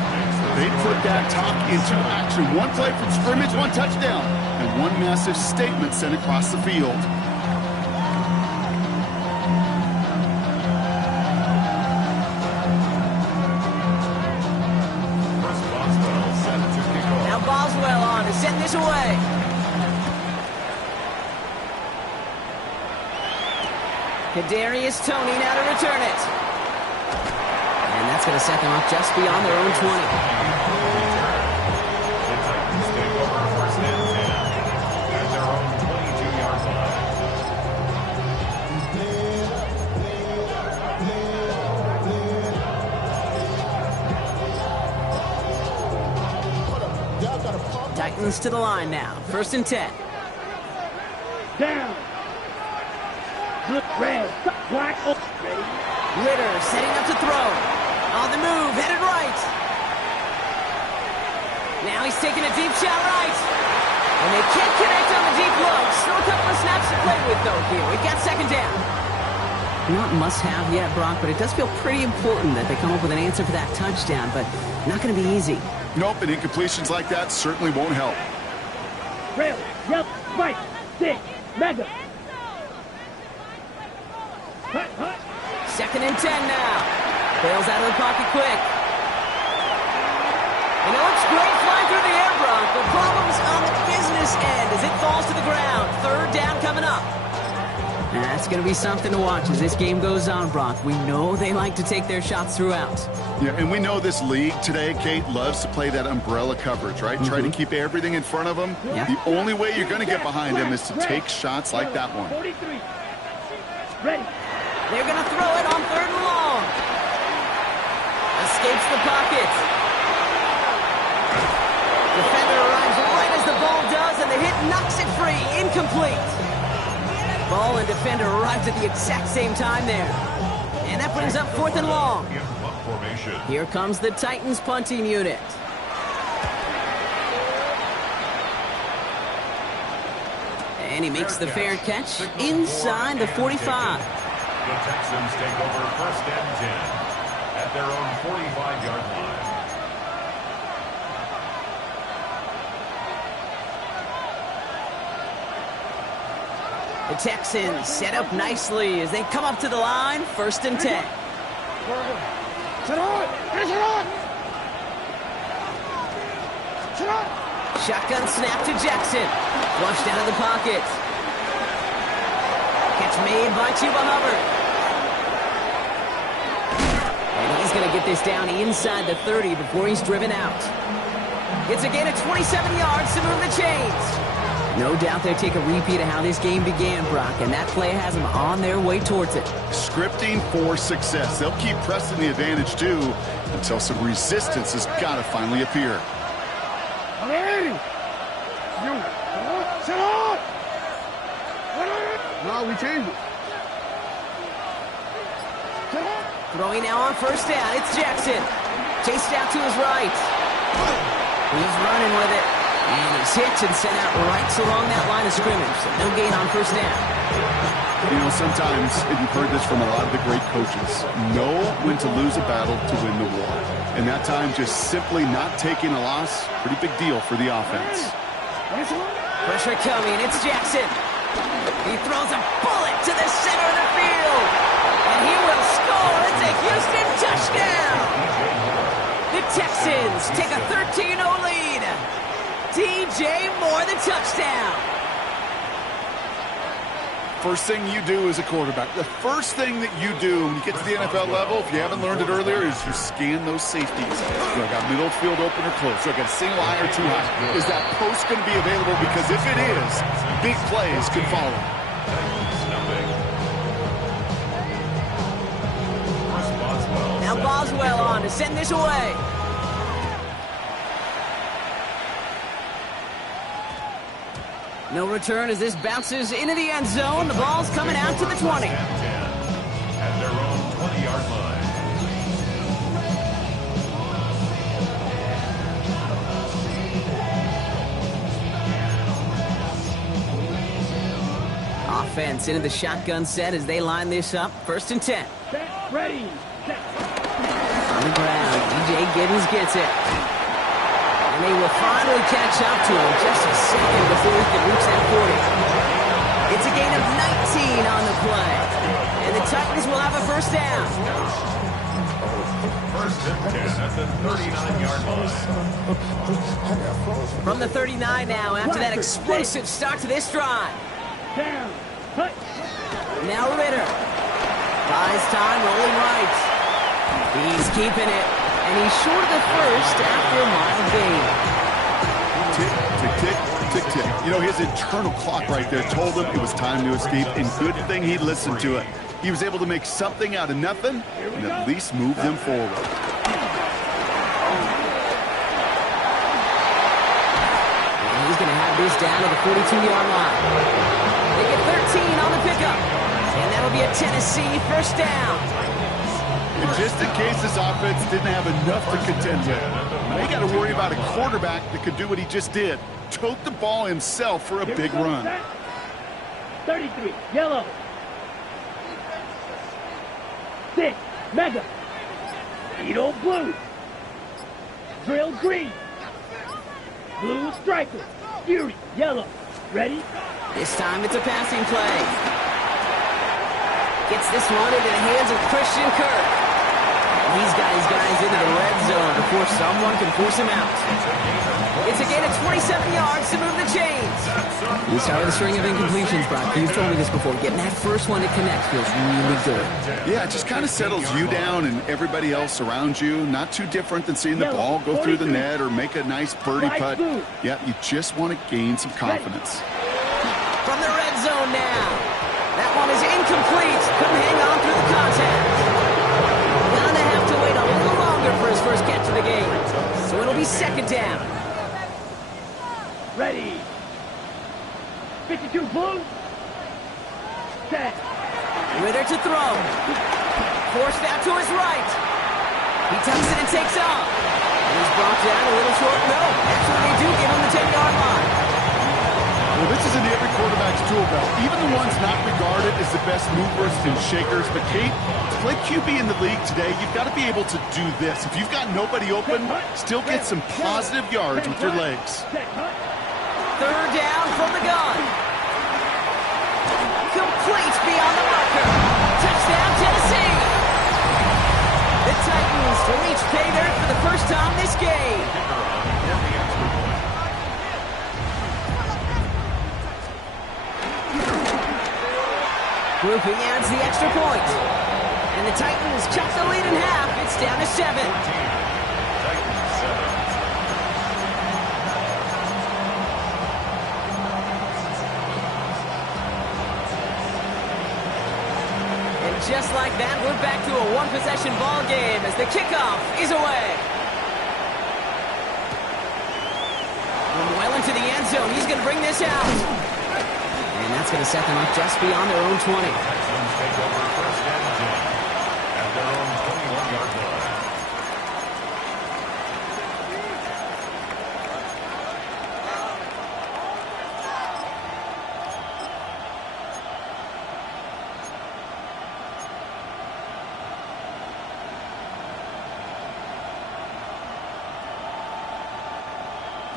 They put that talk into action. One play from scrimmage, one touchdown, and one massive statement sent across the field. Now Boswell on to send this away. Kadarius Toney now to return it. And that's going to set them up just beyond their own 20. The Titans take over 1st and 10 at their own 22-yard line. Titans to the line now. 1st and 10. Down. Red, black, ready. Ritter setting up to throw. On the move, headed right. Now he's taking a deep shot right. And they can't connect on the deep look. Still a couple of snaps to play with, though, here. We've got 2nd down. Not must-have yet, Brock, but it does feel pretty important that they come up with an answer for that touchdown, but not going to be easy. Nope, and incompletions like that certainly won't help. Rail, yep, right, stick, mega. 2nd and 10 now. Bails out of the pocket quick. And it looks great flying through the air, Brock, but problems on the business end as it falls to the ground. 3rd down coming up. And that's going to be something to watch as this game goes on, Brock. We know they like to take their shots throughout. Yeah, and we know this league today, Kate, loves to play that umbrella coverage, right? Try to keep everything in front of them. Yeah. The only way you're going to get behind them is to take shots like that one. 43. Ready. They're going to throw it on 3rd and long. Escapes the pocket. Defender arrives right as the ball does, and the hit knocks it free. Incomplete. Ball and defender arrived at the exact same time there. And that brings up 4th and long. in punt formation. Here comes the Titans punting unit. And he makes the fair catch inside the 45. The Texans take over 1st and 10 at their own 45-yard line. The Texans set up nicely as they come up to the line. 1st and 10. Shotgun snap to Jackson. Flushed out of the pocket. Catch made by Chuba Hubbard. And he's going to get this down inside the 30 before he's driven out. It's a gain of 27 yards to move the chains. No doubt they take a repeat of how this game began, Brock, and that play has them on their way towards it. Scripting for success. They'll keep pressing the advantage, too, until some resistance has got to finally appear. No, we changed it. Throwing now on 1st down. It's Jackson. Chased out to his right. He's running with it. And he's hit and sent out right along that line of scrimmage. So no gain on 1st down. You know, sometimes, and you've heard this from a lot of the great coaches, know when to lose a battle to win the war. And that time, just simply not taking a loss, pretty big deal for the offense. Pressure coming. It's Jackson. He throws a bullet to the center of the field. And he will score. It's a Houston touchdown. The Texans take a 13-0 lead. DJ Moore, the touchdown. First thing you do as a quarterback, the first thing that you do when you get to the NFL level, if you haven't learned it earlier, is you scan those safeties. Do I got middle field open or close? Do I got a single high or too high? Is that post going to be available? Because if it is, big plays could follow. Now Boswell on to send this away. No return as this bounces into the end zone. The ball's coming out to the 20. At their own 20-yard line. Offense into the shotgun set as they line this up. 1st and 10. Set, ready, set. On the ground, DJ Giddens gets it. And they will finally catch up to him just a second before he can reach that 40. It's a gain of 19 on the play. And the Titans will have a 1st down. 1st and 10 at the 39-yard line. From the 39 now after that explosive start to this drive. Down, hut. Now Ritter. Buys time, rolling right. He's keeping it. And he's short of the 1st after a mile gain. Tick, tick, tick, tick, tick. You know, his internal clock right there told him it was time to escape, and good thing he listened to it. He was able to make something out of nothing and at least move them forward. And he's going to have this down to the 42-yard line. They get 13 on the pickup. And that'll be a Tennessee 1st down. And just in case this offense didn't have enough to contend with, they got to worry about a quarterback that could do what he just did. Tote the ball himself for a big run. 33, yellow. 6, mega. Edo blue. Drill green. Blue striker. Fury, yellow. Ready? This time it's a passing play. Gets this one into the hands of Christian Kirk. He's got his guys into the red zone before someone can force him out. It's a gain of 27 yards to move the chains. We started a string of incompletions, Brock. You've told me this before. Getting that first one to connect feels really good. Yeah, it just kind of settles you down and everybody else around you. Not too different than seeing the ball go through the net or make a nice birdie putt. Yeah, you just want to gain some confidence. From the red zone now. That one is incomplete. Couldn't hang on through the contact. Gonna have to wait a little longer for his first catch of the game. So it'll be 2nd down. Ready. 52 blue. Set. Ritter to throw. Forced out to his right. He tucks it and takes off. And he's brought down a little short. No, that's what they do. Give him the 10-yard line. Well, this is in every quarterback's tool belt. Even the ones not regarded as the best movers and shakers. But, Kate, to play QB in the league today, you've got to be able to do this. If you've got nobody open, still get some positive yards with your legs. 3rd down from the gun. Complete beyond the marker. Touchdown, Tennessee. The Titans will reach pay dirt for the first time this game. Grouping adds the extra point. And the Titans cut the lead in half. It's down to 7. And just like that, we're back to a one-possession ball game as the kickoff is away. From well into the end zone, he's going to bring this out. And that's going to set them up just beyond their own 20. Texans take over 1st and 10 at their own 21-yard line.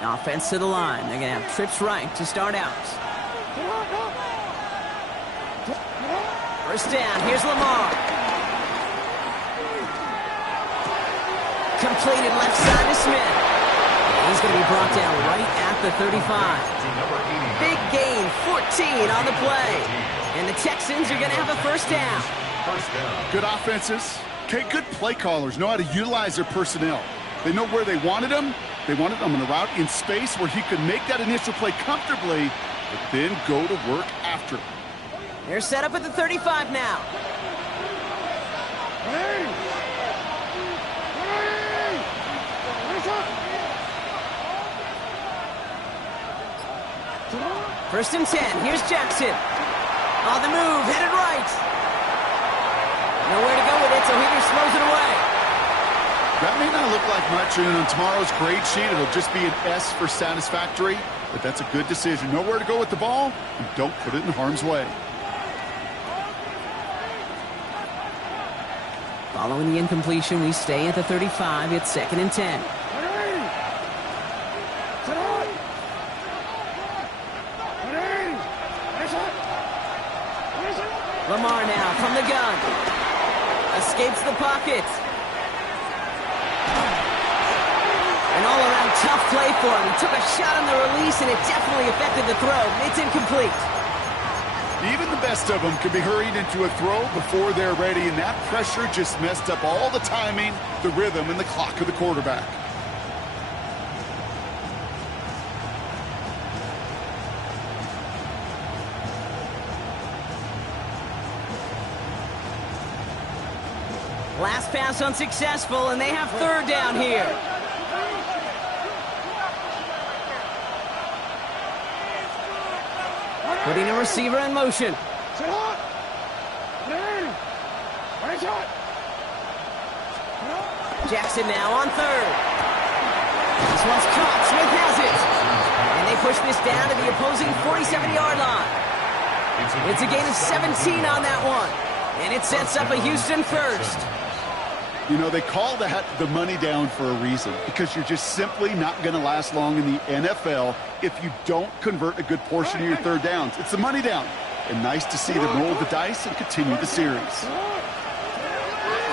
Offense to the line. They're going to have trips right to start out. First down. Here's Lamar. Completed left side to Smith. He's going to be brought down right at the 35. Big gain, 14 on the play. And the Texans are going to have a first down. Good offenses. Okay, good play callers know how to utilize their personnel. They know where they wanted them. They wanted them on a route in space where he could make that initial play comfortably, but then go to work after. They're set up at the 35 now. First and 10. Here's Jackson. On the move, headed right. Nowhere to go with it, so he just throws it away. That may not look like much, and on tomorrow's grade sheet, it'll just be an S for satisfactory, but that's a good decision. Nowhere to go with the ball, and don't put it in harm's way. Following the incompletion, we stay at the 35. It's 2nd and 10. Lamar now from the gun. Escapes the pocket. An all-around tough play for him. He took a shot on the release, and it definitely affected the throw. It's incomplete. Even the best of them can be hurried into a throw before they're ready, and that pressure just messed up all the timing, the rhythm, and the clock of the quarterback. Last pass unsuccessful, and they have 3rd down here. Putting a receiver in motion. Jackson now on 3rd. This one's caught. Smith has it. And they push this down to the opposing 47-yard line. It's a gain of 17 on that one. And it sets up a Houston first. You know, they call that the money down for a reason, because you're just simply not going to last long in the NFL if you don't convert a good portion of your 3rd downs. It's the money down. And nice to see them roll the dice and continue the series.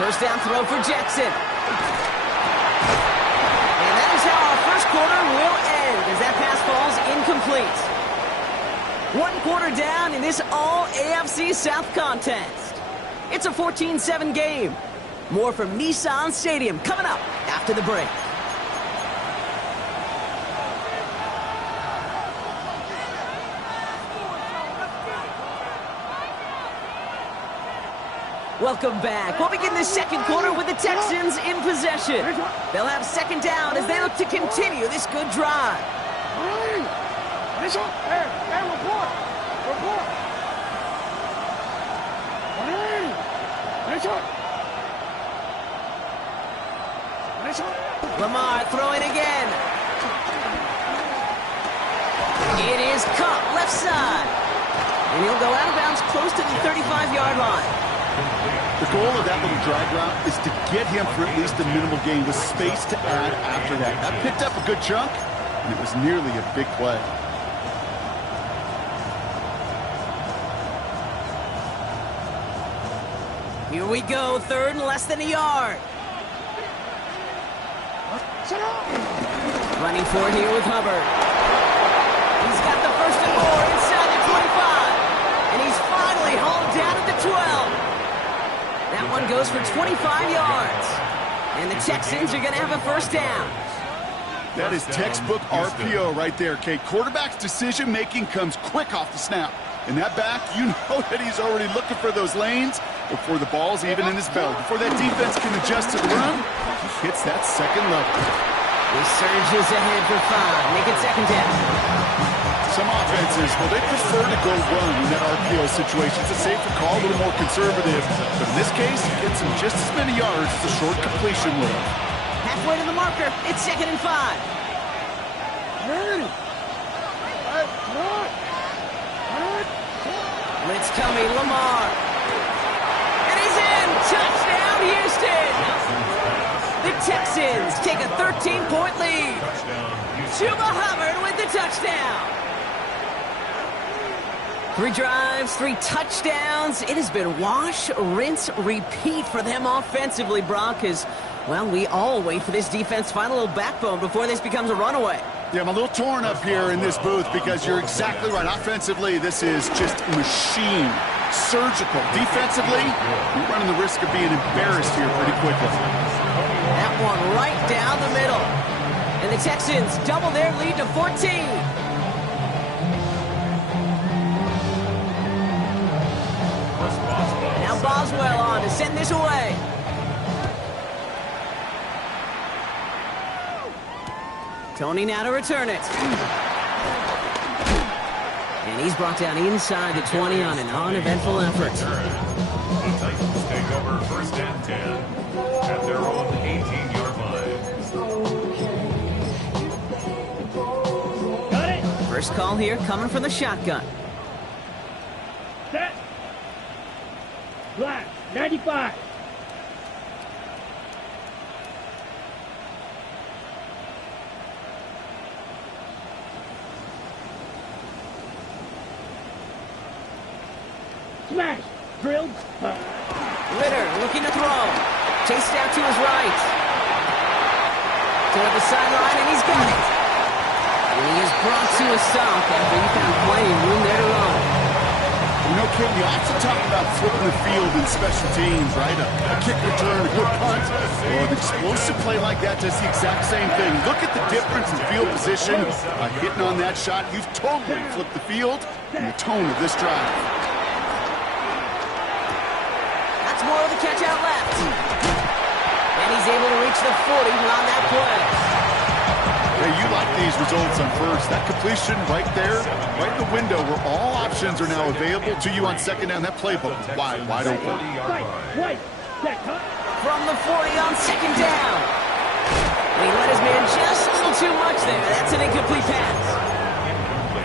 First down throw for Jackson. And that is how our first quarter will end, as that pass falls incomplete. 1 quarter down in this all-AFC South contest. It's a 14-7 game. More from Nissan Stadium coming up after the break. Welcome back. We'll begin the 2nd quarter with the Texans in possession. They'll have 2nd down as they look to continue this good drive. Lamar throwing again. It is caught left side. And he'll go out of bounds close to the 35-yard line. The goal of that little drag route is to get him for at least a minimal gain with space to add after that. That picked up a good chunk, and it was nearly a big play. Here we go, 3rd and less than a yard. Running for it here with Hubbard. He's got the 1st and 4 inside the 25. And he's finally hauled down at the 12. That one goes for 25 yards. And the Texans are going to have a first down. That is textbook RPO right there, Kate. Quarterback's decision-making comes quick off the snap. And that back, you know that he's already looking for those lanes before the ball's even in his belly. Before that defense can adjust to the run, he hits that 2nd level. He surges ahead for 5. Make it 2nd down. Some offenses, well, they prefer to go run in that RPO situation. It's a safer call, a little more conservative. But in this case, he gets him just as many yards as a short completion will. Halfway to the marker. It's 2nd and 5. Blitz coming, Lamar. And he's in! Touchdown, Houston! The Texans take a 13-point lead. Chuba Hubbard with the touchdown. 3 drives, 3 touchdowns. It has been wash, rinse, repeat for them offensively, Brock, as, well, we all wait for this defense to find a little backbone before this becomes a runaway. Yeah, I'm a little torn up here in this booth because you're exactly right. Offensively, this is just a machine. Surgical. Defensively, you're running the risk of being embarrassed here pretty quickly. That one right down the middle. And the Texans double their lead to 14. Now Boswell on to send this away. Tony now to return it. And he's brought down inside the 20 on an uneventful effort. The Titans take over 1st and 10 at their own 18-yard line. Got it. First call here coming from the shotgun. Set. Black. 95. Smash. Drilled. Ritter looking to throw. Chased out to his right. Toward the sideline, and he's got it. And he is brought to a stop after he found plenty of room there to run. You know, Kim, you often talk about flipping the field in special teams, right? A kick return, a good punt. Well, an explosive play like that does the exact same thing. Look at the difference in field position. By hitting on that shot, you've totally flipped the field and the tone of this drive. That's more of the catch out left. And he's able to reach the 40 on that play. Hey, you like these results on first. That completion right there, right in the window where all options are now available to you on second down. That playbook wide open. Right. Set. Cut. From the 40 on second down. He let his man just a little too much there. That's an incomplete pass.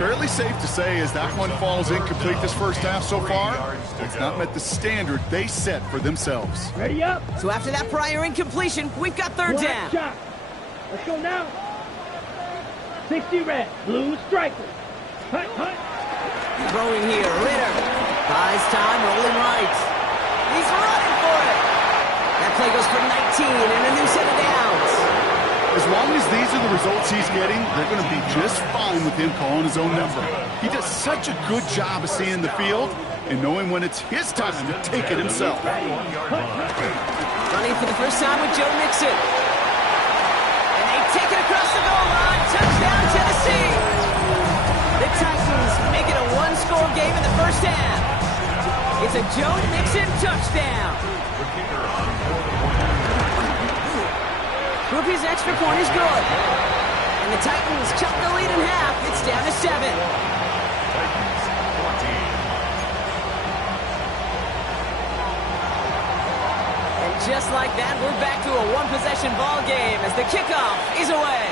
Fairly safe to say as that one falls incomplete this first half so far, it's not met the standard they set for themselves. Ready up. So after that prior incompletion, we've got third down. Shot. Let's go now. 60 red. Blue striker. Hut. Throwing here, Ritter. Buys time, rolling right. He's running for it. That play goes for 19 and a new set of downs. As long as these are the results he's getting, they're going to be just fine with him calling his own number. He does such a good job of seeing the field and knowing when it's his time to take it himself. Running for the first time with Joe Mixon. And they take it across the goal line. Touchdown, Tennessee. The Titans make it a one-score game in the first half. It's a Joe Mixon touchdown. Groupie's extra point is good. And the Titans cut the lead in half. It's down to 7. Titans 14. And just like that, we're back to a one-possession ball game as the kickoff is away.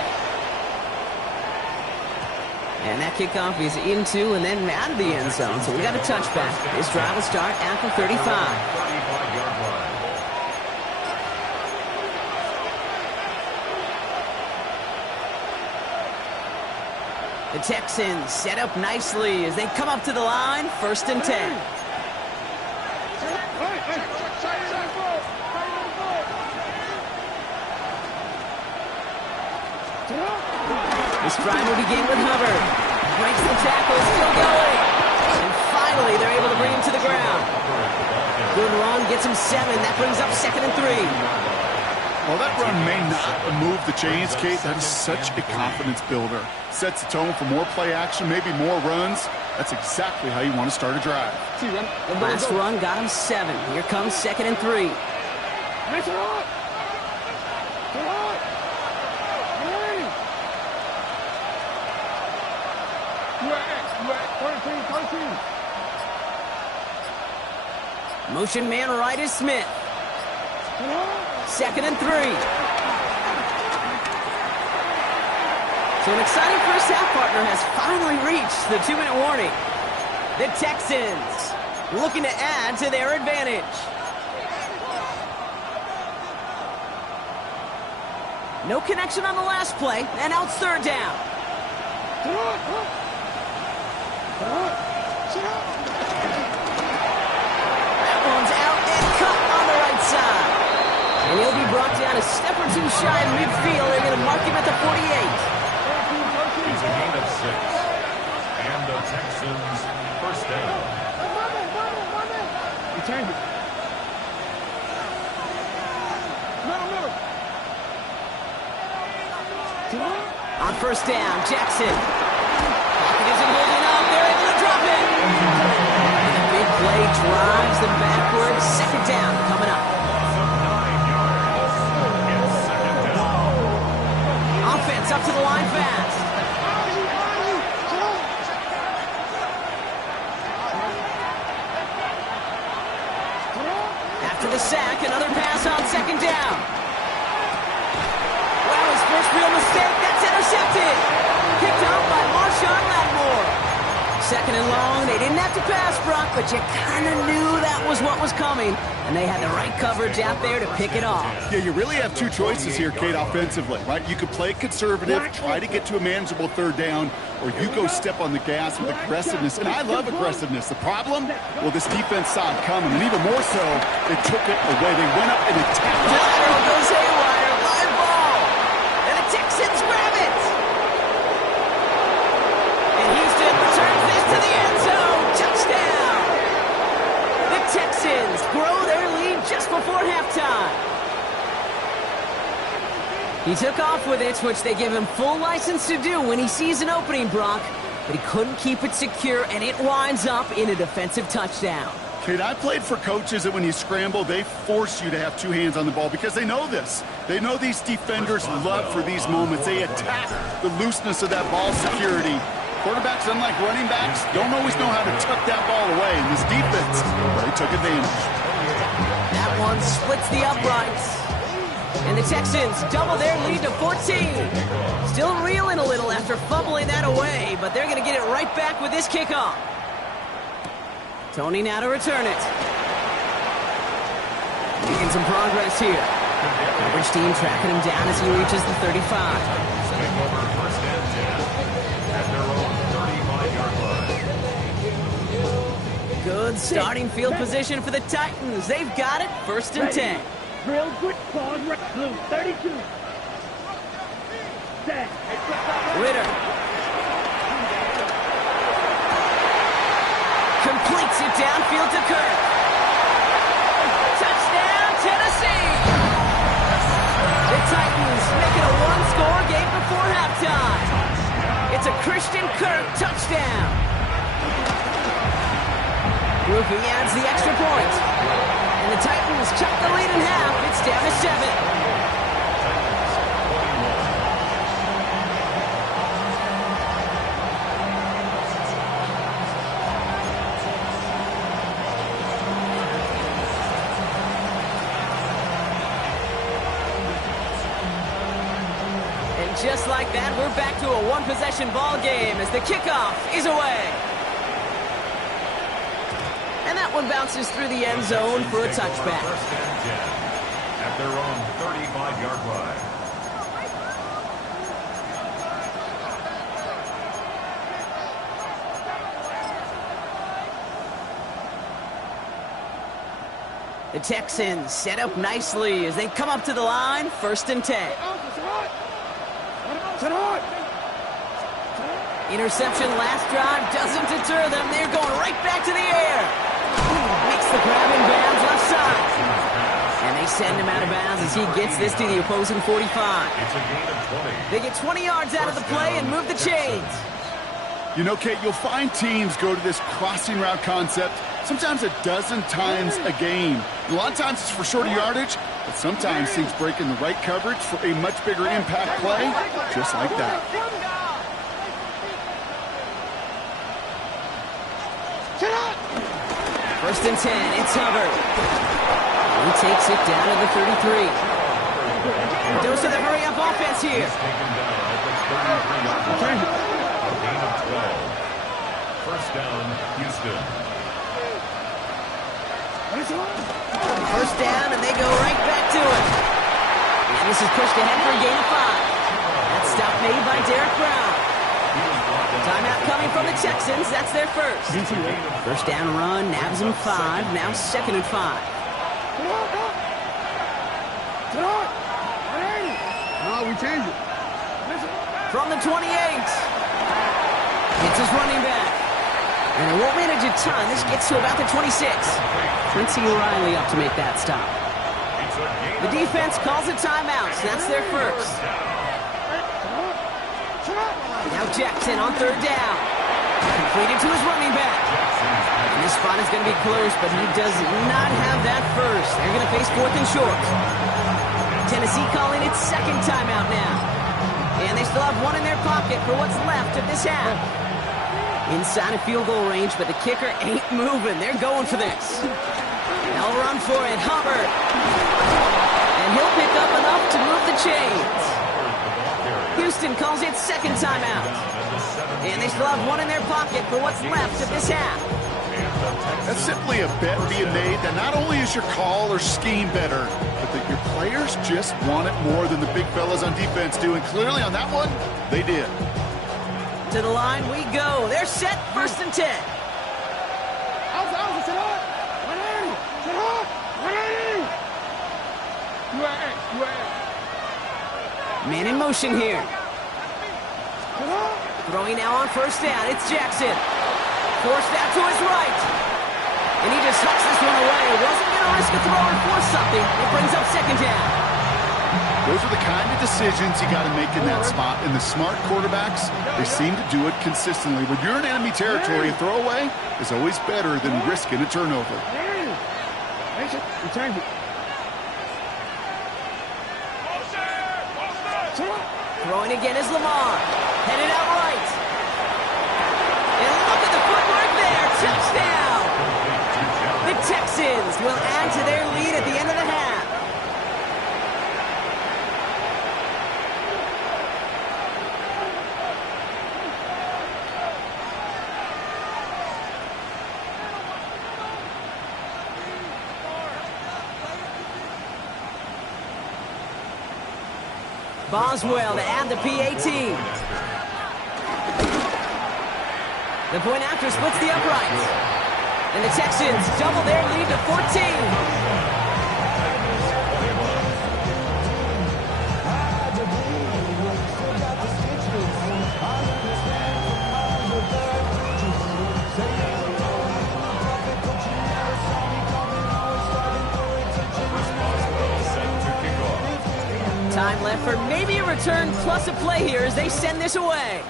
And that kickoff is into and then out of the end zone, so we got a touchback. This drive will start at the 35. 35-yard line. The Texans set up nicely as they come up to the line, 1st and 10. This drive will begin with Hubbard. Breaks the tackle, still going. And finally, they're able to bring him to the ground. Good run, gets him 7. That brings up 2nd and 3. While that run may not move the chains, Kate, that is such a confidence builder. Sets the tone for more play action, maybe more runs. That's exactly how you want to start a drive. The last run got him 7. Here comes 2nd and 3. Motion man right is Smith. 2nd and 3. So an exciting first half, partner, has finally reached the 2-minute warning. The Texans looking to add to their advantage. No connection on the last play, and now it's 3rd down. That one's out and cut on the right side. And he'll be brought down a step or two shy of midfield. They're going to mark him at the 48. It's a gain of 6. And the Texans first down. Return it. On first down, Jackson. Pocket isn't holding up. They're able to drop it. And a big play drives them backwards. Second down coming up. 9 yards. It's second down. Offense up to the line fast. After the sack, another pass on second down. Wow, his first real mistake. That's intercepted. Picked up by Marshawn Lattimore. Second and long. They didn't have to pass, Brock, but you kind of knew that was what was coming. And they had the right coverage out there to pick it off. Yeah, you really have two choices here, Kate, offensively, right? You could play conservative, try to get to a manageable third down, or you go step on the gas with aggressiveness. And I love aggressiveness. The problem? Well, this defense saw it coming, and even more so, they took it away. They went up and attacked it. Lateral goes haywire. Live ball. And the Texans grab it. And Houston returns this to the end zone. Touchdown. The Texans grow their lead just before halftime. He took off with it, which they give him full license to do when he sees an opening, Brock. But he couldn't keep it secure, and it winds up in a defensive touchdown. Kate, I played for coaches that when you scramble, they force you to have two hands on the ball because they know this. They know these defenders love for these moments. They attack the looseness of that ball security. Quarterbacks, unlike running backs, don't always know how to tuck that ball away. In this defense, they took advantage. That one splits the uprights. And the Texans double their lead to 14. Still reeling a little after fumbling that away, but they're going to get it right back with this kickoff. Tony now to return it. Making some progress here. Coverage team tracking him down as he reaches the 35. Swing over first and 10 at their own 35-yard line. Good starting field position for the Titans. They've got it. First and 10. Real quick pause, blue, 32. Set. Ritter. Completes it downfield to Kirk. Touchdown, Tennessee. The Titans make it a one-score game before halftime. It's a Christian Kirk touchdown. Rookie adds the extra point. And the Titans cut the lead in half. It's down to 7. And just like that, we're back to a one-possession ball game as the kickoff is away. And that one bounces through the end zone for a touchback. First and 10 at their own 35-yard line. The Texans set up nicely as they come up to the line. First and 10. Interception last drive doesn't deter them. They're going right back to the air. Makes the grab in bounds left side. And they send him out of bounds as he gets this to the opposing 45. It's a gain of 20. They get 20 yards out of the play and move the chains. You know, Kate, you'll find teams go to this crossing route concept sometimes a dozen times a game. A lot of times it's for shorter yardage, but sometimes teams break in the right coverage for a much bigger impact play, just like that. First and 10, it's Hubbard. He takes it down to the 33. Dose of the hurry-up offense here. He's taken down at the 33-yard line. A gain of 12. First down, Houston. First down, and they go right back to it. And this is pushed ahead for a gain of 5. That stop made by Derek Brown. Timeout coming from the Texans. That's their first. First down run, nabs them 5. Now 2nd and 5. No, we change it. From the 28. It's his running back. And it won't manage a ton. This gets to about the 26. Quincy Riley up to make that stop. The defense calls a timeout. So that's their first. Now Jackson on 3rd down. Completed to his running back. And this spot is going to be close, but he does not have that first. They're going to face 4th and short. Tennessee calling its 2nd timeout now. And they still have one in their pocket for what's left of this half. Inside of field goal range, but the kicker ain't moving. They're going for this. They'll run for it. Hubbard. And he'll pick up enough to move the chains. Houston calls it 2nd timeout. And they still have one in their pocket for what's left of this half. That's simply a bet being made that not only is your call or scheme better, but that your players just want it more than the big fellas on defense do. And clearly on that one, they did. To the line we go. They're set. 1st and 10. Man in motion here. Throwing now on 1st down. It's Jackson. Forced out to his right. And he just sucks this one away. Wasn't going to risk a throw or force something. It brings up 2nd down. Those are the kind of decisions you got to make in that spot. And the smart quarterbacks, they seem to do it consistently. When you're in enemy territory, a throwaway is always better than risking a turnover. Throwing again is Lamar. Headed out right. And look at the footwork there. Touchdown. The Texans will add to their lead at the end of the half. Boswell to add the PAT. The point after splits the uprights. And the Texans double their lead to 14. Time left for maybe a return plus a play here as they send this away.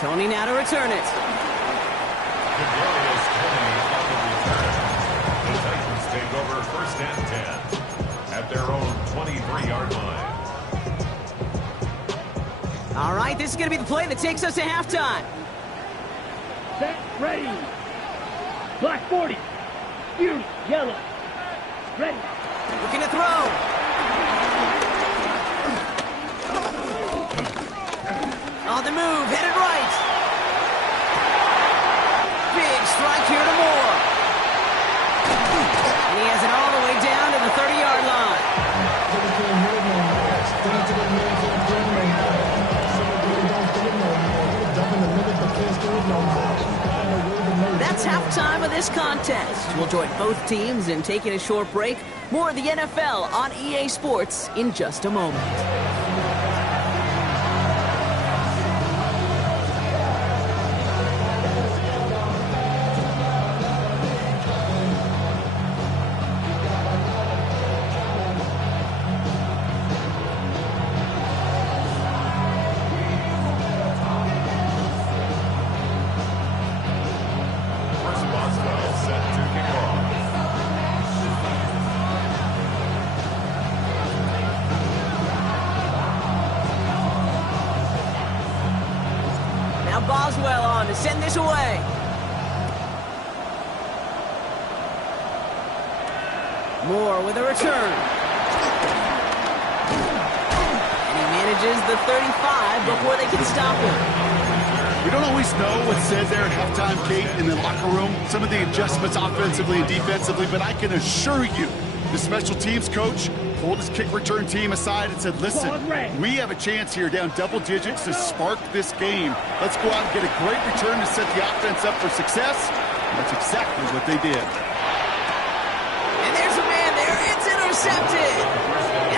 Tony now to return it. Kadarius Toney on the return. The Titans take over 1st and 10 at their own 23-yard line. All right, this is going to be the play that takes us to halftime. Set, ready. Black 40. Beauty, yellow. Ready. Looking to throw. On the move, headed right. Big strike here to Moore. And he has it all the way down to the 30-yard line. That's halftime of this contest. We'll join both teams in taking a short break. More of the NFL on EA Sports in just a moment. Boswell on to send this away. Moore with a return. And he manages the 35 before they can stop him. We don't always know what's said there at halftime, Kate, in the locker room. Some of the adjustments offensively and defensively, but I can assure you The special teams coach pulled his kick return team aside and said, listen, we have a chance here down double digits to spark this game. Let's go out and get a great return to set the offense up for success. And that's exactly what they did. And there's a man there. It's intercepted.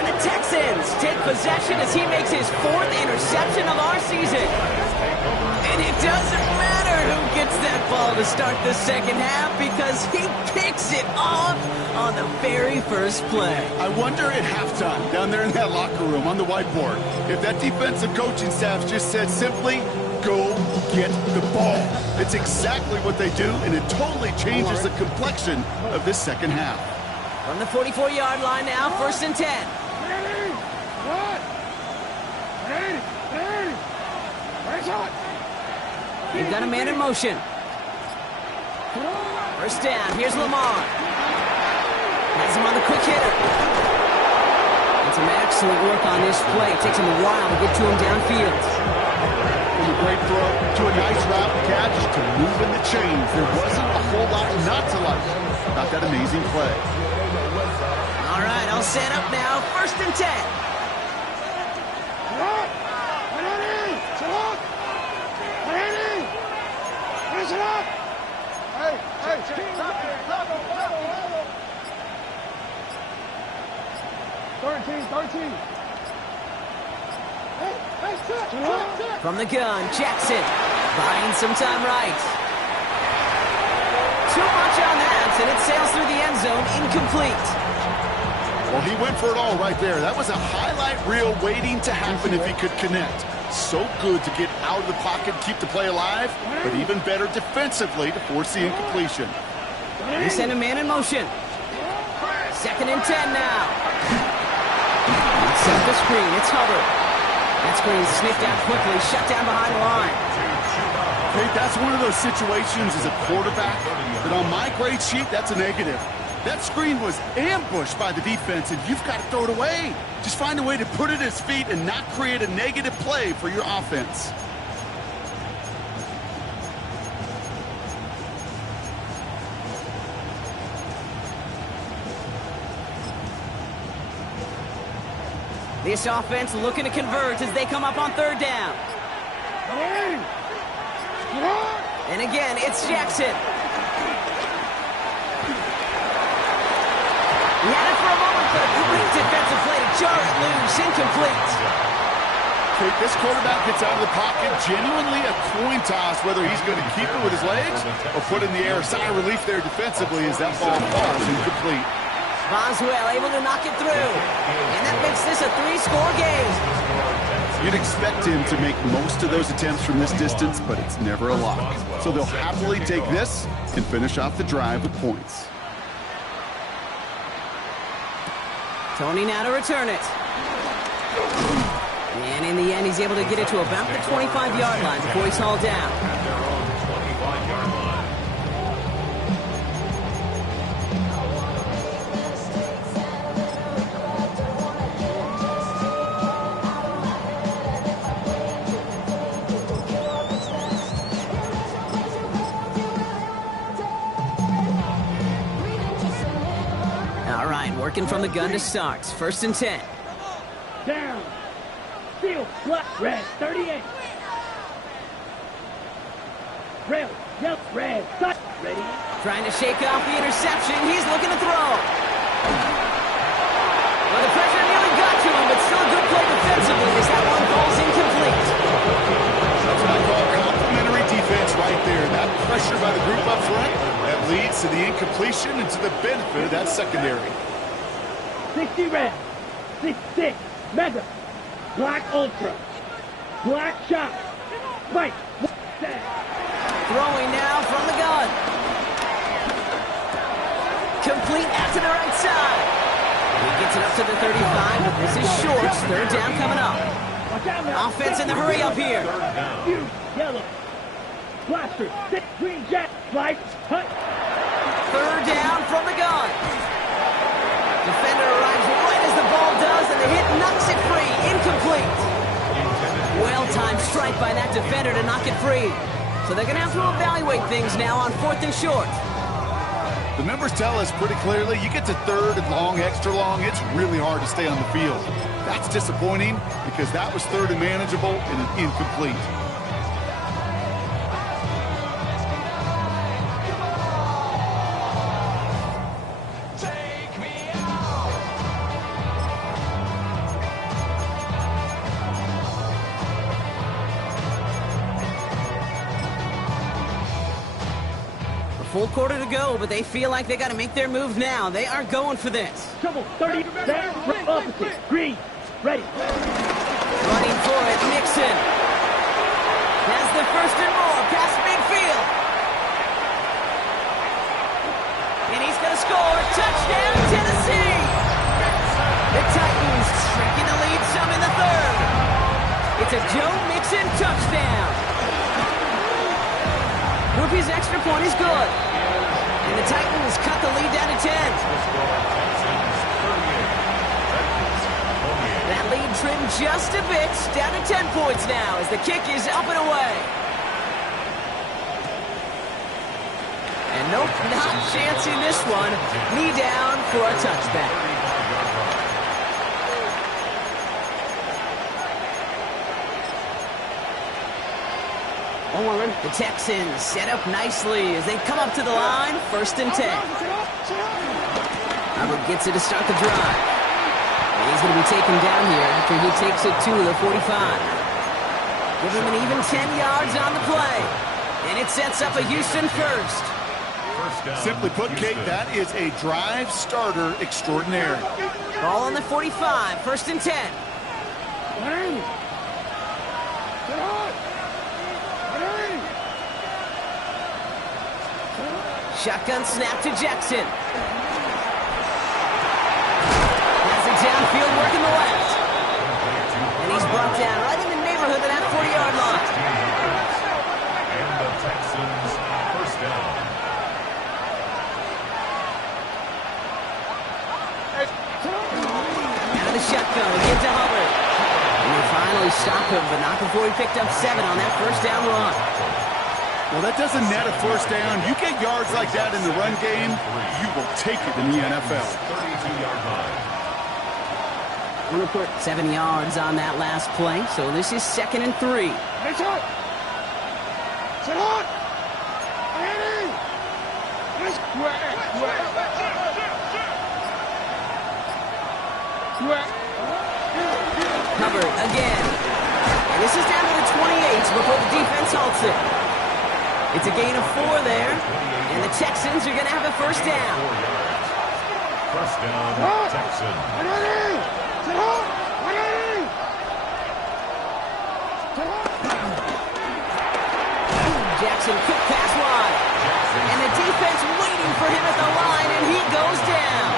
And the Texans take possession as he makes his 4th interception of our season. And it doesn't matter who gets that ball to start the second half because he picks it off on the very first play. I wonder at halftime, down there in that locker room on the whiteboard, if that defensive coaching staff just said simply, go get the ball. It's exactly what they do, and it totally changes the complexion of this second half. From the 44-yard line now, 1st and 10. You've got a man in motion. 1st down, here's Lamar. Has him on the quick hitter. And some excellent work on this play. It takes him a while to get to him downfield. From a great throw to a nice route and catch to moving the chains. There wasn't a whole lot not to like about that amazing play. All right, all set up now. 1st and 10. From the gun, Jackson buying some time right. Too much on that, and it sails through the end zone, incomplete. Well, he went for it all right there. That was a highlight reel waiting to happen if he could connect. So good to get out of the pocket, keep the play alive, but even better defensively to force the incompletion. They send a man in motion. 2nd and 10 now. Set the screen, it's Hubbard. That screen's sniffed out quickly, shut down behind the line. Hey, that's one of those situations as a quarterback that on my grade sheet, that's a negative. That screen was ambushed by the defense, and you've got to throw it away. Just find a way to put it at his feet and not create a negative play for your offense. This offense looking to convert as they come up on 3rd down. And again, it's Jackson. He had it for a moment, but a great defensive play to jar it loose, incomplete. Okay, this quarterback gets out of the pocket, genuinely a coin toss whether he's going to keep it with his legs or put it in the air. Sigh of relief there defensively as that ball falls incomplete. Boswell able to knock it through. And that makes this a 3-score game. You'd expect him to make most of those attempts from this distance, but it's never a lock. So they'll happily take this and finish off the drive with points. Tony now to return it. And in the end, he's able to get it to about the 25-yard line before he's hauled down. Working from the gun to start. 1st and 10. Down. Field. Black. Red. 38. Red. Yellow. Red. Stop. Ready. Trying to shake off the interception. He's looking to throw. Well, the pressure nearly got to him, but still a good play defensively as that one falls incomplete. That's what I call complimentary defense right there. That pressure by the group up front, that leads to the incompletion and to the benefit of that secondary. 60 red, 66 mega, black ultra, black shot, Mike, throwing now from the gun. Complete out to the right side. He gets it up to the 35, but this is short. 3rd down coming up. Offense in the hurry up here. Yellow, blaster, 6 green jet, light, hut. 3rd down from the gun. Defender arrives right as the ball does, and the hit knocks it free. Incomplete. Well-timed strike by that defender to knock it free. So they're going to have to evaluate things now on 4th and short. The numbers tell us pretty clearly, you get to third and long, extra long, it's really hard to stay on the field. That's disappointing because that was third and manageable and incomplete. Full quarter to go, but they feel like they got to make their move now. They are going for this. Trouble, 30, set, opposite, green, ready. Running for it, Mixon. Has the first and more, past midfield. And he's going to score. Touchdown, Tennessee. The Titans shrinking the lead some in the third. It's a Joe Mixon touchdown. Ruby's extra point is good. And the Titans cut the lead down to 10. That lead trimmed just a bit, down to 10 points now as the kick is up and away. And nope, not chancing this one. Knee down for a touchback. The Texans set up nicely as they come up to the line, 1st and 10. Hubbard gets it to start the drive. And he's going to be taken down here after he takes it to the 45. Give him an even 10 yards on the play. And it sets up a Houston first. Simply put, Kate, that is a drive starter extraordinaire. Ball on the 45, 1st and 10. Shotgun snap to Jackson. Has it downfield, working the left. And he's brought down right in the neighborhood of that 40-yard line. And the Texans first down. Out of the shotgun, again to Hubbard. And they finally stop him, but not before he picked up 7 on that first down run. Well, that doesn't net a first down. You get yards like that in the run game, you will take it in the NFL. 32-yard line. 7 yards on that last play, so this is 2nd and 3. Hubbard again. And this is down to the 28 before the defense halts it. It's a gain of 4 there, and the Texans are going to have a first down. First down, Texans. Jackson, quick pass wide. And the defense waiting for him at the line, and he goes down.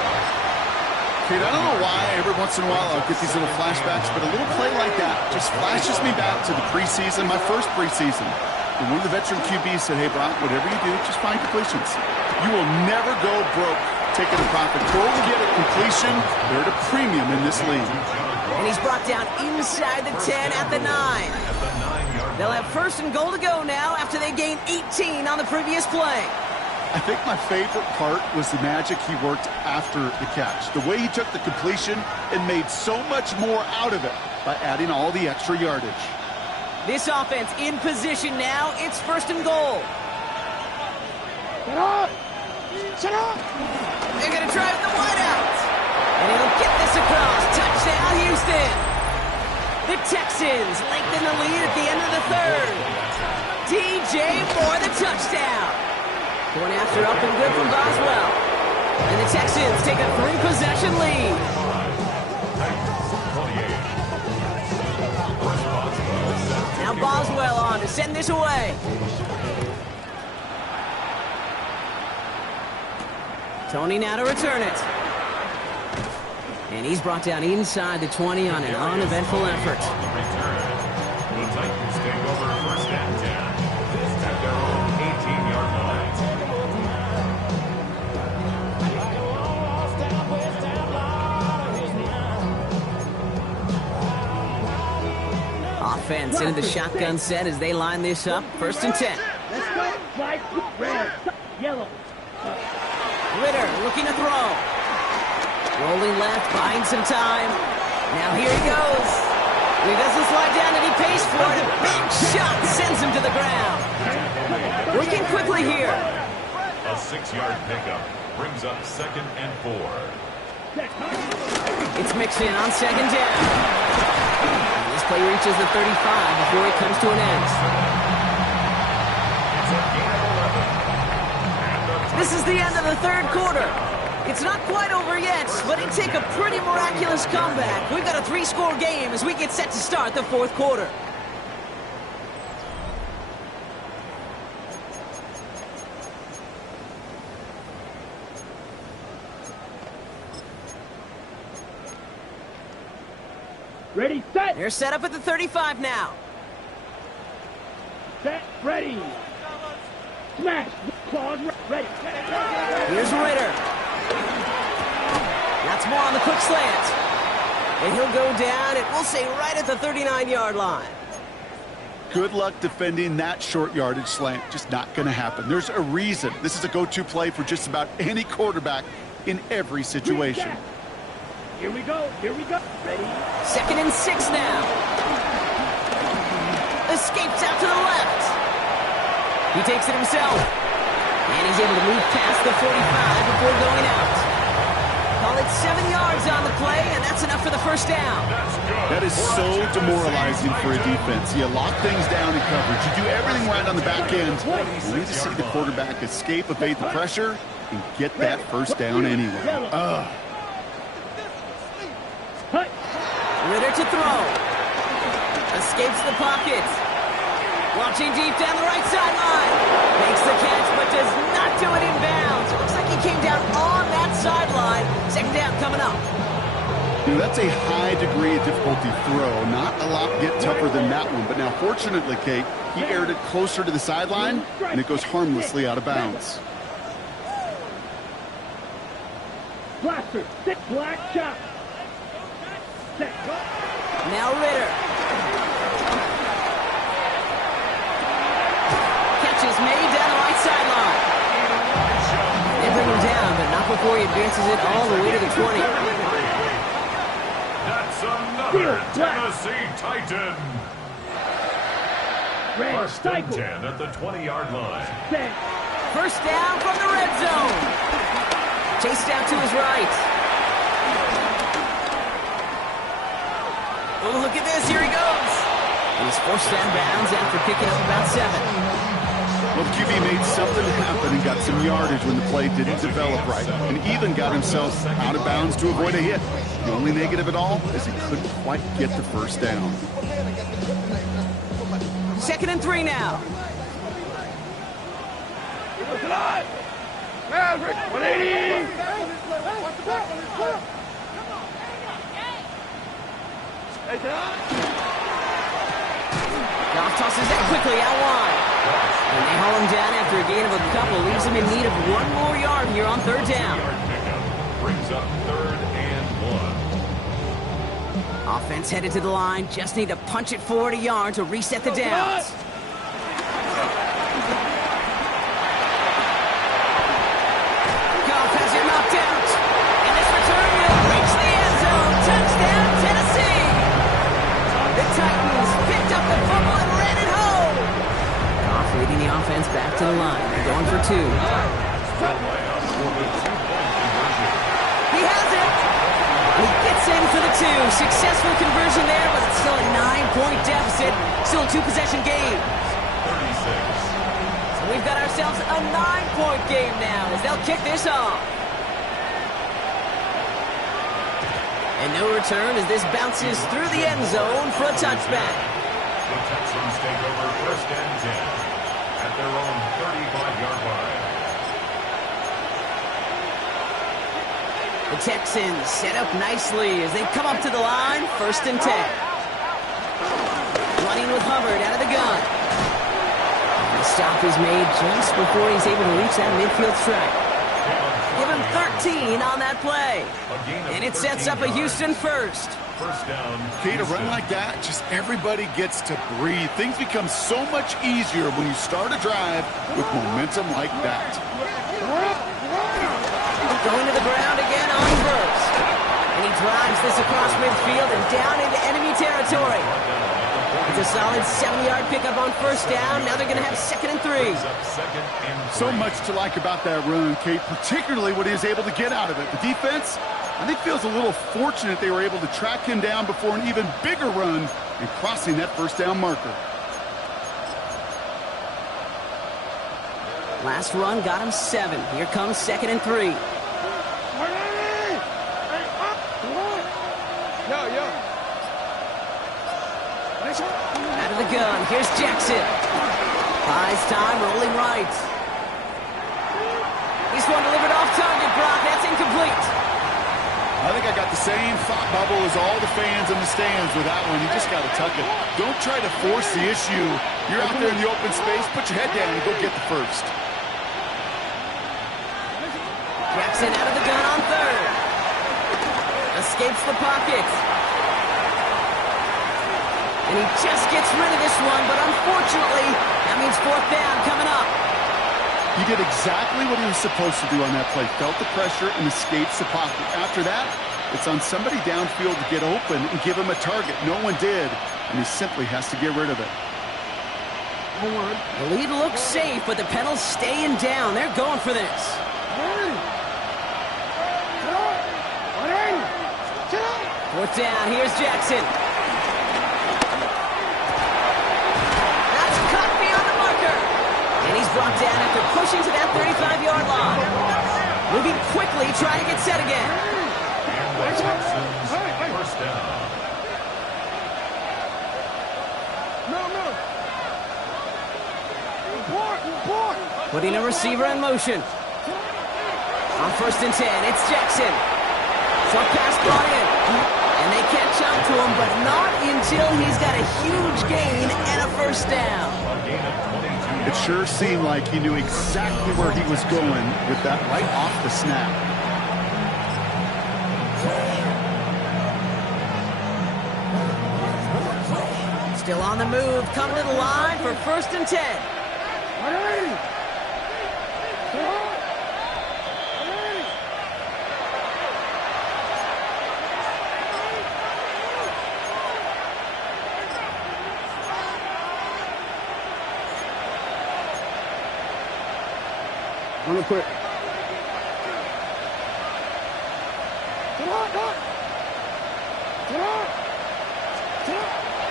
Kate, I don't know why every once in a while I'll get these little flashbacks, but a little play like that just flashes me back to the preseason, my first preseason. And one of the veteran QBs said, hey, Brock, whatever you do, just find completions. You will never go broke taking a profit. Total get a completion. They're at a premium in this league. And he's brought down inside the 10 at the 9. They'll have 1st and goal to go now after they gained 18 on the previous play. I think my favorite part was the magic he worked after the catch. The way he took the completion and made so much more out of it by adding all the extra yardage. This offense in position now. It's 1st and goal. Shut up! They're going to drive the wideout. And he'll get this across. Touchdown, Houston. The Texans lengthen the lead at the end of the 3rd. DJ Moore, the touchdown. Going after up and good from Boswell. And the Texans take a 3-possession lead. Now Boswell on to send this away. Tony now to return it. And he's brought down inside the 20 on an uneventful effort. The Titans take over 1st and 10 at their own 18-yard line. Offense into the shotgun set as they line this up. 1st and 10. Let's go. White, red, yellow. looking to throw. Rolling left, buying some time. Now here he goes. He doesn't slide down and he pays for it. Big shot sends him to the ground. Working quickly here. A 6-yard pickup brings up 2nd and 4. It's mixed in on 2nd down. This play reaches the 35 before it comes to an end. It's a gain of 11. This is the end of the 3rd quarter. It's not quite over yet, but it'd take a pretty miraculous comeback. We've got a 3-score game as we get set to start the 4th quarter. Ready, set. They're set up at the 35 now. Set, ready. Smash. Claws, ready. Here's Ritter. That's more on the quick slant. And he'll go down, and we'll say right at the 39-yard line. Good luck defending that short yardage slant. Just not going to happen. There's a reason. This is a go-to play for just about any quarterback in every situation. Here we go. Here we go. Ready. 2nd and 6 now. Escapes out to the left. He takes it himself. And he's able to move past the 45 before going out. Call it 7 yards on the play, and that's enough for the 1st down. That is so demoralizing for a defense. You lock things down in coverage. You do everything right on the back end. You need to see the quarterback escape, evade the pressure, and get that 1st down anyway. Ritter to throw. Escapes the pocket. Launching deep down the right sideline. Makes the catch, but does not do it in bounds. It looks like he came down on that sideline. 2nd down coming up. You know, that's a high degree of difficulty throw. Not a lot get tougher than that one. But now, fortunately, Kate, he aired it closer to the sideline, and it goes harmlessly out of bounds. Blaster, thick black chop. Now Ritter. Catch is made down the right sideline. They bring him down, but not before he advances it all the way to the 20. That's another Tennessee Titan. 1st and 10 at the 20-yard line. 1st down from the red zone. Chased out to his right. Oh, look at this. Here he goes. He's forced out of bounds after picking up about 7. Well, the QB made something happen and got some yardage when the play didn't develop right, and even got himself out of bounds to avoid a hit. The only negative at all is he couldn't quite get the 1st down. 2nd and 3 now. Maverick, 180. Goff tosses that quickly out wide. And they haul him down after a gain of a couple. Leaves him in need of 1 more yard here on 3rd down. Brings up 3rd and 1. Offense headed to the line. Just need to punch it forward a yard to reset the downs. Goff has it knocked out. And this return will reach the end zone. Touchdown, Tennessee. The Titans picked up the fumble and ran it home. Goff leading the offense back to the line. They're going for 2. He has it. He gets in for the 2. Successful conversion there, but it's still a 9-point deficit. Still a 2-possession game. 36. So we've got ourselves a 9-point game now as they'll kick this off. And no return as this bounces through the end zone for a touchback. The Texans take over 1st and 10 at their own 35-yard line. The Texans set up nicely as they come up to the line, 1st and 10. Running with Hubbard out of the gun. The stop is made just before he's able to reach that midfield strike. Give him 13 on that play. And it sets up a Houston 1st. 1st down. Kate, a run like that, just everybody gets to breathe. Things become so much easier when you start a drive with momentum like that. going to the ground again on burst. And he drives this across midfield and down into enemy territory. It's a solid 7-yard pickup on first down. Now they're going to have 2nd and 3. So much to like about that run, Kate, particularly what he was able to get out of it. The defense, I think, feels a little fortunate they were able to track him down before an even bigger run and crossing that first down marker. Last run got him 7. Here comes 2nd and 3. Out of the gun, here's Jackson. Buys time, rolling right. He's one delivered off target, Brock. That's incomplete. I think I got the same thought bubble as all the fans in the stands with that one. You just got to tuck it. Don't try to force the issue. You're out there in the open space. Put your head down and go get the first. Jackson out of the gun on 3rd. Escapes the pocket. And he just gets rid of this one, but unfortunately, that means 4th down coming up. He did exactly what he was supposed to do on that play. Felt the pressure and escapes the pocket. After that, it's on somebody downfield to get open and give him a target. No one did, and he simply has to get rid of it. The lead looks safe, but the pedals staying down. They're going for this. 4th down, here's Jackson. And he's brought down after pushing to that 35-yard line. Moving quickly, trying to get set again. First down. Putting a receiver in motion. On 1st and 10, it's Jackson. Short pass brought in. And they catch up to him, but not until he's got a huge gain and a first down. It sure seemed like he knew exactly where he was going with that right off the snap. Still on the move, coming to the line for 1st and 10. Real quick.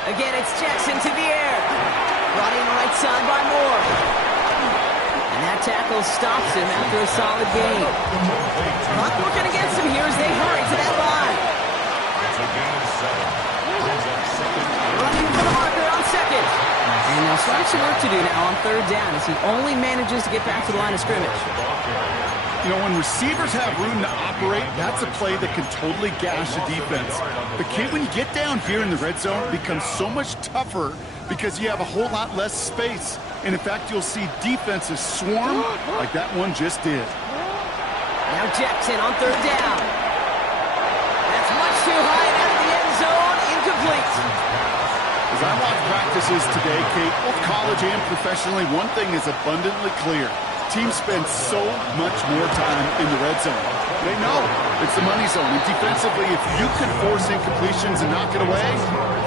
Again, it's Jackson to the air. Brought in right side by Moore. And that tackle stops him after a solid gain. Clock working against him here as they hurry to that line. It's a gain of 7. Running for the marker on 2nd. And they'll start some work to do now on 3rd down as he only manages to get back to the line of scrimmage. You know, when receivers have room to operate, that's a play that can totally gash a defense. But, Kate, when you get down here in the red zone, it becomes so much tougher because you have a whole lot less space. And, in fact, you'll see defenses swarm like that one just did. Now Jackson on 3rd down. That's much too high and out of the end zone. Incomplete. As I watch practices today, Kate, both college and professionally, one thing is abundantly clear. Teams spend so much more time in the red zone. They know it's the money zone. And defensively, if you can force incompletions and knock it away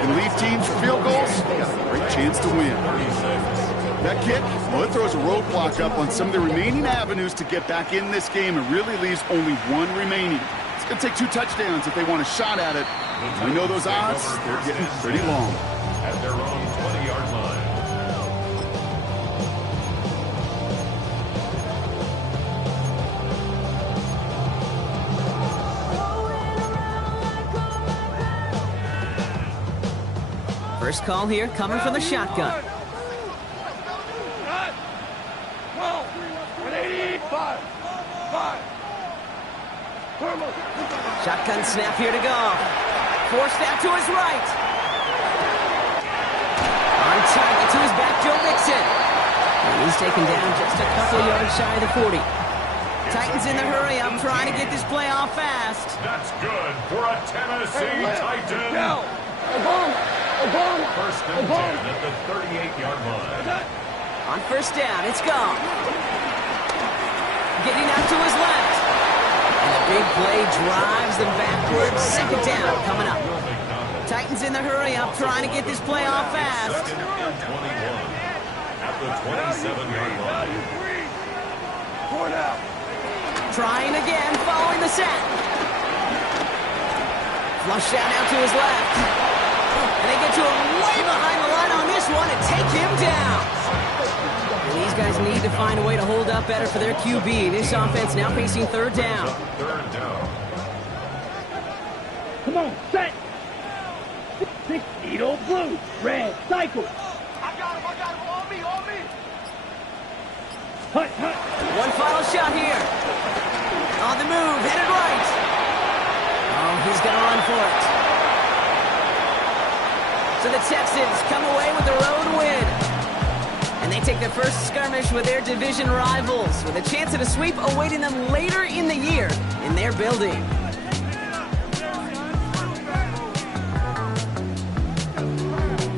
and leave teams for field goals, you got a great chance to win. That kick, well, it throws a roadblock up on some of the remaining avenues to get back in this game and really leaves only one remaining. It's going to take 2 touchdowns if they want a shot at it. We know those odds, they're getting pretty long. At their own 20-yard line. First call here coming from the shotgun. Shotgun snap here to go. Forced out to his right. On target to his back, Joe Mixon. And he's taken down just a couple yards shy of the 40. Titans in the hurry up, trying to get this play off fast. That's good for a Tennessee Titan. First and 10 at the 38-yard line. On first down, it's gone. Getting out to his left. Big play drives them backwards. Second down coming up. Titans in the hurry up, trying to get this play off fast. Second and 21 at the 27-yard line. Trying again, following the sack. Flush out now to his left. And they get to him way behind the line on this one and take him down. And these guys need to find a way to hold up better for their QB. This offense now facing third down. Third down. Come on, set. 6, Edo blue, red, cycle. I got him, on me. Hut. One final shot here. On the move, headed right. Oh, he's going to run for it. So the Texans come away with the road win. And they take their first skirmish with their division rivals with a chance at a sweep awaiting them later in the year in their building.